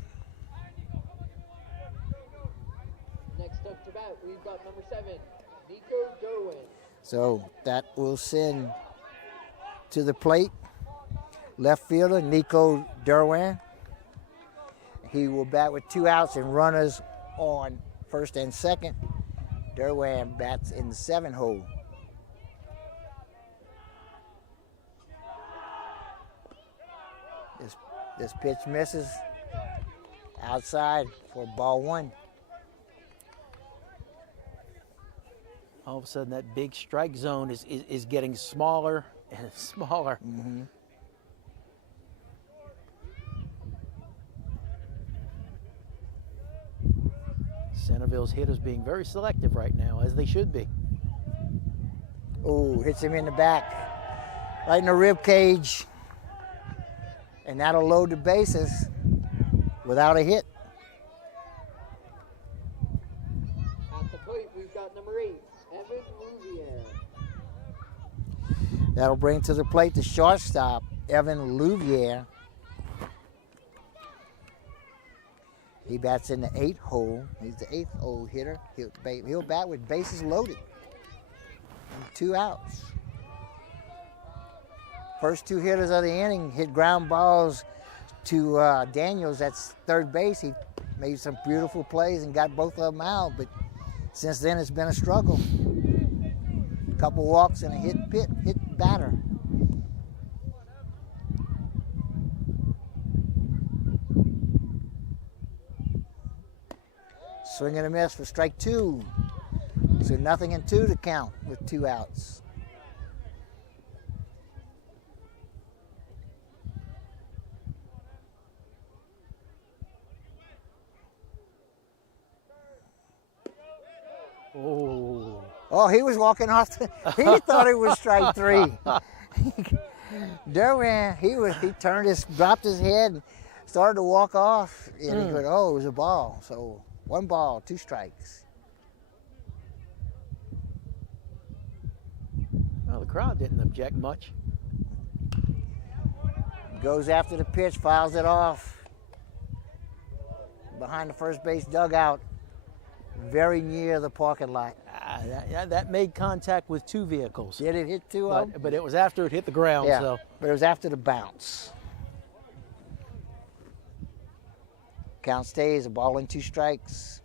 we've got number 7, Nico Derwin. So that will send to the plate left fielder Nico Derwin. He will bat with 2 outs and runners on first and second. Derwin bats in the 7 hole. This pitch misses outside for ball 1. All of a sudden, that big strike zone is getting smaller and smaller. Mm-hmm. Centerville's hitters being very selective right now, as they should be. Oh, hits him in the back, right in the rib cage. And that'll load the bases without a hit. At the plate, we've got number 8, Evan Louvier. That'll bring to the plate the shortstop, Evan Louvier. He bats in the 8 hole. He's the 8th hole hitter. He'll bat with bases loaded. And 2 outs. First 2 hitters of the inning hit ground balls to Daniels. That's third base. He made some beautiful plays and got both of them out. But since then, it's been a struggle. A couple walks and a hit batter. Swing and a miss for strike 2. So 0-2 to count with 2 outs. Oh, he was walking off. He thought it was strike 3. Derwin, he dropped his head and started to walk off. And he goes, oh, it was a ball. So 1 ball, 2 strikes. Well, the crowd didn't object much. Goes after the pitch, fouls it off. Behind the first base dugout, very near the parking lot. That made contact with 2 vehicles. Did it hit 2 of them? But it was after it hit the ground. Yeah, So. but it was after the bounce. Count stays, a ball and 2 strikes.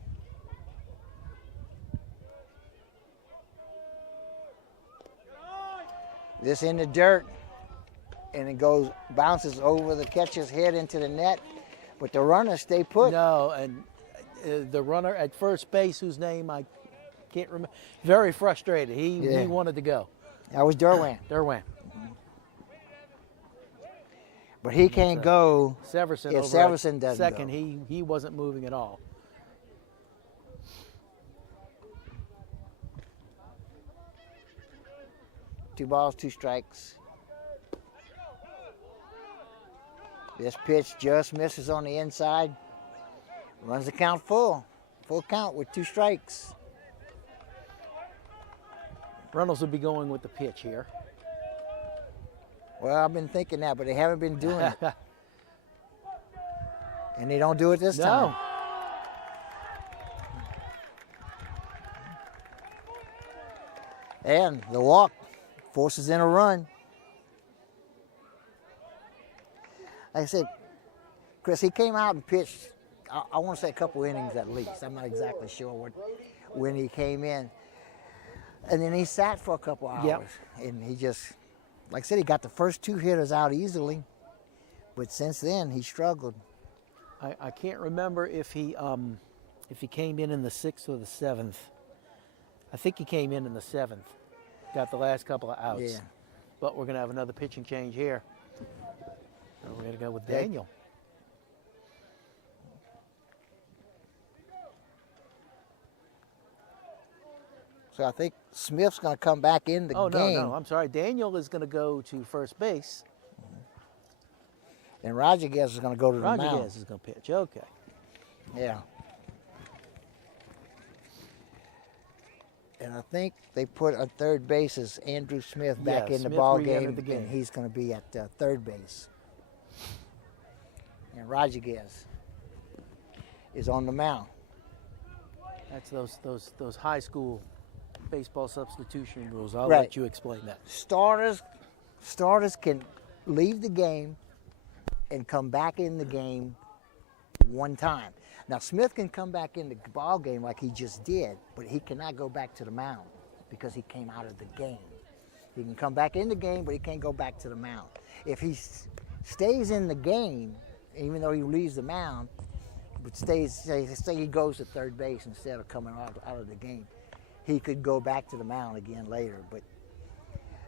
This in the dirt, and it bounces over the catcher's head into the net, but the runner stay put. No, and the runner at first base, whose name I can't remember, very frustrated. He wanted to go. That was Derwin. Derwin. But he can't go Severson if over Severson at doesn't second. go. He wasn't moving at all. Two balls, 2 strikes. This pitch just misses on the inside. Runs the count full. Full count with 2 strikes. Reynolds will be going with the pitch here. Well, I've been thinking that, but they haven't been doing it. And they don't do it this time. And the walk forces in a run. Like I said, Chris, he came out and pitched, I want to say a couple innings at least. I'm not exactly sure when he came in. And then he sat for a couple hours. Yep. And he just, like I said, he got the first 2 hitters out easily. But since then, he struggled. I can't remember if he came in the 6th or the 7th. I think he came in the 7th. Got the last couple of outs. Yeah. But we're going to have another pitching change here. We're going to go with Daniel. So I think Smith's going to come back in the game. No, I'm sorry. Daniel is going to go to first base. And Rodriguez is going to go to the mound. Rodriguez is going to pitch. Okay. Yeah. And I think they put a third base as Andrew Smith back in the Smith ball re-entered game, the game. and he's going to be at third base. And Rodriguez is on the mound. That's those high school baseball substitution rules. I'll Right. let you explain that. Starters can leave the game and come back in the game one time. Now Smith can come back in the ball game like he just did, but he cannot go back to the mound because he came out of the game. He can come back in the game, but he can't go back to the mound. If he stays in the game, even though he leaves the mound, but say he goes to third base instead of coming out of the game, he could go back to the mound again later. But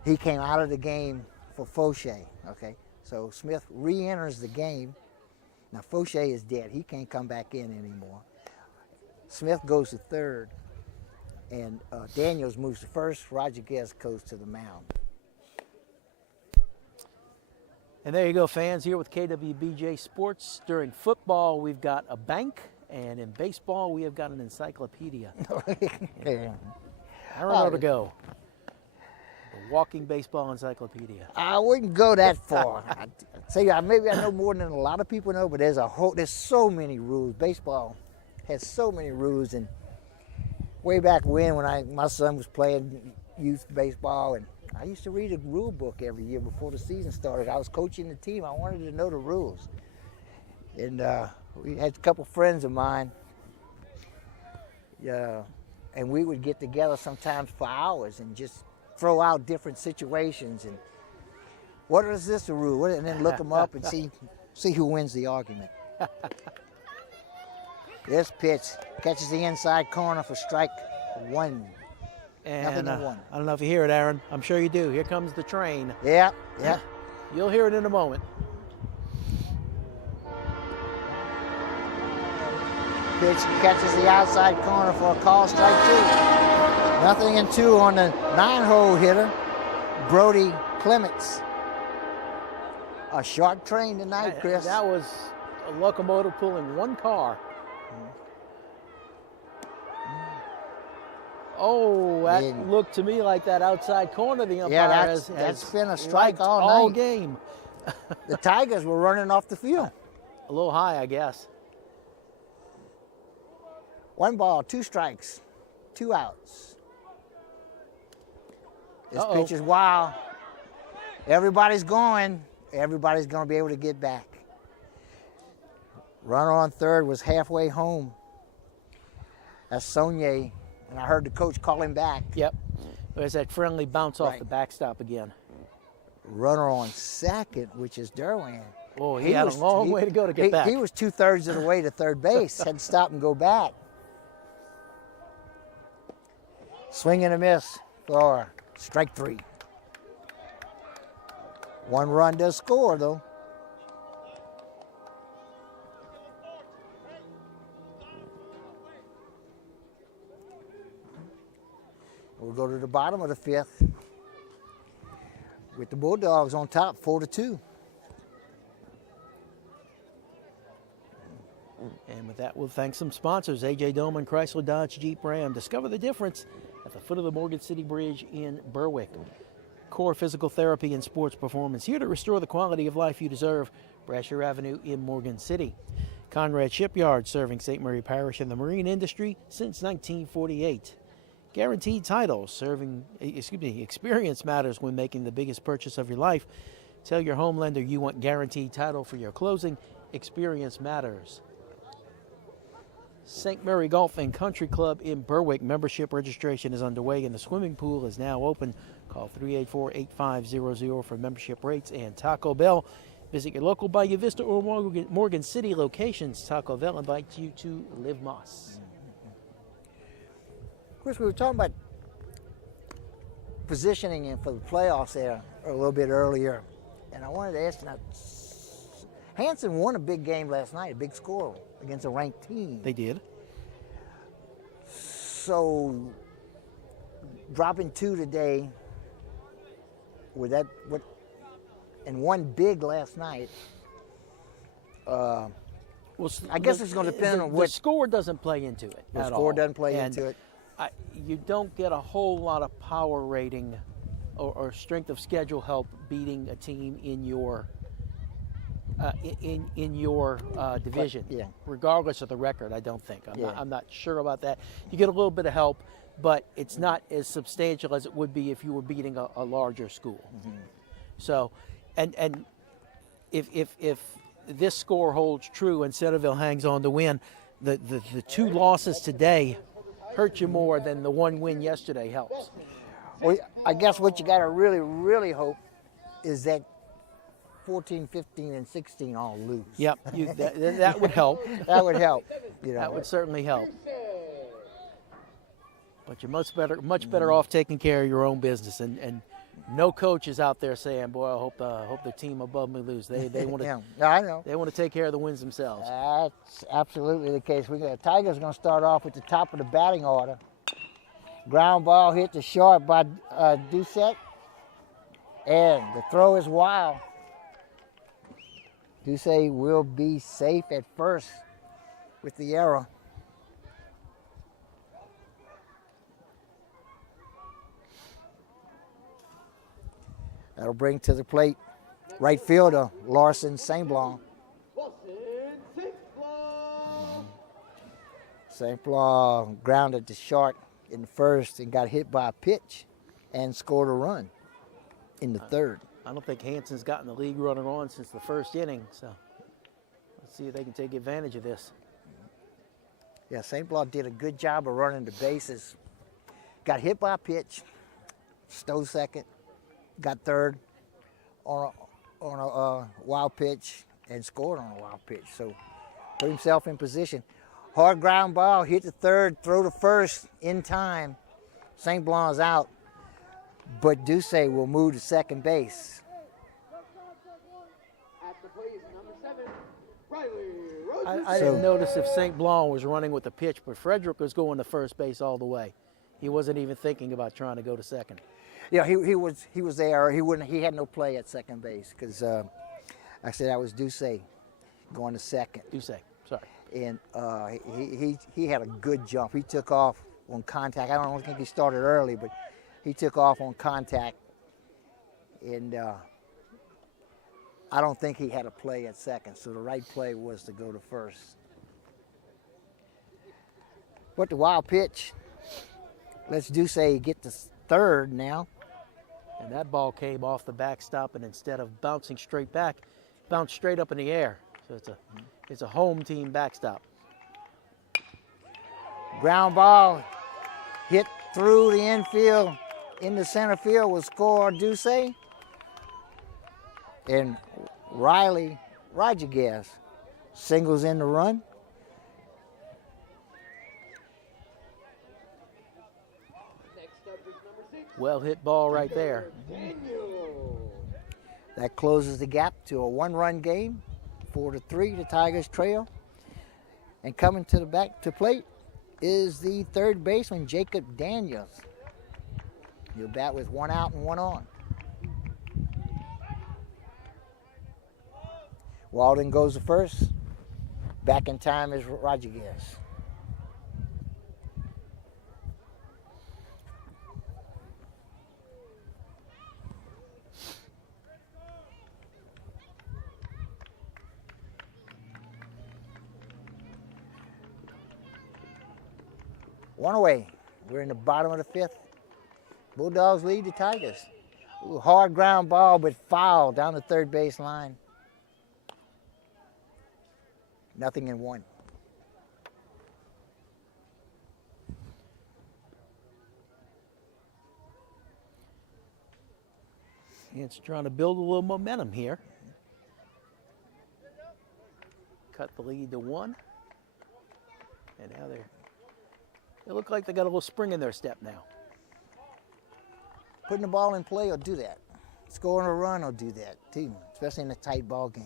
he came out of the game for Fauché, okay? So Smith re-enters the game. Now Fauché is dead. He can't come back in anymore. Smith goes to third, and Daniels moves to first. Rodriguez goes to the mound. And there you go, fans, here with KWBJ Sports. During football, we've got a bank, and in baseball, we have got an encyclopedia. Yeah. I don't know where to go. The walking baseball encyclopedia. I wouldn't go that far. I'd say maybe I know more than a lot of people know, but there's so many rules. Baseball has so many rules, and way back when my son was playing youth baseball, and I used to read a rule book every year before the season started. I was coaching the team. I wanted to know the rules. And we had a couple friends of mine, and we would get together sometimes for hours and just throw out different situations and what is this a rule? And then look them up and see who wins the argument. This pitch catches the inside corner for strike one. And Nothing in one. I don't know if you hear it, Aaron. I'm sure you do. Here comes the train. Yeah. You'll hear it in a moment. Pitch catches the outside corner for a call, strike two. Nothing in two on the 9-hole hitter, Brody Clements. A short train tonight, Chris. That was a locomotive pulling one car. Oh, that looked to me like that outside corner the umpire that's been a strike all night. game. The Tigers were running off the field. A little high, I guess. 1 ball, 2 strikes, 2 outs. This pitch is wild. Everybody's going. Everybody's going to be able to get back. Runner on third was halfway home. That's Saunier, and I heard the coach call him back. Yep. There's that friendly bounce off the backstop again. Runner on second, which is Derwin. Oh, he had a long way to go to get back. He was 2/3 of the way to third base. Had to stop and go back. Swing and a miss for strike 3. 1 run does score, though. We'll go to the bottom of the 5th with the Bulldogs on top, 4-2. And with that, we'll thank some sponsors. A.J. Doman, Chrysler, Dodge, Jeep, Ram. Discover the difference at the foot of the Morgan City Bridge in Berwick. Core Physical Therapy and Sports Performance, here to restore the quality of life you deserve. Brasher Avenue in Morgan City. Conrad Shipyard, serving St. Mary Parish and the marine industry since 1948. Guaranteed Title, experience matters when making the biggest purchase of your life. Tell your home lender you want Guaranteed Title for your closing. Experience matters. St. Mary Golf and Country Club in Berwick. Membership registration is underway and the swimming pool is now open. Call 384-8500 for membership rates. And Taco Bell. Visit your local Bayou Vista or Morgan City locations. Taco Bell invites you to Live Moss. Chris, we were talking about positioning in for the playoffs there a little bit earlier. And I wanted to ask you, Hanson won a big game last night, a big score against a ranked team. They did. So, dropping 2 today, and 1 big last night. Well, I guess it's going to depend on what the score doesn't play into it. The score doesn't play and into it. You don't get a whole lot of power rating or strength of schedule help beating a team in your in your division, yeah. regardless of the record. I don't think. Yeah. I'm not sure about that. You get a little bit of help, but it's not as substantial as it would be if you were beating a larger school. Mm-hmm. So, and if this score holds true and Centerville hangs on to win, the 2 losses today hurt you more than the 1 win yesterday helps. Well, I guess what you got to really, really hope is that 14, 15, and 16 all lose. Yep, that would help. That would help. You know. That would certainly help. But you're much better off taking care of your own business, and no coach is out there saying, "Boy, I hope the team above me lose." They want to. Yeah, I know. They want to take care of the wins themselves. That's absolutely the case. The Tigers are going to start off with the top of the batting order. Ground ball hit to short by Doucette, and the throw is wild. Doucette will be safe at first with the error. That'll bring to the plate right fielder Larson St. Blanc. St. Blanc grounded to short in the first and got hit by a pitch and scored a run in the third. I don't think Hanson's gotten the league runner on since the first inning, so let's see if they can take advantage of this. Yeah, St. Blanc did a good job of running the bases. Got hit by a pitch, stole second, got third on a wild pitch and scored on a wild pitch. So put himself in position. Hard ground ball, hit the third, throw to first in time. St. Blanc's out, but Doucette will move to second base. At the plate, number 7, Riley. I didn't notice if St. Blanc was running with the pitch, but Frederick was going to first base all the way. He wasn't even thinking about trying to go to second. Yeah, he was there. He had no play at second base because I said that was Doucette going to second. Doucette, sorry. And he had a good jump. He took off on contact. I don't think he started early, but he took off on contact. And I don't think he had a play at second, so the right play was to go to first. But the wild pitch, let's Doucette get to third now. And that ball came off the backstop, and instead of bouncing straight back, bounced straight up in the air. So it's a home team backstop. Ground ball hit through the infield into center field will score Doucette. And Riley Rodriguez singles in the run. Next up is number 6. Well hit ball right there. Daniel. That closes the gap to a 1-run game. 4-3, the Tigers trail. And coming to the back to plate is the third baseman, Jacob Daniels. He'll bat with 1 out and 1 on. Walden goes to first. Back in time is Rodriguez. One away. We're in the bottom of the 5th. Bulldogs lead the Tigers. Ooh, hard ground ball, but foul down the third base line. 0-1. It's trying to build a little momentum here. Cut the lead to 1. And now they look like they got a little spring in their step now. Putting the ball in play will do that. Scoring a run will do that too, especially in a tight ball game.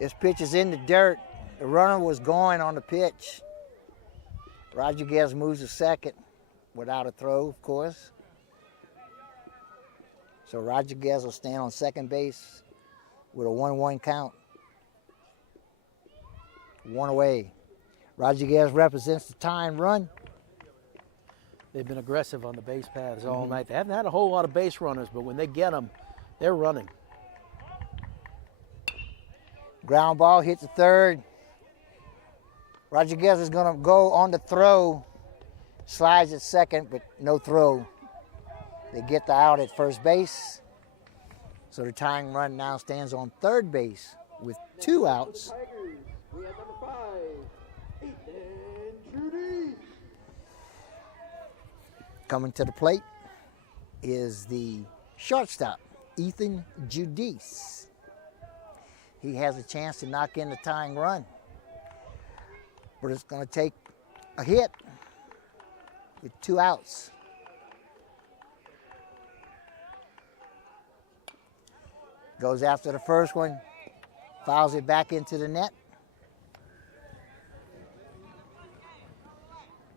This pitch is in the dirt. The runner was going on the pitch. Rodriguez moves to second without a throw, of course. So Roger Guess will stand on second base with a 1-1 count. 1 away. Roger Guess represents the tying run. They've been aggressive on the base paths all night. They haven't had a whole lot of base runners, but when they get them, they're running. Ground ball hits the third. Roger Guess is going to go on the throw. Slides at second, but no throw. They get the out at first base. So the tying run now stands on third base with 2 outs. Tigers, we have number 5, Ethan Judy. Coming to the plate is the shortstop, Ethan Judice. He has a chance to knock in the tying run, but it's going to take a hit with 2 outs. Goes after the first one, fouls it back into the net.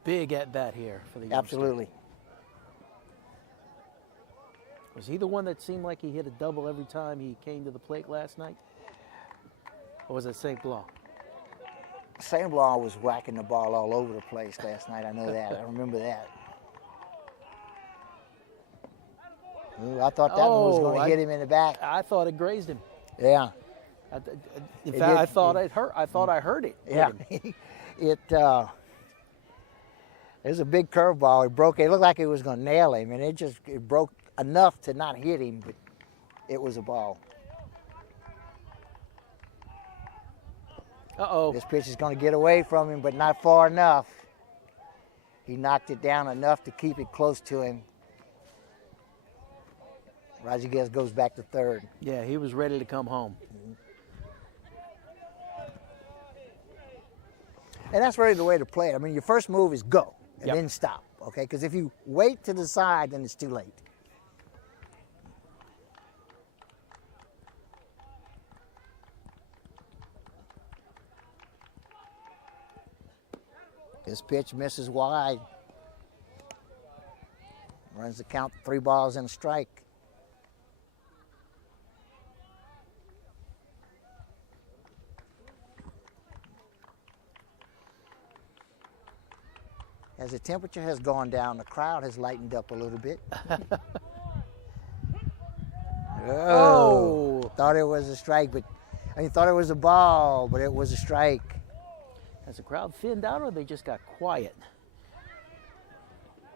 Big at bat here for the youngster. Absolutely. Was he the one that seemed like he hit a double every time he came to the plate last night? Or was it St. Blanc? St. Blanc was whacking the ball all over the place last night. I know that. I remember that. Ooh, I thought that one was going to hit him in the back. I thought it grazed him. Yeah. In fact, I thought it hurt. I thought I heard it. Yeah. It was a big curveball. It broke. It looked like it was going to nail him, and it broke enough to not hit him, but it was a ball. Uh-oh. This pitch is going to get away from him, but not far enough. He knocked it down enough to keep it close to him. Roger Guess goes back to third. Yeah, he was ready to come home. And that's really the way to play it. I mean, your first move is go and Yep. then stop, okay? Because if you wait to decide, then it's too late. This pitch misses wide. Runs the count, 3 balls and a strike. As the temperature has gone down, the crowd has lightened up a little bit. Oh. Thought it was a strike, but I thought it was a ball, but it was a strike. Has the crowd thinned out, or they just got quiet?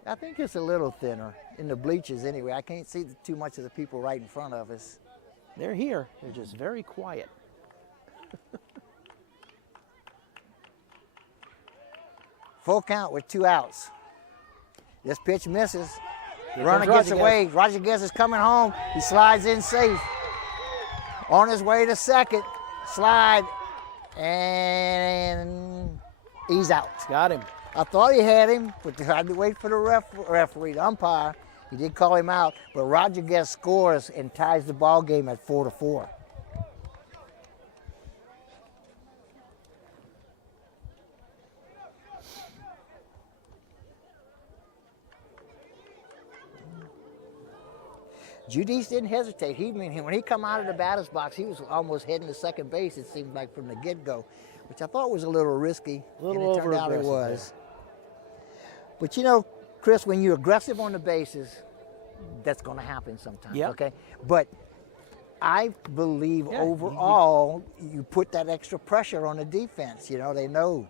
I think it's a little thinner in the bleachers anyway. I can't see too much of the people right in front of us. They're here. They're just very quiet. Full count with 2 outs. This pitch misses. Here Runner comes gets Roger away. Roger Guess is coming home. He slides in safe. On his way to second. Slide. And he's out. Got him. I thought he had him, but I had to wait for the referee, the umpire. He did call him out, but Roger Guess scores and ties the ball game at 4-4. Judice didn't hesitate. When he come out of the batter's box, he was almost heading to second base, it seemed like, from the get-go, which I thought was a little risky. A little and it turned out it over-aggressive was. But you know, Chris, when you're aggressive on the bases, that's going to happen sometimes, Yep. okay? But I believe Yeah, overall, you put that extra pressure on the defense. You know, they know.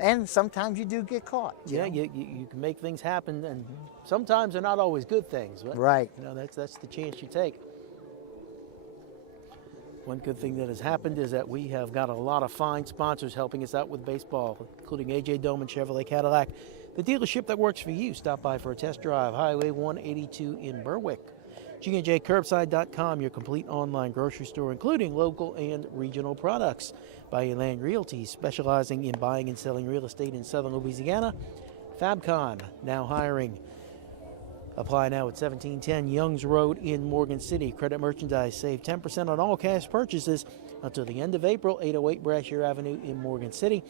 And sometimes you do get caught. Yeah, you know? you can make things happen, and sometimes they're not always good things. But, Right. You know, that's the chance you take. One good thing that has happened is that we have got a lot of fine sponsors helping us out with baseball, including A.J. Doman Chevrolet Cadillac, the dealership that works for you. Stop by for a test drive, Highway 182 in Berwick. G&JCurbside.com, your complete online grocery store, including local and regional products. Bayou Land Realty, specializing in buying and selling real estate in southern Louisiana. Fabcon, now hiring. Apply now at 1710 Youngs Road in Morgan City. Credit Merchandise, save 10% on all cash purchases until the end of April. 808 Brashear Avenue in Morgan City.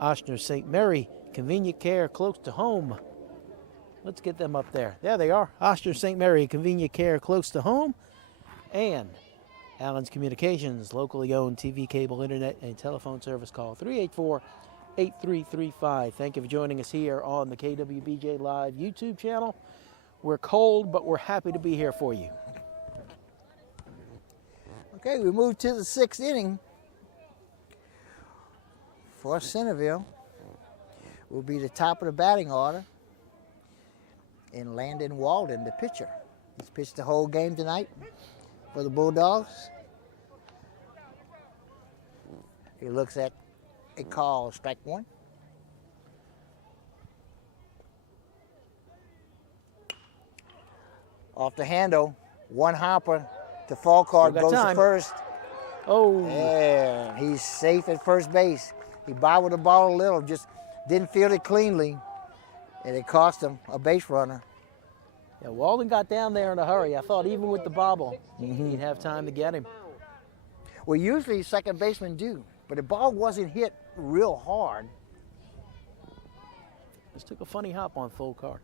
Oshner St. Mary, convenient care close to home. Let's get them up there. There they are. Oster St. Mary, convenient care close to home. And Allen's Communications, locally owned TV, cable, internet, and telephone service. Call 384-8335. Thank you for joining us here on the KWBJ Live YouTube channel. We're cold, but we're happy to be here for you. Okay, we move to the 6th inning for Centerville. Will be the top of the batting order. And Landon Walden, the pitcher. He's pitched the whole game tonight for the Bulldogs. He looks at a call, strike one. Off the handle, one hopper to Falkard, goes to first. Oh. And he's safe at first base. He bobbled the ball a little, just didn't field it cleanly, and it cost him a base runner. Yeah, Walden got down there in a hurry. I thought even with the bobble, he'd have time to get him. Well, usually second basemen do, but the ball wasn't hit real hard. Just took a funny hop on Falkard.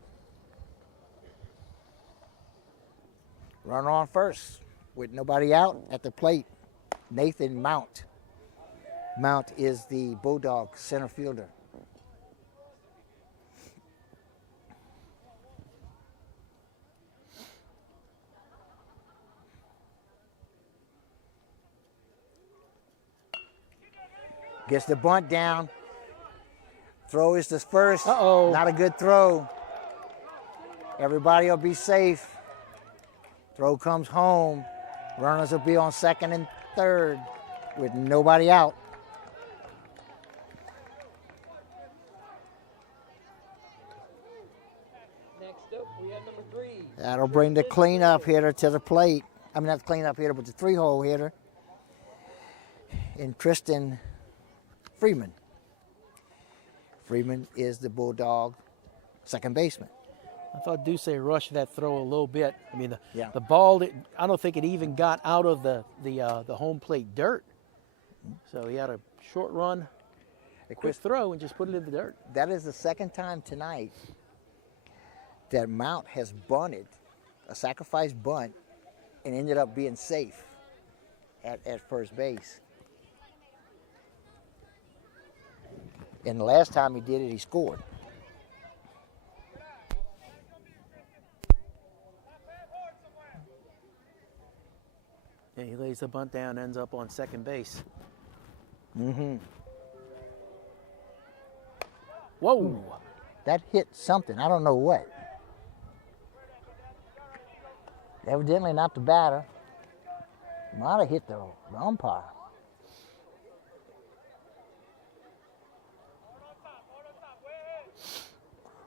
Runner on first with nobody out at the plate. Nathan Mount. Mount is the Bulldog center fielder. Gets the bunt down. Throw is to first. Uh-oh. Not a good throw. Everybody will be safe. Throw comes home. Runners will be on second and third with nobody out. Next up, we have number 3. That'll bring the cleanup hitter to the plate. I mean, not the cleanup hitter, but the 3-hole hitter. And Tristan Freeman. Freeman is the Bulldog second baseman. I thought Duce rushed that throw a little bit. I mean, Yeah. the ball, I don't think it even got out of the home plate dirt. So he had a short run, a quick throw, and just put it in the dirt. That is the second time tonight that Mount has bunted, a sacrifice bunt, and ended up being safe at first base. And the last time he did it, he scored. Yeah, he lays the bunt down, ends up on second base. Mm-hmm. Whoa! That hit something. I don't know what. Evidently not the batter. Might have hit the umpire.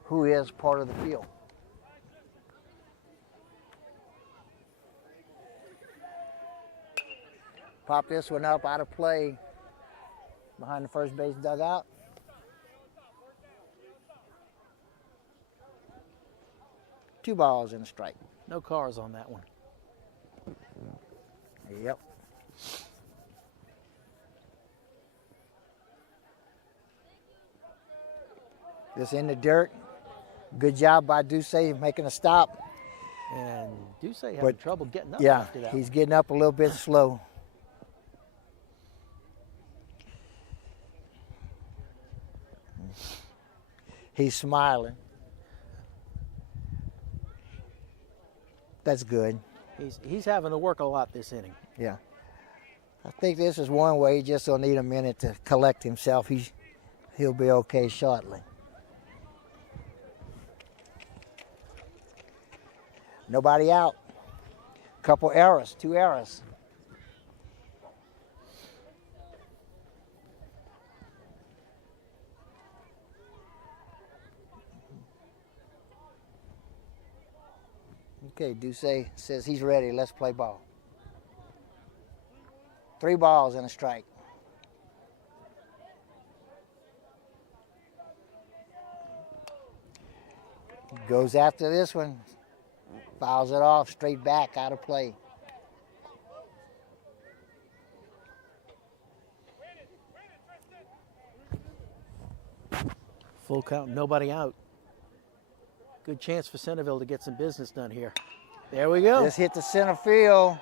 Who is part of the field. Pop this one up out of play behind the first base dugout. Two balls and a strike. No cars on that one. Yep. This in the dirt. Good job by Duce making a stop. And Duce having trouble getting up Yeah, after that. he's getting up a little bit slow. He's smiling. That's good. He's having to work a lot this inning. Yeah. I think this is one way he just will need a minute to collect himself. He'll be okay shortly. Nobody out. Couple errors, 2 errors. Okay, Duce says he's ready. Let's play ball. 3 balls and a strike. Goes after this one. Fouls it off, straight back, out of play. Full count, nobody out. Good chance for Centerville to get some business done here. There we go. Just hit the center field.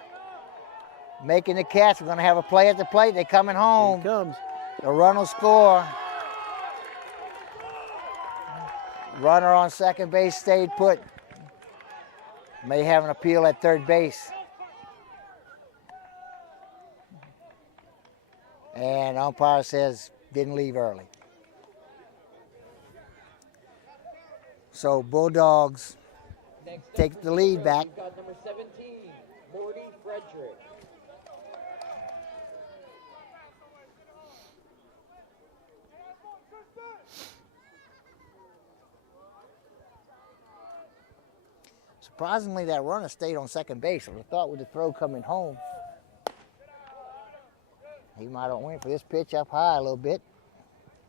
Making the catch. We're going to have a play at the plate. They're coming home. Here it comes. The run will score. Runner on second base stayed put. May have an appeal at third base. And umpire says didn't leave early. So Bulldogs take the lead back. We've got number 17, Morty Frederick. Surprisingly, that runner stayed on second base. I would have thought with the throw coming home, he might have went for this pitch up high a little bit.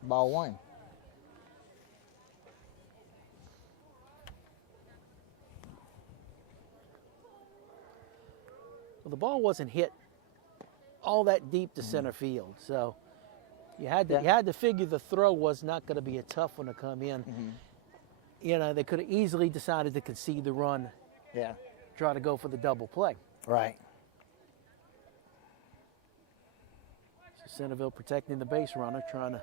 Ball one. Well, the ball wasn't hit all that deep to center field, so you had to figure the throw was not going to be a tough one to come in. You know, they could have easily decided to concede the run. Yeah. Try to go for the double play. Right. So Centerville protecting the base runner, trying to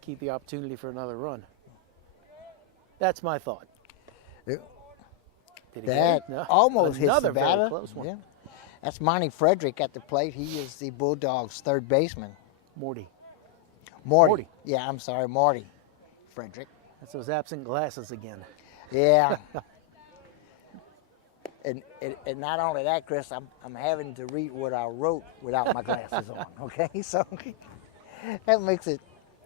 keep the opportunity for another run. That's my thought. It, Did he that get it? No. almost hits Another the very batter. close one. Yeah. That's Monty Frederick at the plate. He is the Bulldogs' third baseman. Morty. Morty. Yeah, I'm sorry, Morty Frederick. That's those absent glasses again. Yeah. and not only that, Chris, I'm having to read what I wrote without my glasses on. Okay, so that makes it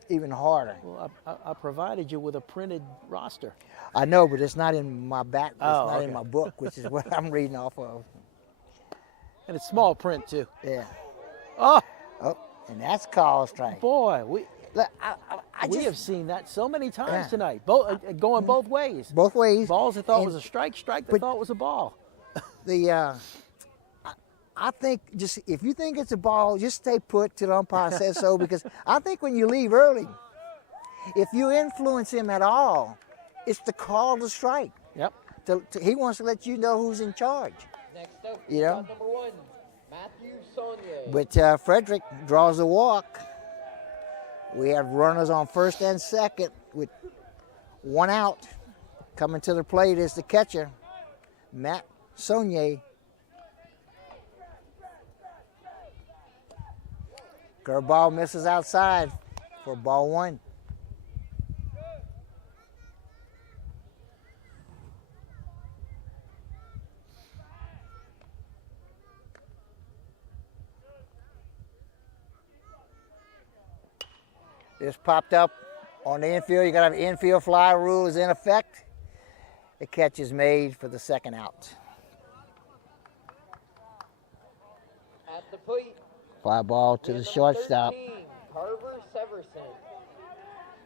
even harder. Well, I provided you with a printed roster. I know, but it's not in my back. It's not okay. in my book, which is what I'm reading off of. And it's small print, too. Yeah. Oh, And that's call strike. boy. We just have seen that so many times Yeah. tonight, going both ways. both ways. Balls they thought And was a strike they but- thought was a ball. I think just if you think it's a ball, just stay put till the umpire says so. Because I think when you leave early, if you influence him at all, it's the call to strike. Yep. He wants to let you know who's in charge. Next up, You we've know? got number 1, Matthew Saunier. But Frederick draws the walk. We have runners on first and second with one out. Coming to the plate is the catcher, Matt Saunier. Curveball misses outside for ball one. This popped up on the infield. You got to have an infield fly rule is in effect. The catch is made for the second out. At the plate, Fly ball to we the have number shortstop. 13, Carver Severson.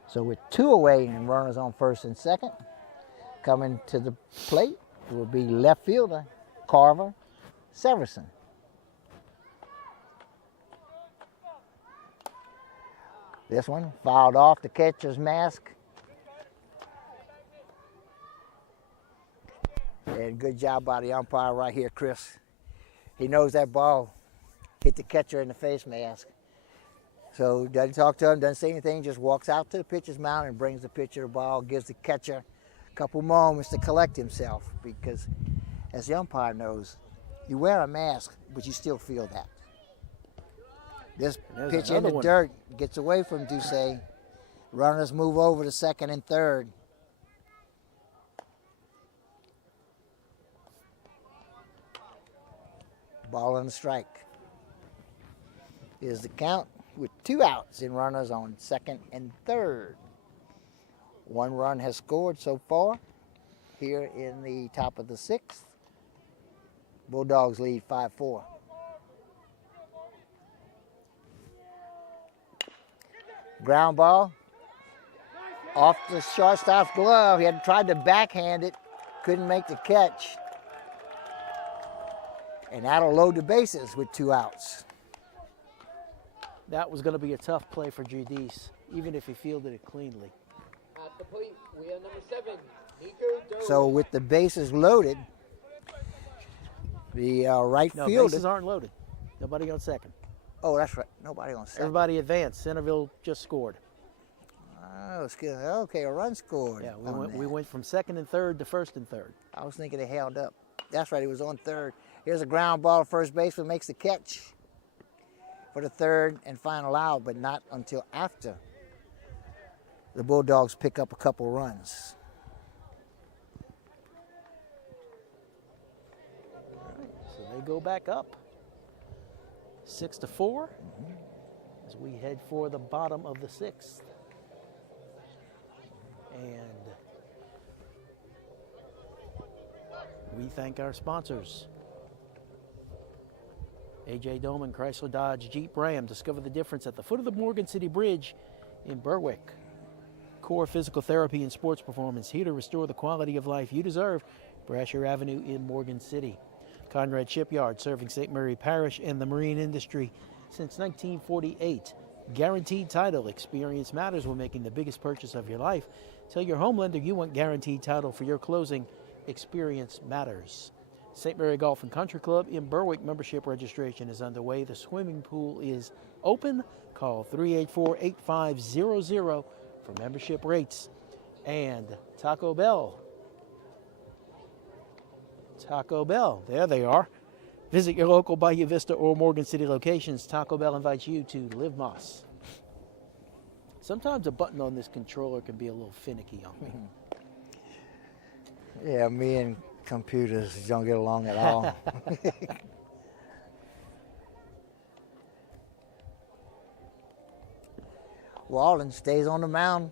So with two away and runners on first and second, coming to the plate will be left fielder Carver Severson. This one fouled off the catcher's mask. And good job by the umpire right here, Chris. He knows that ball hit the catcher in the face mask. So doesn't talk to him, doesn't say anything, just walks out to the pitcher's mound and brings the pitcher the ball, gives the catcher a couple moments to collect himself, because as the umpire knows, you wear a mask, but you still feel that. This There's pitch in another the one. dirt gets away from Ducey. Runners move over to second and third. Ball and a strike. Is the count with two outs and runners on second and third. One run has scored so far here in the top of the sixth. Bulldogs lead 5-4. Ground ball off the shortstop's glove. He had tried to backhand it, couldn't make the catch. And that'll load the bases with two outs. That was going to be a tough play for Giudice, even if he fielded it cleanly. At the plate, we have number 7, So with the bases loaded, the right No, fielder. bases aren't loaded. Nobody on second. Oh, that's right. Nobody on second. Everybody advanced. Centerville just scored. Oh, it's good. Okay, a run scored. Yeah, on we that. went from second and third to first and third. I was thinking they held up. That's right, he was on third. Here's a ground ball. First baseman makes the catch for the third and final out, but not until after the Bulldogs pick up a couple runs. So they go back up 6-4 as we head for the bottom of the sixth. And we thank our sponsors. AJ Doman, Chrysler Dodge, Jeep Ram. Discover the difference at the foot of the Morgan City Bridge in Berwick. Core Physical Therapy and Sports Performance, here to restore the quality of life you deserve. Brasher Avenue in Morgan City. Conrad Shipyard, serving St. Mary Parish and the marine industry since 1948. Guaranteed Title. Experience matters when making the biggest purchase of your life. Tell your home lender you want Guaranteed Title for your closing. Experience matters. St. Mary Golf and Country Club in Berwick, membership registration is underway. The swimming pool is open. Call 384-8500 for membership rates. And Taco Bell. Taco Bell, there they are. Visit your local Bayou Vista or Morgan City locations. Taco Bell invites you to Live Moss. Sometimes a button on this controller can be a little finicky on me. Yeah, me and computers don't get along at all. Walden stays on the mound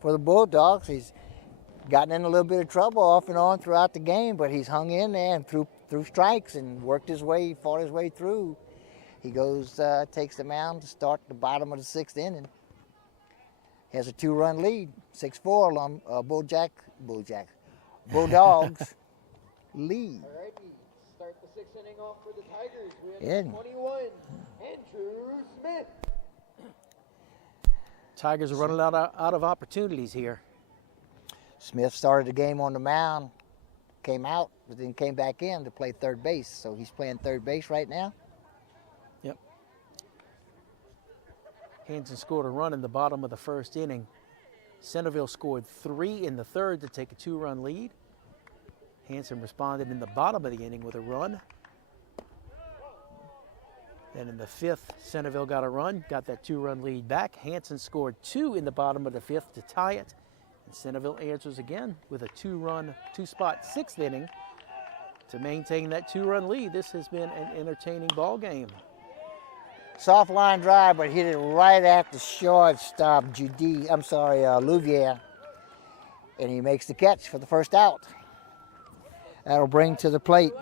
for the Bulldogs. He's gotten in a little bit of trouble off and on throughout the game, but he's hung in there and through strikes and worked his way, fought his way through. He goes, takes the mound to start the bottom of the sixth inning. He has a 2-run lead, 6-4 Bulldogs lead. All right, we start the sixth inning off for the Tigers. We have Yeah. 21, Andrew Smith. Tigers are running out of opportunities here. Smith started the game on the mound, came out, but then came back in to play third base. So he's playing third base right now. Yep. Hanson scored a run in the bottom of the first inning. Centerville scored 3 in the third to take a 2-run lead. Hanson responded in the bottom of the inning with a run. Then in the fifth, Centerville got a run, got that 2-run lead back. Hanson scored 2 in the bottom of the fifth to tie it. And Centerville answers again with a 2-run, 2-spot sixth inning to maintain that 2-run lead. This has been an entertaining ball game. Soft line drive, but hit it right at the shortstop, Louvier. And he makes the catch for the first out. That'll bring to the plate.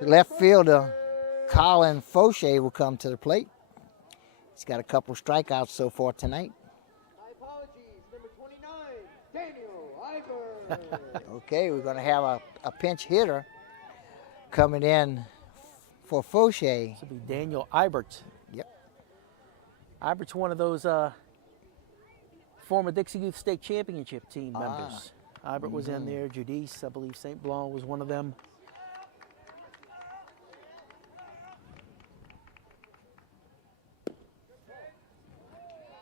The left fielder, Colin Fauché, will come to the plate. He's got a couple strikeouts so far tonight. My apologies, number 29, Daniel Iver. Okay, we're going to have a pinch hitter coming in for Fauché. This will be Daniel Ibert. Yep. Ibert's one of those former Dixie Youth State Championship team members. Ibert was in there. Judice, I believe St. Blanc was one of them.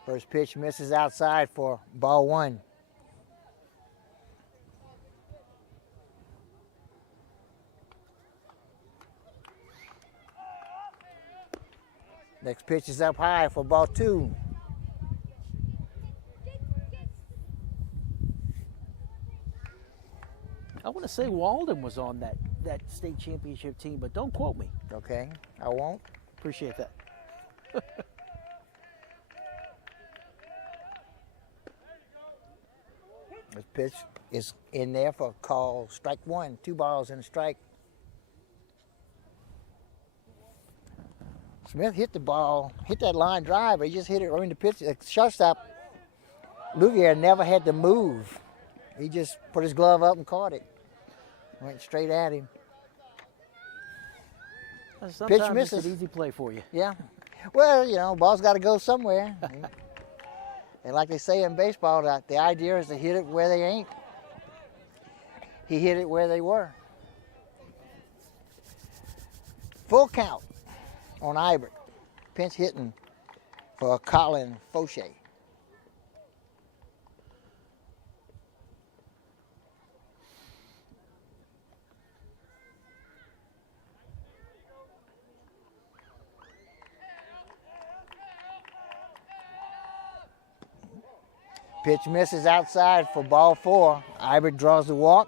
First pitch misses outside for ball 1. Next pitch is up high for ball 2. I want to say Walden was on that state championship team, but don't quote me. Okay, I won't. Appreciate that. This pitch is in there for call strike 1. 2 balls and a strike. Smith hit the ball, hit that line drive, but he just hit it right in the pitch. The shortstop, Louvier, never had to move. He just put his glove up and caught it. Went straight at him. Sometimes misses. It's an easy play for you. Yeah. Well, you know, ball's got to go somewhere. And like they say in baseball, the idea is to hit it where they ain't. He hit it where they were. Full count on Ibert. Pinch hitting for Colin Fauché. Pitch misses outside for ball 4. Ibert draws the walk.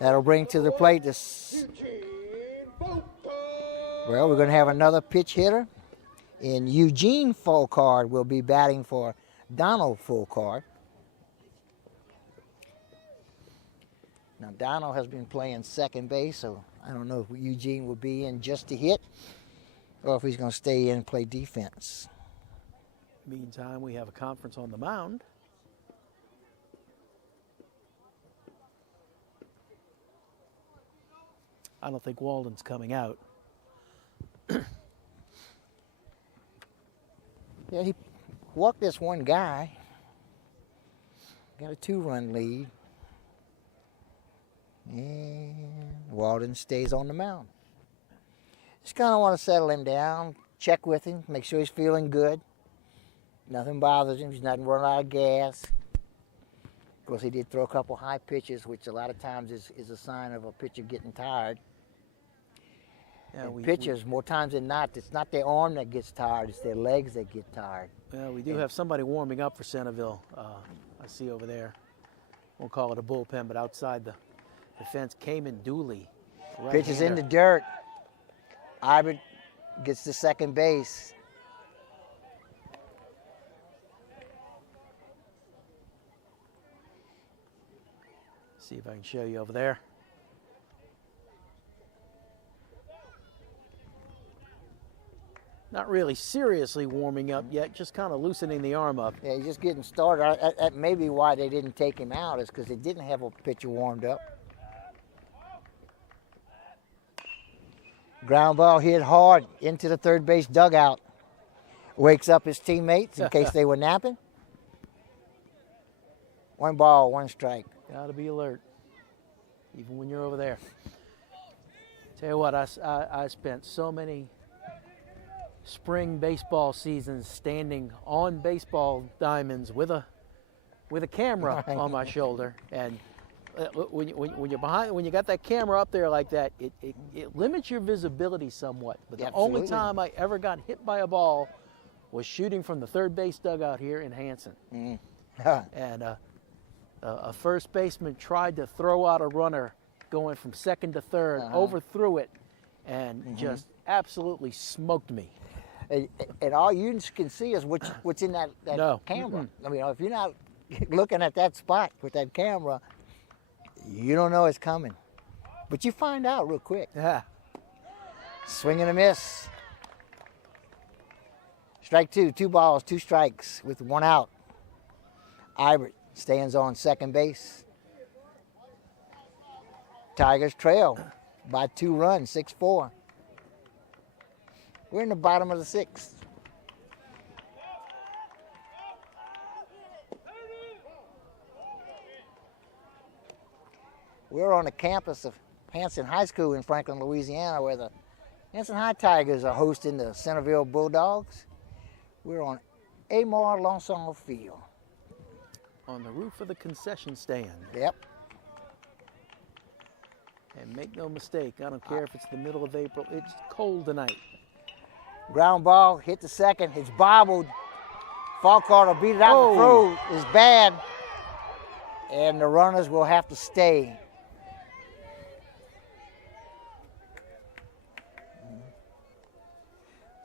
That'll bring to the plate this. Well, we're going to have another pitch hitter. And Eugene Fulcard will be batting for Donald Fulcard. Now, Donald has been playing second base, so I don't know if Eugene will be in just to hit or if he's going to stay in and play defense. Meantime, we have a conference on the mound. I don't think Walden's coming out. Yeah, he walked this one guy. Got a 2-run lead. And Walden stays on the mound. Just kind of want to settle him down, check with him, make sure he's feeling good. Nothing bothers him. He's not running out of gas. Of course, he did throw a couple high pitches, which a lot of times is a sign of a pitcher getting tired. Yeah, pitchers, more times than not, it's not their arm that gets tired, it's their legs that get tired. Well, we do have somebody warming up for Centerville. I see over there. Won't call it a bullpen, but outside the fence, Cayman Dooley. Pitch is in the dirt. Ibert gets to second base. See if I can show you over there. Not really seriously warming up yet, just kind of loosening the arm up. Yeah, he's just getting started. That may be why they didn't take him out, is because they didn't have a pitcher warmed up. Ground ball hit hard into the third base dugout. Wakes up his teammates in case they were napping. 1 ball, 1 strike. Got to be alert, even when you're over there. Tell you what, I spent so many spring baseball seasons standing on baseball diamonds with a camera on my shoulder, and when you're behind, when you got that camera up there like that, it limits your visibility somewhat. But the only time I ever got hit by a ball was shooting from the third base dugout here in Hanson. And a first baseman tried to throw out a runner going from second to third, overthrew it, and just absolutely smoked me. And all you can see is what's in that camera. I mean, if you're not looking at that spot with that camera, you don't know it's coming. But you find out real quick. Yeah. Swing and a miss. Strike 2, 2 balls, 2 strikes with 1 out. Ibert stands on second base. Tigers trail by 2 runs, 6-4. We're in the bottom of the 6th. We're on the campus of Hanson High School in Franklin, Louisiana, where the Hanson High Tigers are hosting the Centerville Bulldogs. We're on Amar Lansong Field. On the roof of the concession stand. Yep. And make no mistake, I don't care if it's the middle of April, it's cold tonight. Ground ball, hit the second, it's bobbled. Falcard will beat it out. The throw is bad. And the runners will have to stay.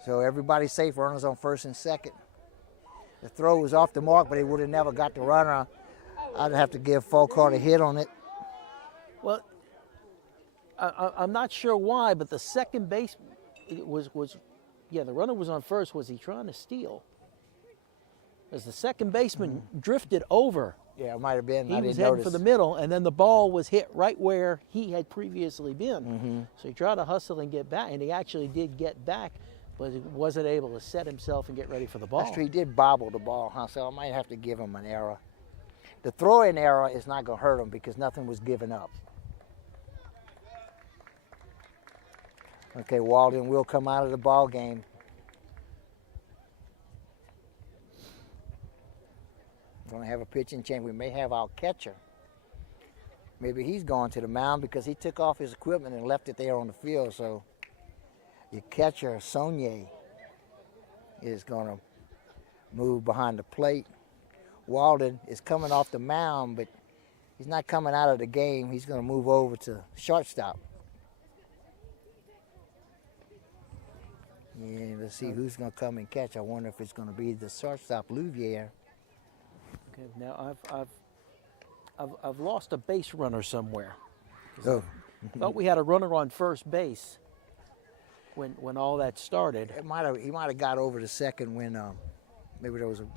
So everybody's safe, runners on first and second. The throw was off the mark, but he would have never got the runner. I'd have to give Falcard a hit on it. Well, I'm not sure why, but the second base was the runner was on first. Was he trying to steal? As the second baseman drifted over. Yeah, it might have been. He was heading for the middle, and then the ball was hit right where he had previously been. So he tried to hustle and get back, and he actually did get back. but he wasn't able to set himself and get ready for the ball. That's true. He did bobble the ball, huh? So I might have to give him an error. The throw-in error is not going to hurt him because nothing was given up. Okay, Walden will come out of the ball game. Going to have a pitching change. We may have our catcher. Maybe he's gone to the mound because he took off his equipment and left it there on the field. So your catcher, Sonye, is going to move behind the plate. Walden is coming off the mound, but he's not coming out of the game. He's going to move over to shortstop. Yeah, let's see who's going to come and catch. I wonder if it's going to be the shortstop, Louvier. Okay, now I've lost a base runner somewhere. Oh. I thought we had a runner on first base when all that started. He might have got over to second when maybe there was a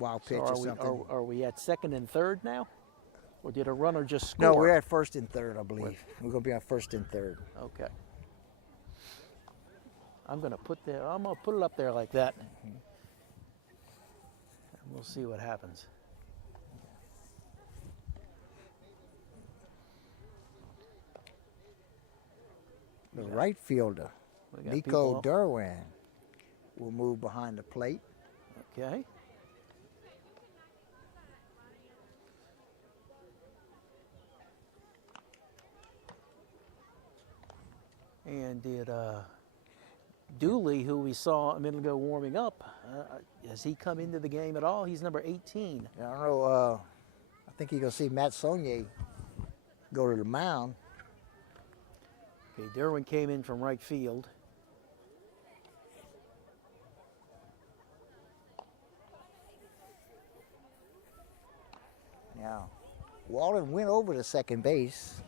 wild pitch or something. Are we at second and third now? Or did a runner just score? No, we're at first and third, I believe. We're going to be on first and third. Okay. I'm gonna put it up there like that. And we'll see what happens. The right fielder, Nico Derwin, will move behind the plate. Okay. And did Dooley, who we saw a minute ago warming up, has he come into the game at all? He's number 18. I don't know. I think you're going to see Matt Sonye go to the mound. Okay, Derwin came in from right field. Now, Walden went over to second base.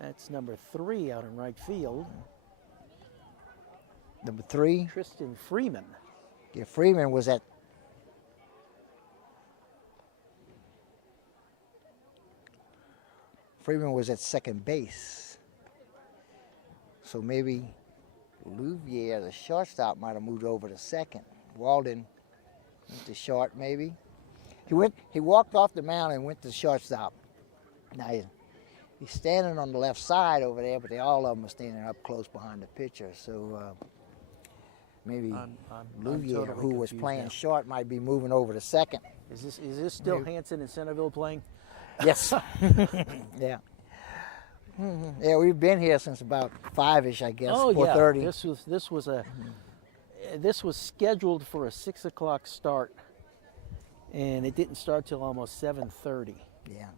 That's number 3 out in right field. Number 3. Tristan Freeman. Yeah, Freeman was at second base. So maybe Louvier, the shortstop, might have moved over to second. Walden went to short, maybe. He walked off the mound and went to shortstop. Now he's standing on the left side over there, but all of them are standing up close behind the pitcher. So maybe Louvier, totally who was confused playing now. short, might be moving over to second. Is this still Hanson and Centerville playing? Yes. Yeah. Yeah, we've been here since about 5-ish, I guess. Oh 4:30. yeah. This was scheduled for a 6 o'clock start, and it didn't start till almost 7:30. Yeah.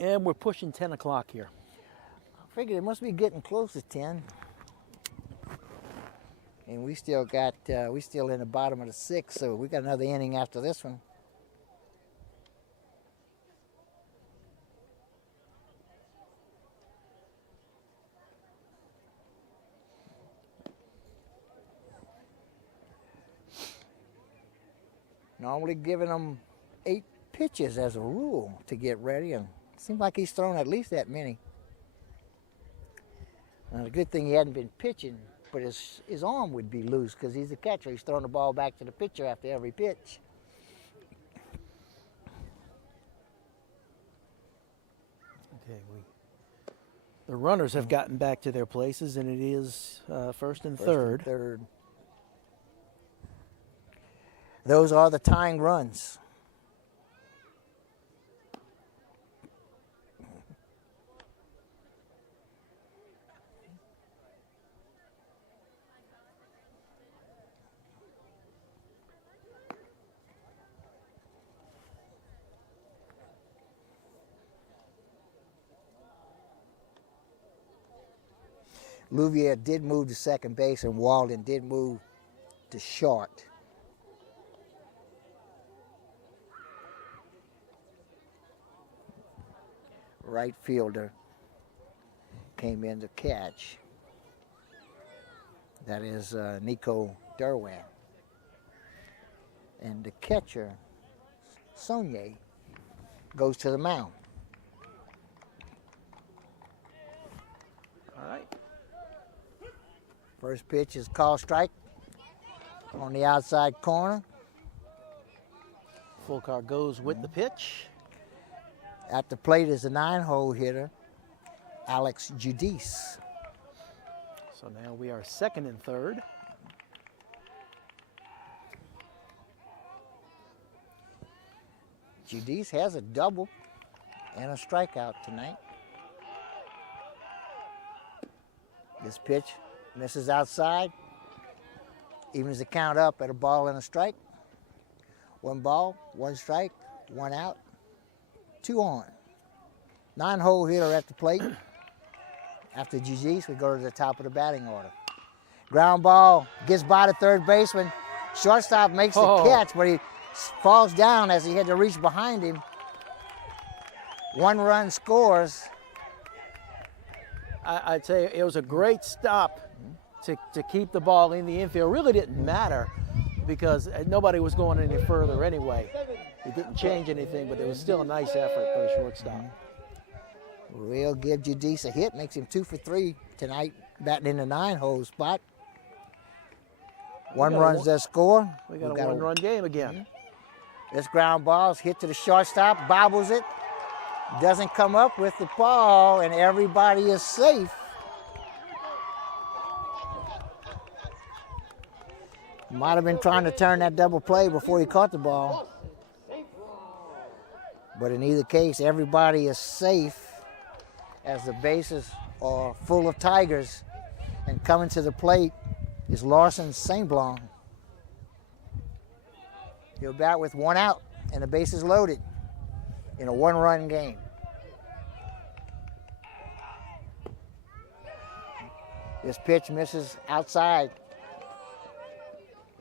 And we're pushing 10 o'clock here. I figured it must be getting close to 10. And we still in the bottom of the 6th, so we got another inning after this one. Normally giving them 8 pitches as a rule to get ready, and it seems like he's thrown at least that many. Now, the good thing he hadn't been pitching, but his arm would be loose because he's a catcher. He's throwing the ball back to the pitcher after every pitch. Okay, the runners have gotten back to their places, and it is first and third. Those are the tying runs. Louvier did move to second base, and Walden did move to short. Right fielder came in to catch. That is Nico Derwin. And the catcher, Sonye, goes to the mound. All right. First pitch is called strike on the outside corner. Full car goes with the pitch. At the plate is the 9-hole hitter, Alex Judice. So now we are second and third. Judice has a double and a strikeout tonight. This pitch misses outside, evens the count up at a ball and a strike. 1 ball, 1 strike, 1 out, 2 on. 9-hole hitter at the plate. After Judice, we go to the top of the batting order. Ground ball gets by the third baseman. Shortstop makes the catch, but he falls down as he had to reach behind him. 1 run scores. I'd say it was a great stop to keep the ball in the infield. Really didn't matter because nobody was going any further anyway. It didn't change anything, but it was still a nice effort for the shortstop. We'll give Judice a hit, makes him 2 for 3 tonight, batting in the 9-hole spot. 1 run's the score. We got a 1-run game again. This ground ball is hit to the shortstop, bobbles it, doesn't come up with the ball, and everybody is safe. Might have been trying to turn that double play before he caught the ball. But in either case, everybody is safe as the bases are full of Tigers. And coming to the plate is Larson St. Blanc. He'll bat with 1 out and the bases loaded in a 1-run game. This pitch misses outside.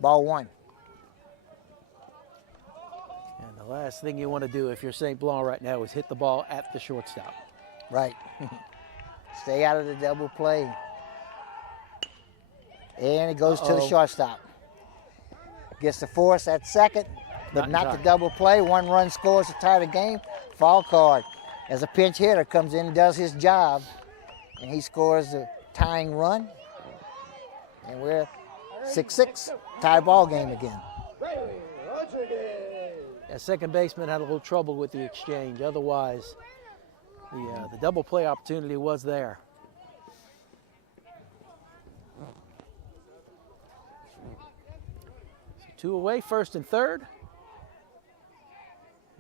Ball 1. And the last thing you want to do if you're St. Blanc right now is hit the ball at the shortstop. Right. Stay out of the double play. And it goes to the shortstop. Gets the force at second, but not the double play. 1 run scores to tie the game. Foul card as a pinch hitter comes in and does his job. And he scores the tying run. And we're 6-6, tie ball game again. That second baseman had a little trouble with the exchange. Otherwise, the double play opportunity was there. So 2 away, first and third.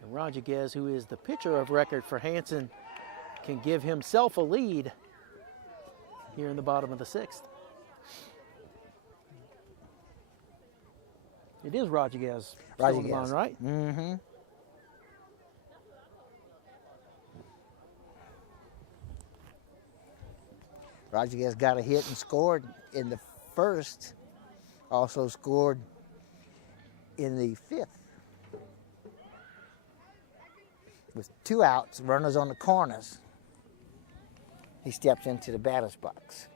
And Rodriguez, who is the pitcher of record for Hanson, can give himself a lead here in the bottom of the 6th. It is Rodriguez. Rodriguez, right? Mm-hmm. Rodriguez got a hit and scored in the first. Also scored in the 5th. With 2 outs, runners on the corners. He steps into the batter's box.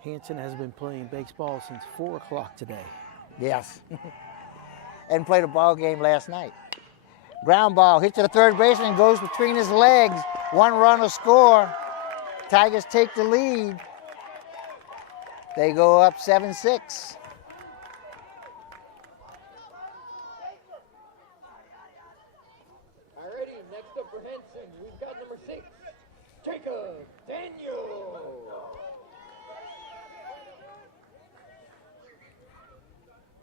Hanson has been playing baseball since 4 o'clock today. Yes. And played a ball game last night. Ground ball hit to the third baseman, goes between his legs. 1 run will score. Tigers take the lead. They go up 7-6. Alrighty, next up for Hanson, we've got number 6, Jacob Daniel.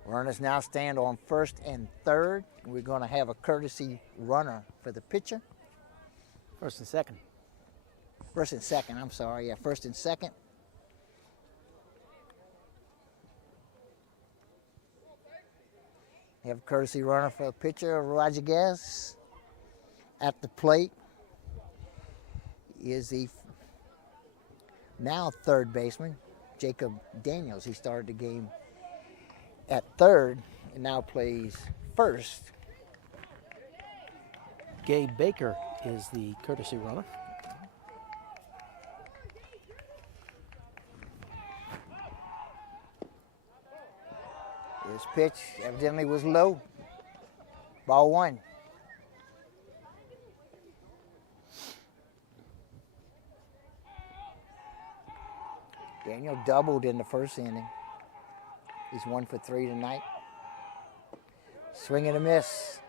Runners now stand on first and third. We're going to have a courtesy runner for the pitcher. First and second. First and second, I'm sorry. Yeah, first and second. We have a courtesy runner for the pitcher, Rodriguez. At the plate is the now third baseman, Jacob Daniels. He started the game at third and now plays first. Gabe Baker is the courtesy runner. This pitch evidently was low. Ball 1. Daniel doubled in the first inning. He's 1 for 3 tonight. Swing and a miss.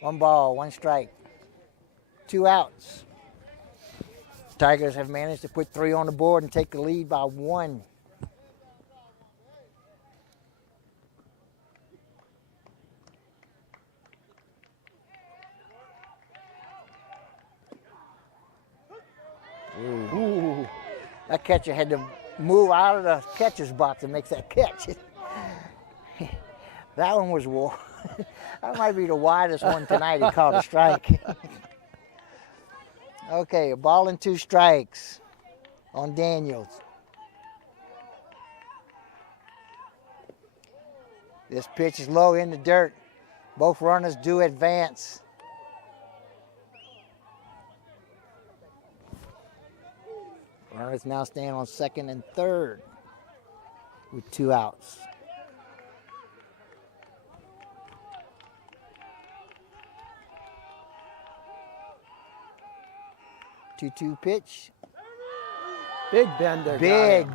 1 ball, 1 strike. 2 outs. Tigers have managed to put 3 on the board and take the lead by 1. Ooh. That catcher had to move out of the catcher's box to make that catch. That one was war. That might be the widest one tonight. He called a strike. Okay, 1 ball and 2 strikes on Daniels. This pitch is low in the dirt. Both runners do advance. Runners now stand on second and third with 2 outs. Two-two pitch. Big bender. Big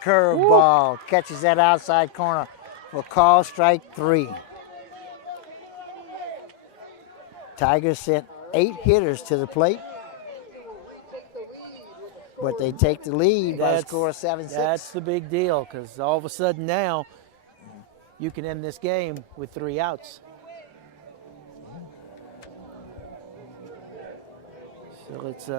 curveball. Catches that outside corner for call strike 3. Tigers sent 8 hitters to the plate, but they take the lead by a score of 7-6. That's the big deal, because all of a sudden now you can end this game with 3 outs. So let's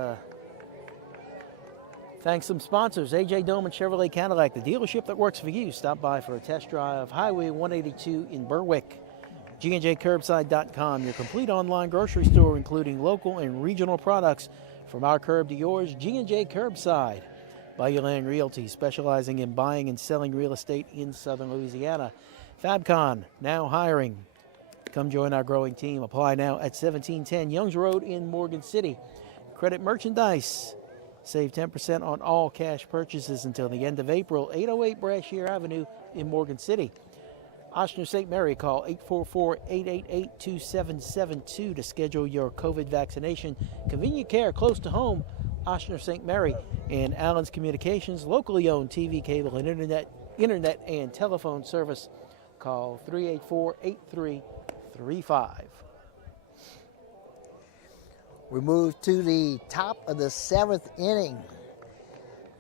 thank some sponsors. AJ Doman Chevrolet Cadillac, the dealership that works for you. Stop by for a test drive. Highway 182 in Berwick. GNJCurbside.com, your complete online grocery store, including local and regional products from our curb to yours. G&J Curbside. Bayou Land Realty, specializing in buying and selling real estate in southern Louisiana. Fabcon, now hiring. Come join our growing team. Apply now at 1710 Youngs Road in Morgan City. Credit Merchandise. Save 10% on all cash purchases until the end of April. 808 Brashear Avenue in Morgan City. Ochsner St. Mary, call 844-888-2772 to schedule your COVID vaccination. Convenient care close to home. Ochsner St. Mary. And Allen's Communications, locally owned TV, cable, and internet and telephone service. Call 384-8335. We move to the top of the 7th inning,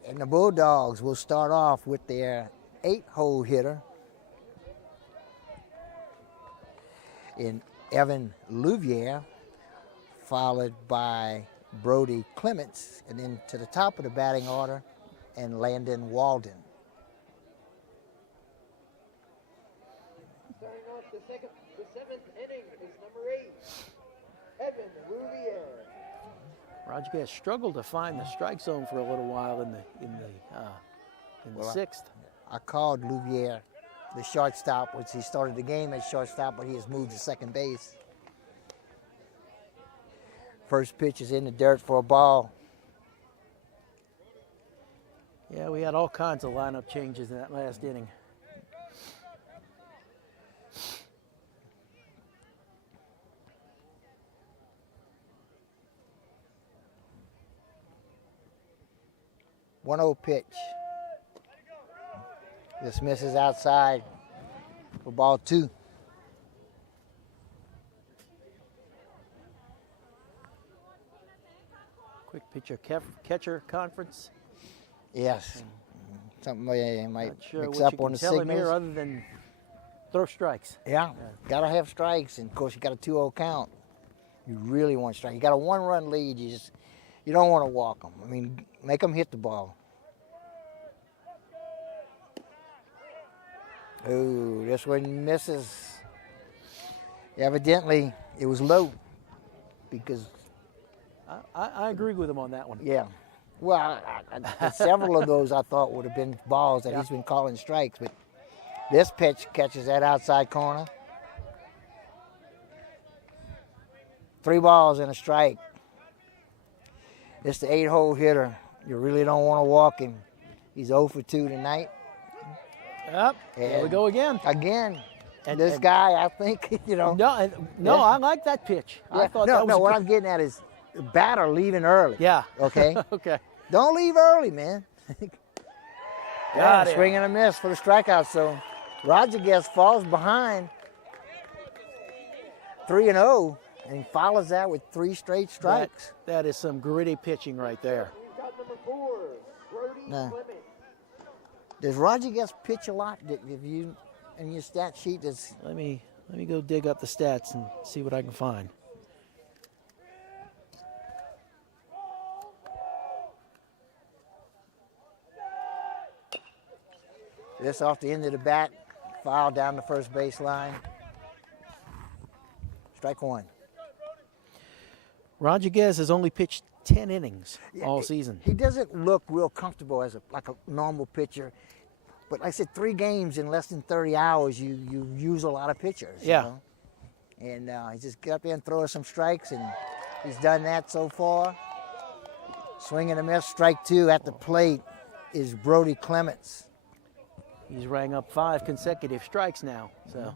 and the Bulldogs will start off with their 8-hole hitter in Evan Louvier, followed by Brody Clements, and then to the top of the batting order, and Landon Walden. Starting off the 7th inning is number 8, Evan Louvier. Roger Gass struggled to find the strike zone for a little while in the 6th. I called Louvier the shortstop, which he started the game as shortstop, but he has moved to second base. First pitch is in the dirt for a ball. Yeah, we had all kinds of lineup changes in that last inning. One 1-0 pitch. This misses outside for ball 2. Quick pitcher catcher conference. Yes. Something they might Not sure mix what up you on can the tell him here signals. other than throw strikes. Yeah, gotta have strikes, and of course you got a 2-0 count. You really want strike. You got a 1-run lead. You don't want to walk them. I mean, make them hit the ball. Ooh, this one misses. Evidently, it was low because. I agree with him on that one. Yeah. Well, several of those I thought would have been balls that he's been calling strikes, but this pitch catches that outside corner. 3 balls and a strike. It's the 8-hole hitter. You really don't want to walk him. He's 0 for 2 tonight. Yep, there we go again. And this guy, I think, No, Yeah. I like that pitch. Yeah, I thought that was what I'm getting at is the batter leaving early. Yeah. Okay? Okay. Don't leave early, man. Got it. Swing and a miss for the strikeout. So Rodriguez falls behind 3-0 and follows that with 3 straight strikes. That is some gritty pitching right there. We've got number 4, Brody No. Clement. Does Rodriguez pitch a lot? If you in your stat sheet, does Let me go dig up the stats and see what I can find. this off the end of the bat, foul down the first base line. Strike 1. Rodriguez has only pitched 10 innings all season. He doesn't look real comfortable as like a normal pitcher. But like I said, 3 games in less than 30 hours, you use a lot of pitchers. Yeah. You know? And he just get up there and throw some strikes, and he's done that so far. Swing and a miss. Strike 2 at the plate is Brody Clements. He's rang up 5 consecutive strikes now. So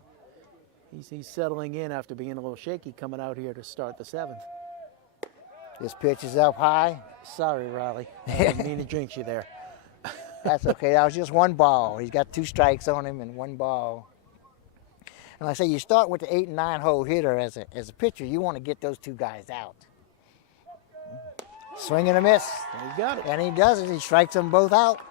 he's settling in after being a little shaky coming out here to start the 7th. This pitch is up high. Sorry, Riley. I didn't mean to jinx you there. That's okay. That was just 1 ball. He's got 2 strikes on him and 1 ball. And like I say, you start with the 8 and 9 hole hitter as a pitcher. You want to get those 2 guys out. Swing and a miss. He got it. And he does it. He strikes them both out.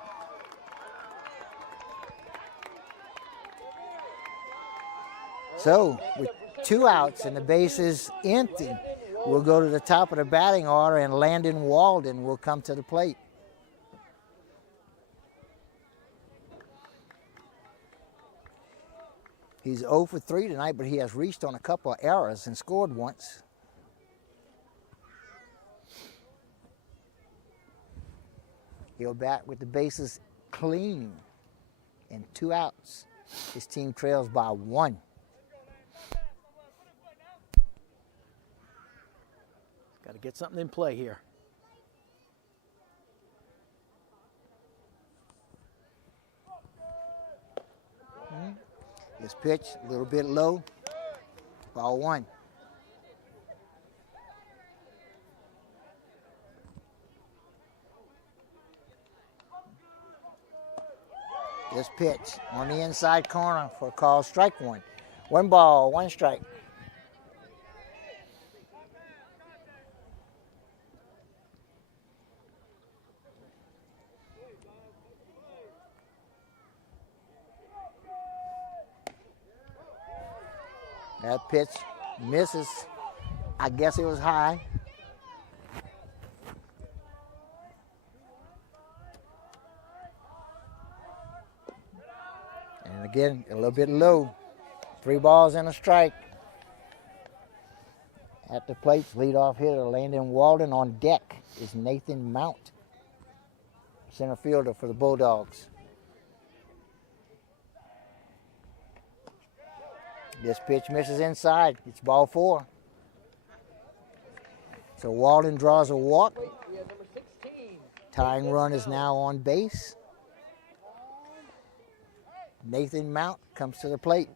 So with 2 outs and the base is empty, we'll go to the top of the batting order, and Landon Walden will come to the plate. He's 0 for 3 tonight, but he has reached on a couple of errors and scored once. He'll bat with the bases clean and 2 outs. His team trails by 1. Got to get something in play here. This pitch, a little bit low. Ball 1. This pitch on the inside corner for a call, strike 1. 1 ball, 1 strike. That pitch misses. I guess it was high. And again, a little bit low. 3 balls and a strike. At the plate, leadoff hitter Landon Walden. On deck is Nathan Mount, center fielder for the Bulldogs. This pitch misses inside. It's ball 4. So Walden draws a walk. We have number 16. Tying run is now on base. Nathan Mount comes to the plate.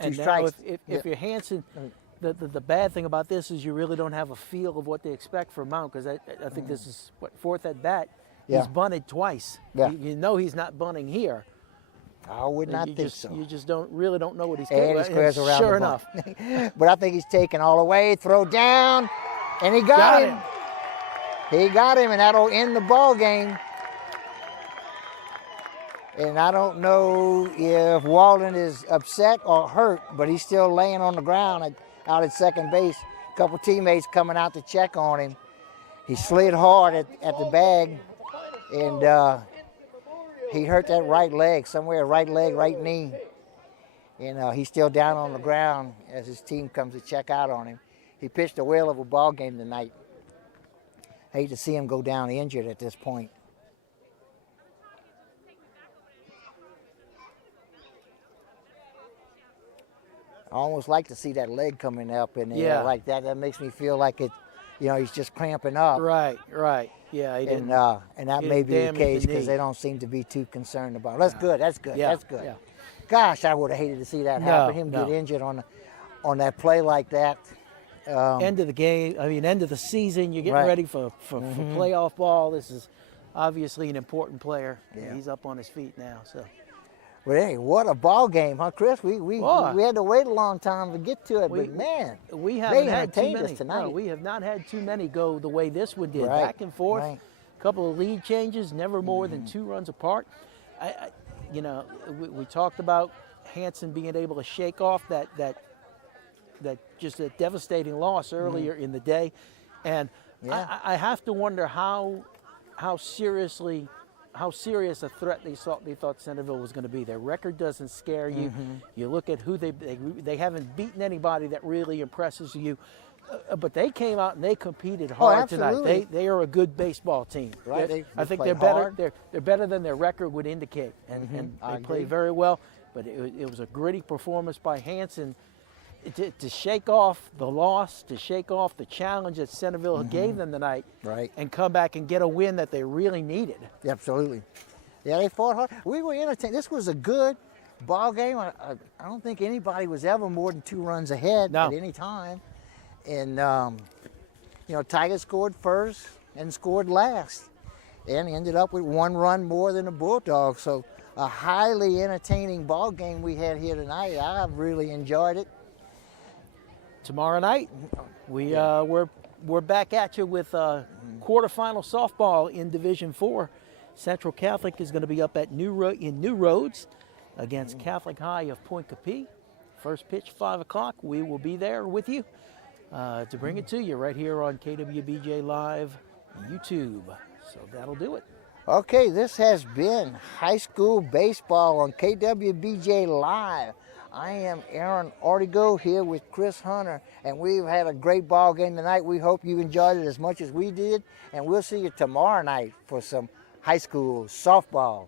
And Two now strikes. if you're Hanson, the bad thing about this is you really don't have a feel of what they expect from Mount, because I think this is, 4th at bat. Yeah. He's bunted twice. Yeah. You know he's not bunting here. I would not you think just, so. You just really don't know what he's And capable he of. squares around Sure the enough. bunt. But I think he's taken all the way, throw down, and he got him. He got him, and that'll end the ball game. And I don't know if Walden is upset or hurt, but he's still laying on the ground out at second base. A couple teammates coming out to check on him. He slid hard at the bag, and he hurt that right leg, somewhere right leg, right knee. And he's still down on the ground as his team comes to check out on him. He pitched a whale of a ball game tonight. Hate to see him go down injured at this point. I almost like to see that leg coming up in the air like that. That makes me feel like it, he's just cramping up. Right. Yeah, he didn't. And that may be the damage case the because knee. they don't seem to be too concerned about it. That's good. That's good. Yeah, That's good. yeah. Gosh, I would have hated to see that happen. Him get injured on that play like that. end of the game. I mean, end of the season. You're getting Right. ready for playoff ball. This is obviously an important player. Yeah. And he's up on his feet now. So But hey, what a ball game, huh, Chris? We Boy. had to wait a long time to get to it, We- but man, we haven't they had too entertained many. us tonight. No, we have not had too many go the way this one did. Right, Back and forth. right. Couple of lead changes, never more than 2 runs apart. We talked about Hanson being able to shake off that just a devastating loss earlier in the day, and Yeah. I have to wonder how serious a threat they thought Centerville was going to be. Their record doesn't scare you. You look at who they haven't beaten anybody that really impresses you. But they came out and they competed hard tonight. absolutely. They are a good baseball team. Right, I they think play they're better. hard. They're better than their record would indicate, and I they play agree. very well. But it was a gritty performance by Hanson to shake off the loss, to shake off the challenge that Centerville gave them tonight, Right. and come back and get a win that they really needed. Absolutely. Yeah, they fought hard. We were entertained. This was a good ball game. I don't think anybody was ever more than 2 runs ahead No. at any time. And, Tigers scored first and scored last and ended up with 1 run more than the Bulldogs. So a highly entertaining ball game we had here tonight. I really enjoyed it. Tomorrow night, we're back at you with quarterfinal softball in Division 4. Central Catholic is going to be up at New Roads against Catholic High of Point Capee. First pitch 5 o'clock. We will be there with you to bring it to you right here on KWBJ Live YouTube. So that'll do it. Okay, this has been high school baseball on KWBJ Live. I am Aaron Ortigo here with Chris Hunter, and we've had a great ball game tonight. We hope you enjoyed it as much as we did, and we'll see you tomorrow night for some high school softball.